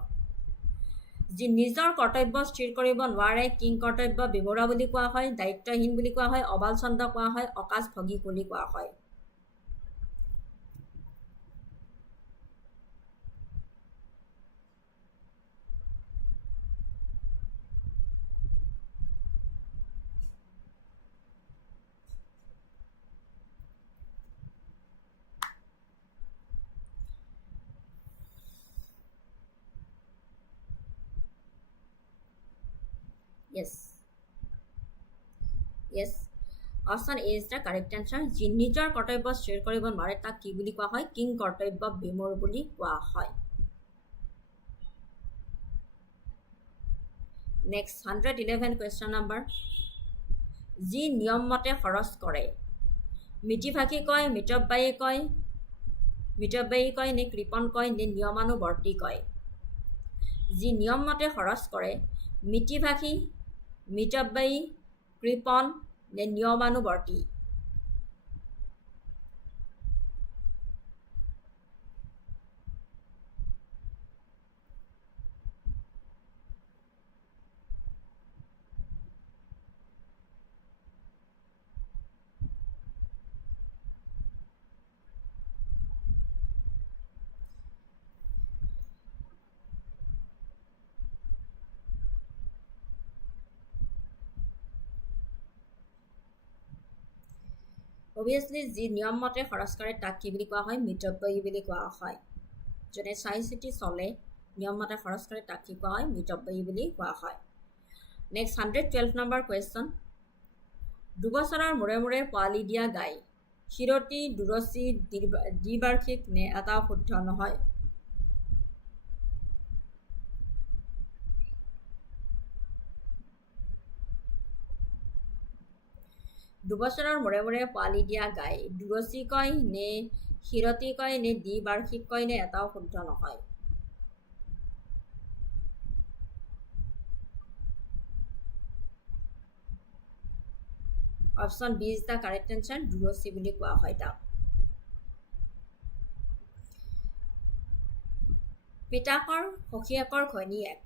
যি নিজৰ কৰ্তব্য স্থিৰ কৰিব নোৱাৰে কিং কৰ্তব্য বিমূঢ় বুলি কোৱা হয়, দায়িত্বহীন বুলি কোৱা হয়, অবালচন্দ কোৱা হয়, অকাজভোগী বুলি কোৱা হয়। Yes. Option A is the correct answer. যি নিজৰ কৰ্তব্য স্থিৰ কৰিব নোৱাৰে তাক কি বুলি কোৱা হয়? কিং কৰ্তব্য বিমূঢ় বুলি কোৱা হয়। Next 111 question number. যি নিয়ম মতে খৰচ কৰে, মিতভাষী কয়, মিতব্যয়ী কয়, নে কৃপণ কয়, নে নিয়মানুৱৰ্তী কয়? যি নিয়ম মতে খৰচ কৰে, মিতভাষী, মিতব্যয়ী, কৃপণ নে নিয়মানুৱৰ্তী? অবভিয়াছলি যি নিয়ম মতে খৰচ কৰে তাক কি বুলি কোৱা হয়? মিতব্যয়ী বুলি কোৱা হয়। যোনে চাই চিতি চলে, নিয়ম মতে খৰচ কৰে তাক কি কোৱা হয়? মিতব্যয়ী বুলি কোৱা হয়। Next 112 number question. দুবছৰৰ মূৰে মূৰে পোৱালি দিয়া গাই শিৰতী, দুৰচী, দ্বিবাৰ্ষিক নে এটাও শুদ্ধ নহয়? দুবছৰৰ মূৰে মূৰে পোৱালি দিয়া গাই দুৰচী কয় নে শিৰতী কয় নে দ্বিবাৰ্ষিক কয় নে এটাও শুদ্ধ নহয়? Option B is the correct answer. দুৰচী বুলি কোৱা হয় তাক। পিতাকৰ সখীয়েকৰ ঘৈণীয়েক।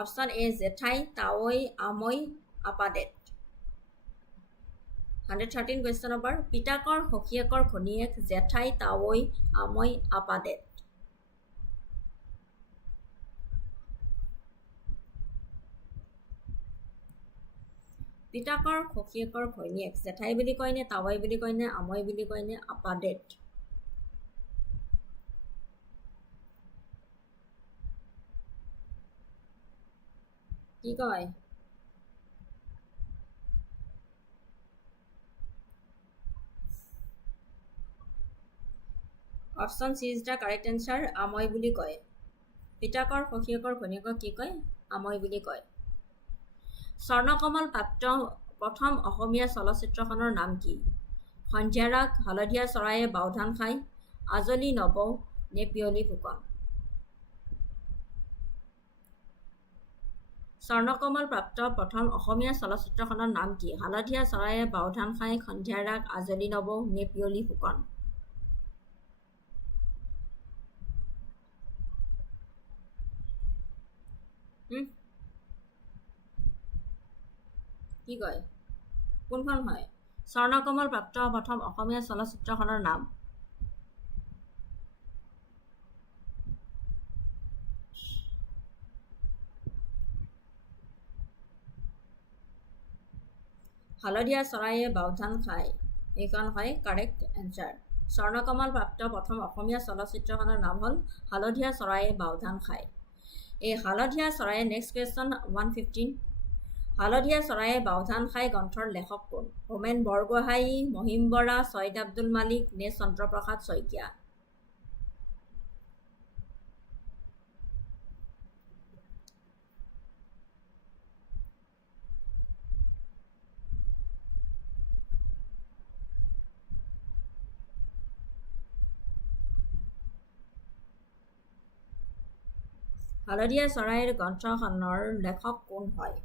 অপশ্যন এ জেঠাই, তাৱৈ, আমৈ, আপাদেত। 113 কুৱেশ্যন নম্বৰ। পিতাকৰ সখীয়েকৰ ঘৈণীয়েক, জেঠাই, তাৱৈ, আমৈ, আপাদেত। পিতাকৰ সখীয়েকৰ ঘৈণীয়েক জেঠাই বুলি কয় নে, তাৱৈ বুলি কয় নে, আমৈ বুলি কয় নে, আপাদেত? কি কয়? Option C is the correct answer. আমৈ বুলি কয়। পিতাকৰ সখীয়েকৰ ঘৈণীয়েকক কি কয়? আমৈ বুলি কয়। স্বৰ্ণকমল প্ৰাপ্ত প্ৰথম অসমীয়া চলচ্চিত্ৰখনৰ নাম কি? সন্ধিয়া ৰাগ, হালধীয়া চৰায়ে বাওধান খায়, আজলি নবৌ নে পিয়লি ফুকন? স্বৰ্ণকমল প্ৰাপ্ত প্ৰথম অসমীয়া চলচ্চিত্ৰখনৰ নাম কি? হালধীয়া চৰায়ে বাওধান খায়, সন্ধিয়া ৰাগ, আজলি নবৌ নে পিয়লি ফুকন? কি কয়? কোনখন হয়? স্বৰ্ণকমল প্ৰাপ্ত প্ৰথম অসমীয়া চলচ্চিত্ৰখনৰ নাম? হালধীয়া চৰায়ে বাওধান খায়, এইখন হয় কাৰেক্ট এনচাৰ। স্বৰ্ণকমল প্ৰাপ্ত প্ৰথম অসমীয়া চলচ্চিত্ৰখনৰ নাম হ'ল হালধীয়া চৰায়ে বাওধান খায়। এই হালধীয়া চৰায়ে নেক্সট কুৱেশ্যন 115। হালধীয়া চৰায়ে বাওধান খায় গ্ৰন্থৰ লেখক কোন? হোমেন বৰগোহাঞি, মহিম বৰা, ছৈয়দ আব্দুল মালিক নে চন্দ্ৰপ্ৰসাদ শইকীয়া? হালধীয়া চৰাইৰ গ্ৰন্থখনৰ লেখক কোন হয়?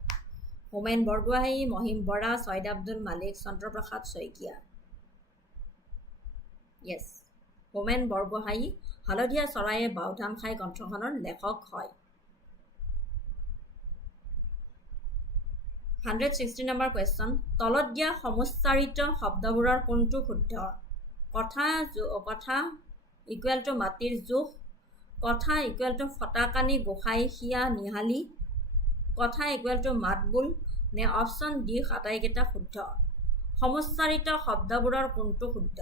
হোমেন বৰগোহাঞি, মহিম বৰা, ছৈয়দ আব্দুল মালিক, চন্দ্ৰপ্ৰসাদ শইকীয়া? য়েছ, হোমেন বৰগোহাঞি হালধীয়া চৰায়ে বাওধান খায় গ্ৰন্থখনৰ লেখক হয়। 116 নম্বৰ কুৱেশ্যন। তলত দিয়া সমুচ্চাৰিত শব্দবোৰৰ কোনটো শুদ্ধ? কথা ইকুৱেল টু মাটিৰ জোখ, কথা ইকুৱেল টু ফটাকানি গোসাঁই সিয়া নিহালি, কথা ইকুৱেল টু মাতবোল নে অপশ্যন ডি আটাইকেইটা শুদ্ধ? সমুচ্চাৰিত শব্দবোৰৰ কোনটো শুদ্ধ?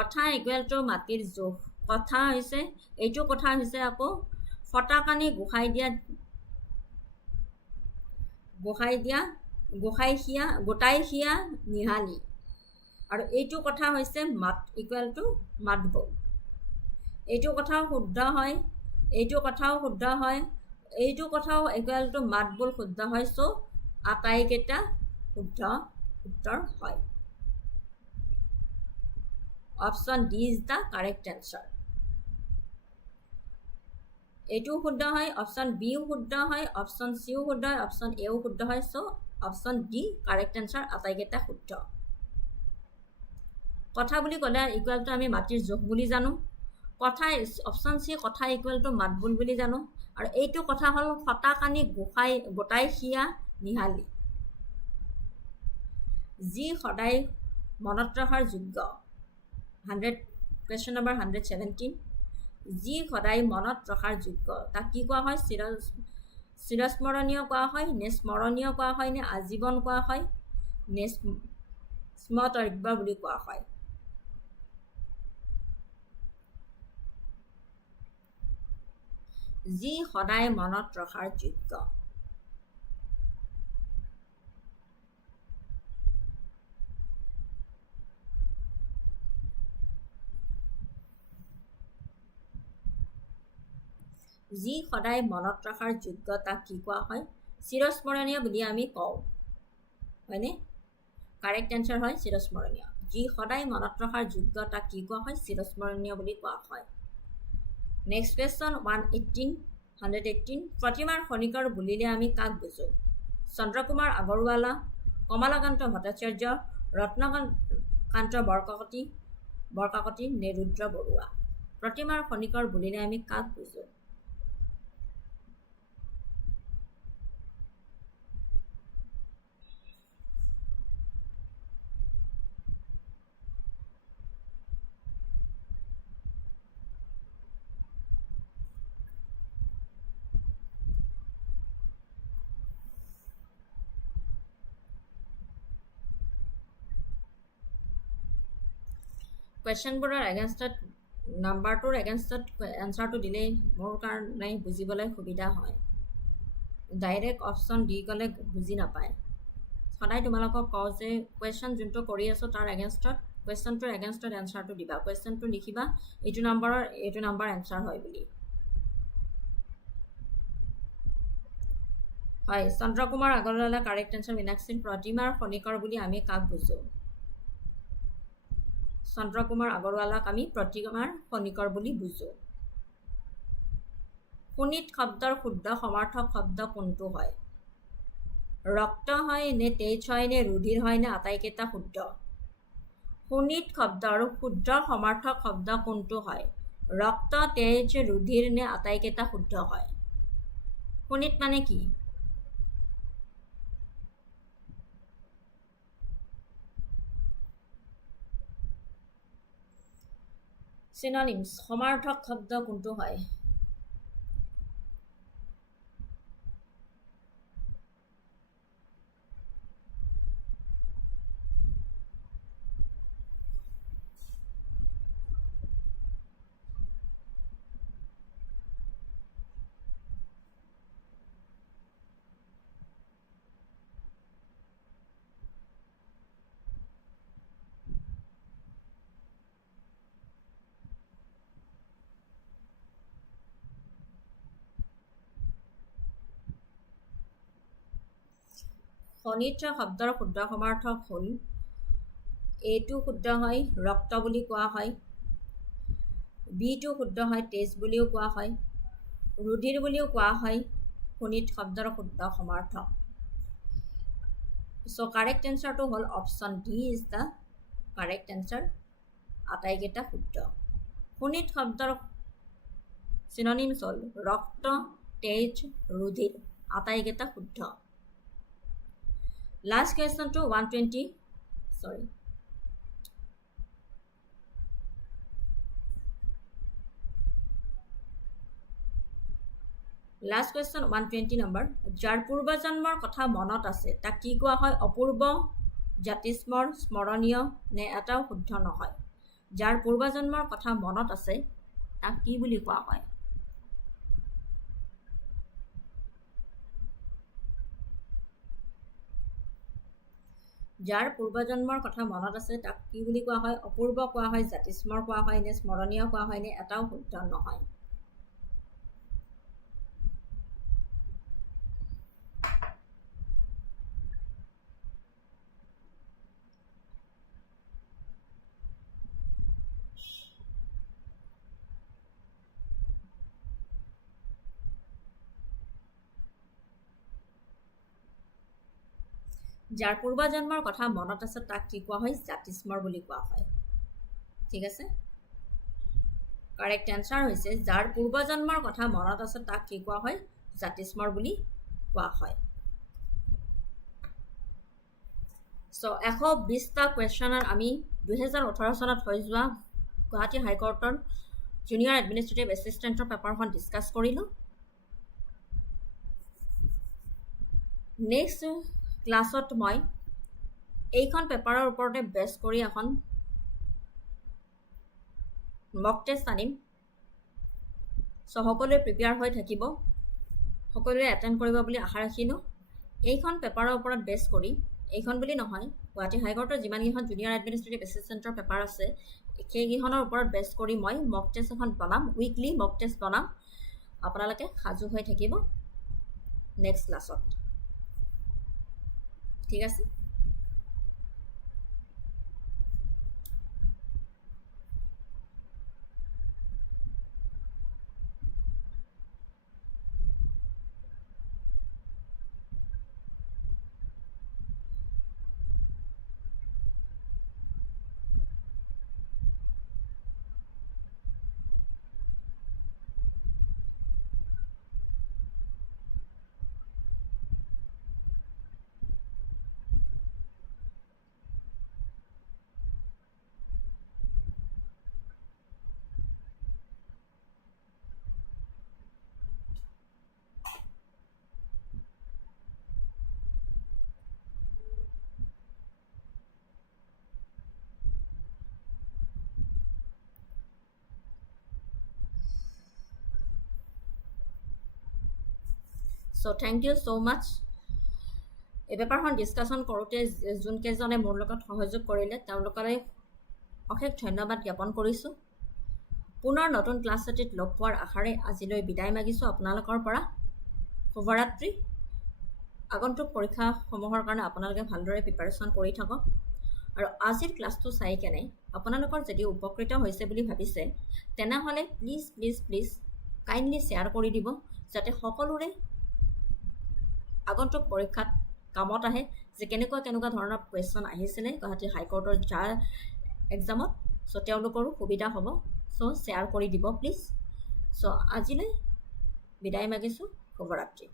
কথা ইকুৱেল টু মাটিৰ জোখ কথা হৈছে এইটো কথা হৈছে আকৌ ফটাকানি গোসাই দিয়া গোটাই খিয়া নিহালি আৰু এইটো কথা হৈছে মাত ইকুৱেল টু মাতবল এইটো কথাও শুদ্ধ হয় এইটো কথাও শুদ্ধ হয় এইটো কথাও ইকুৱেল টু মাতবল শুদ্ধ হয় চ' আটাইকেইটা শুদ্ধ উত্তৰ হয় option D is the correct answer এইটো শুদ্ধ হয় অপশ্যন বিও শুদ্ধ হয় অপশ্যন চিও শুদ্ধ হয় অপশ্যন এও শুদ্ধ হয় চ' অপশ্যন ডি কাৰেক্ট এনচাৰ আটাইকেইটা শুদ্ধ কথা বুলি ক'লে ইকুৱেল টু আমি মাটিৰ জোখ বুলি জানো কথা অপশ্যন চি কথা ইকুৱেল টু মাতবোল বুলি জানো আৰু এইটো কথা হ'ল ফটাকানি গোটাই খিয়া নিহালি যি সদায় মনত ৰখাৰ যোগ্য 100 কুৱেশ্যন নম্বৰ 117 যি সদায় মনত ৰখাৰ যোগ্য তাক কি কোৱা হয় চিৰস্মৰণীয় কোৱা হয় নে স্মৰণীয় কোৱা হয় নে আজীৱন কোৱা হয় নে স্মৃতৰ্ব্য বুলি কোৱা হয় যি সদায় মনত ৰখাৰ যোগ্য যি সদায় মনত ৰখাৰ যোগ্য তাক কি কোৱা হয় চিৰস্মৰণীয় বুলি আমি কওঁ হয়নে কাৰেক্ট এনচাৰ হয় চিৰস্মৰণীয় যি সদায় মনত ৰখাৰ যোগ্য তাক কি কোৱা হয় চিৰস্মৰণীয় বুলি কোৱা হয় নেক্সট কুৱেশ্যন 118 প্ৰতিমাৰ খনিকৰ বুলিলে আমি কাক বুজো চন্দ্ৰকুমাৰ আগৰৱালা কমলাকান্ত ভট্টাচাৰ্য ৰত্নকান্ত বৰকাকতি নে ৰুদ্ৰ বৰুৱা প্ৰতিমাৰ খনিকৰ বুলিলে আমি কাক বুজো কুৱেশ্যনবোৰৰ এগেইনষ্টত নাম্বাৰটোৰ এগেইনষ্টত এনচাৰটো দিলেই মোৰ কাৰণে বুজিবলৈ সুবিধা হয় ডাইৰেক্ট অপশ্যন দি গ'লে বুজি নাপায় সদায় তোমালোকক কওঁ যে কুৱেশ্যন যোনটো কৰি আছোঁ তাৰ এগেইনষ্টত কুৱেশ্যনটোৰ এগেইনষ্টত এনচাৰটো দিবা কুৱেশ্যনটো লিখিবা এইটো নাম্বাৰ এনচাৰ হয় বুলি হয় চন্দ্ৰকুমাৰ আগৰৱালা কাৰেক্ট এনচাৰ মীনাক্ষী প্ৰতিমাৰ খনিকৰ বুলি আমি কাক বুজো চন্দ্ৰকুমাৰ আগৰৱালাক আমি প্ৰতিমাৰ খনিকৰ বুলি বুজো শোণিত শব্দৰ শুদ্ধ সমাৰ্থক শব্দ কোনটো হয় ৰক্ত হয় নে তেজ হয় নে ৰুধিৰ হয় নে আটাইকেইটা শুদ্ধ শোণিত শব্দৰ শুদ্ধ সমাৰ্থক শব্দ কোনটো হয় ৰক্ত তেজ ৰুধিৰ নে আটাইকেইটা শুদ্ধ হয় শোণিত মানে কি চিননিমছ সমাৰ্থক শব্দ কোনটো হয় খনিজ শব্দৰ শুদ্ধ সমাৰ্থক হ'ল এটো শুদ্ধ হয় ৰক্ত বুলি কোৱা হয় বিটো শুদ্ধ হয় তেজ বুলিও কোৱা হয় ৰুধিৰ বুলিও কোৱা হয় খনিজ শব্দৰ শুদ্ধ সমাৰ্থক চ' কাৰেক্ট এনচাৰটো হ'ল option D is the correct answer আটাইকেইটা শুদ্ধ খনিজ শব্দৰ চিননিমছ হ'ল ৰক্ত তেজ ৰুধিৰ আটাইকেইটা শুদ্ধ লাষ্ট কুৱেশ্যনটো 120 লাষ্ট কুৱেশ্যন 120 নম্বৰ যাৰ পূৰ্বজন্মৰ কথা মনত আছে তাক কি কোৱা হয় অপূৰ্ব জাতিস্মৰ স্মৰণীয় নে এটাও শুদ্ধ নহয় যাৰ পূৰ্বজন্মৰ কথা মনত আছে তাক কি বুলি কোৱা হয়? যাৰ পূৰ্বজন্মৰ কথা মনত আছে তাক কি বুলি কোৱা হয়? অপূৰ্ব কোৱা হয়, জাতিস্মৰ কোৱা হয়, নে স্মৰণীয় কোৱা হয়, নে এটাও শুদ্ধ নহয়? যাৰ পূৰ্বজন্মৰ কথা মনত আছে তাক কি কোৱা হয়? জাতিস্মৰ বুলি কোৱা হয়। ঠিক আছে, কাৰেক্ট এনচাৰ হৈছে যাৰ পূৰ্বজন্মৰ কথা মনত আছে তাক কি কোৱা হয়? জাতিস্মৰ বুলি কোৱা হয়। চ' 120টা কুৱেশ্যনৰ আমি 2018 চনত হৈ যোৱা গুৱাহাটী হাইকোৰ্টৰ জুনিয়ৰ এডমিনিষ্ট্ৰেটিভ এছিষ্টেণ্টৰ পেপাৰখন ডিছকাছ কৰিলোঁ। নেক্সট ক্লাছত মই এইখন পেপাৰৰ ওপৰতে বেছ কৰি এখন মক টেষ্ট আনিম। চ' সকলোৱে প্ৰিপেয়াৰ হৈ থাকিব, সকলোৱে এটেণ্ড কৰিব বুলি আশা ৰাখিলোঁ। এইখন পেপাৰৰ ওপৰত বেছ কৰি, এইখন বুলি নহয়, গুৱাহাটী হাইকোৰ্টৰ যিমানকেইখন জুনিয়ৰ এডমিনিষ্ট্ৰেটিভ এছিষ্টেণ্টৰ পেপাৰ আছে সেইকেইখনৰ ওপৰত বেছ কৰি মই মক টেষ্ট এখন বনাম, উইকলি মক টেষ্ট বনাম। আপোনালোকে সাজু হৈ থাকিব নেক্সট ক্লাছত। ঠিক আছে। চ' থেংক ইউ ছ' মাছ। এই পেপাৰখন ডিছকাশ্যন কৰোঁতে যোনকেইজনে মোৰ লগত সহযোগ কৰিলে তেওঁলোকলৈ অশেষ ধন্যবাদ জ্ঞাপন কৰিছোঁ। পুনৰ নতুন ক্লাছ এটিত লগ পোৱাৰ আশাৰে আজিলৈ বিদায় মাগিছোঁ আপোনালোকৰ পৰা। শুভৰাত্ৰি। আগন্তুক পৰীক্ষাসমূহৰ কাৰণে আপোনালোকে ভালদৰে প্ৰিপাৰেশ্যন কৰি থাকক। আৰু আজিৰ ক্লাছটো চাই কেনে আপোনালোকৰ যদি উপকৃত হৈছে বুলি ভাবিছে তেনেহ'লে please please please kindly share কৰি দিব, যাতে সকলোৰে আগন্তুক পৰীক্ষাত কামত আহে যে কেনেকুৱা ধৰণৰ কুৱেশ্যন আহিছিলে গুৱাহাটী হাইকোৰ্টৰ যাৰ এক্সামত। চ' তেওঁলোকৰো সুবিধা হ'ব। চ' শ্বেয়াৰ কৰি দিব প্লিজ। চ' আজিলৈ বিদায় মাগিছোঁ। শুভৰাত্ৰি।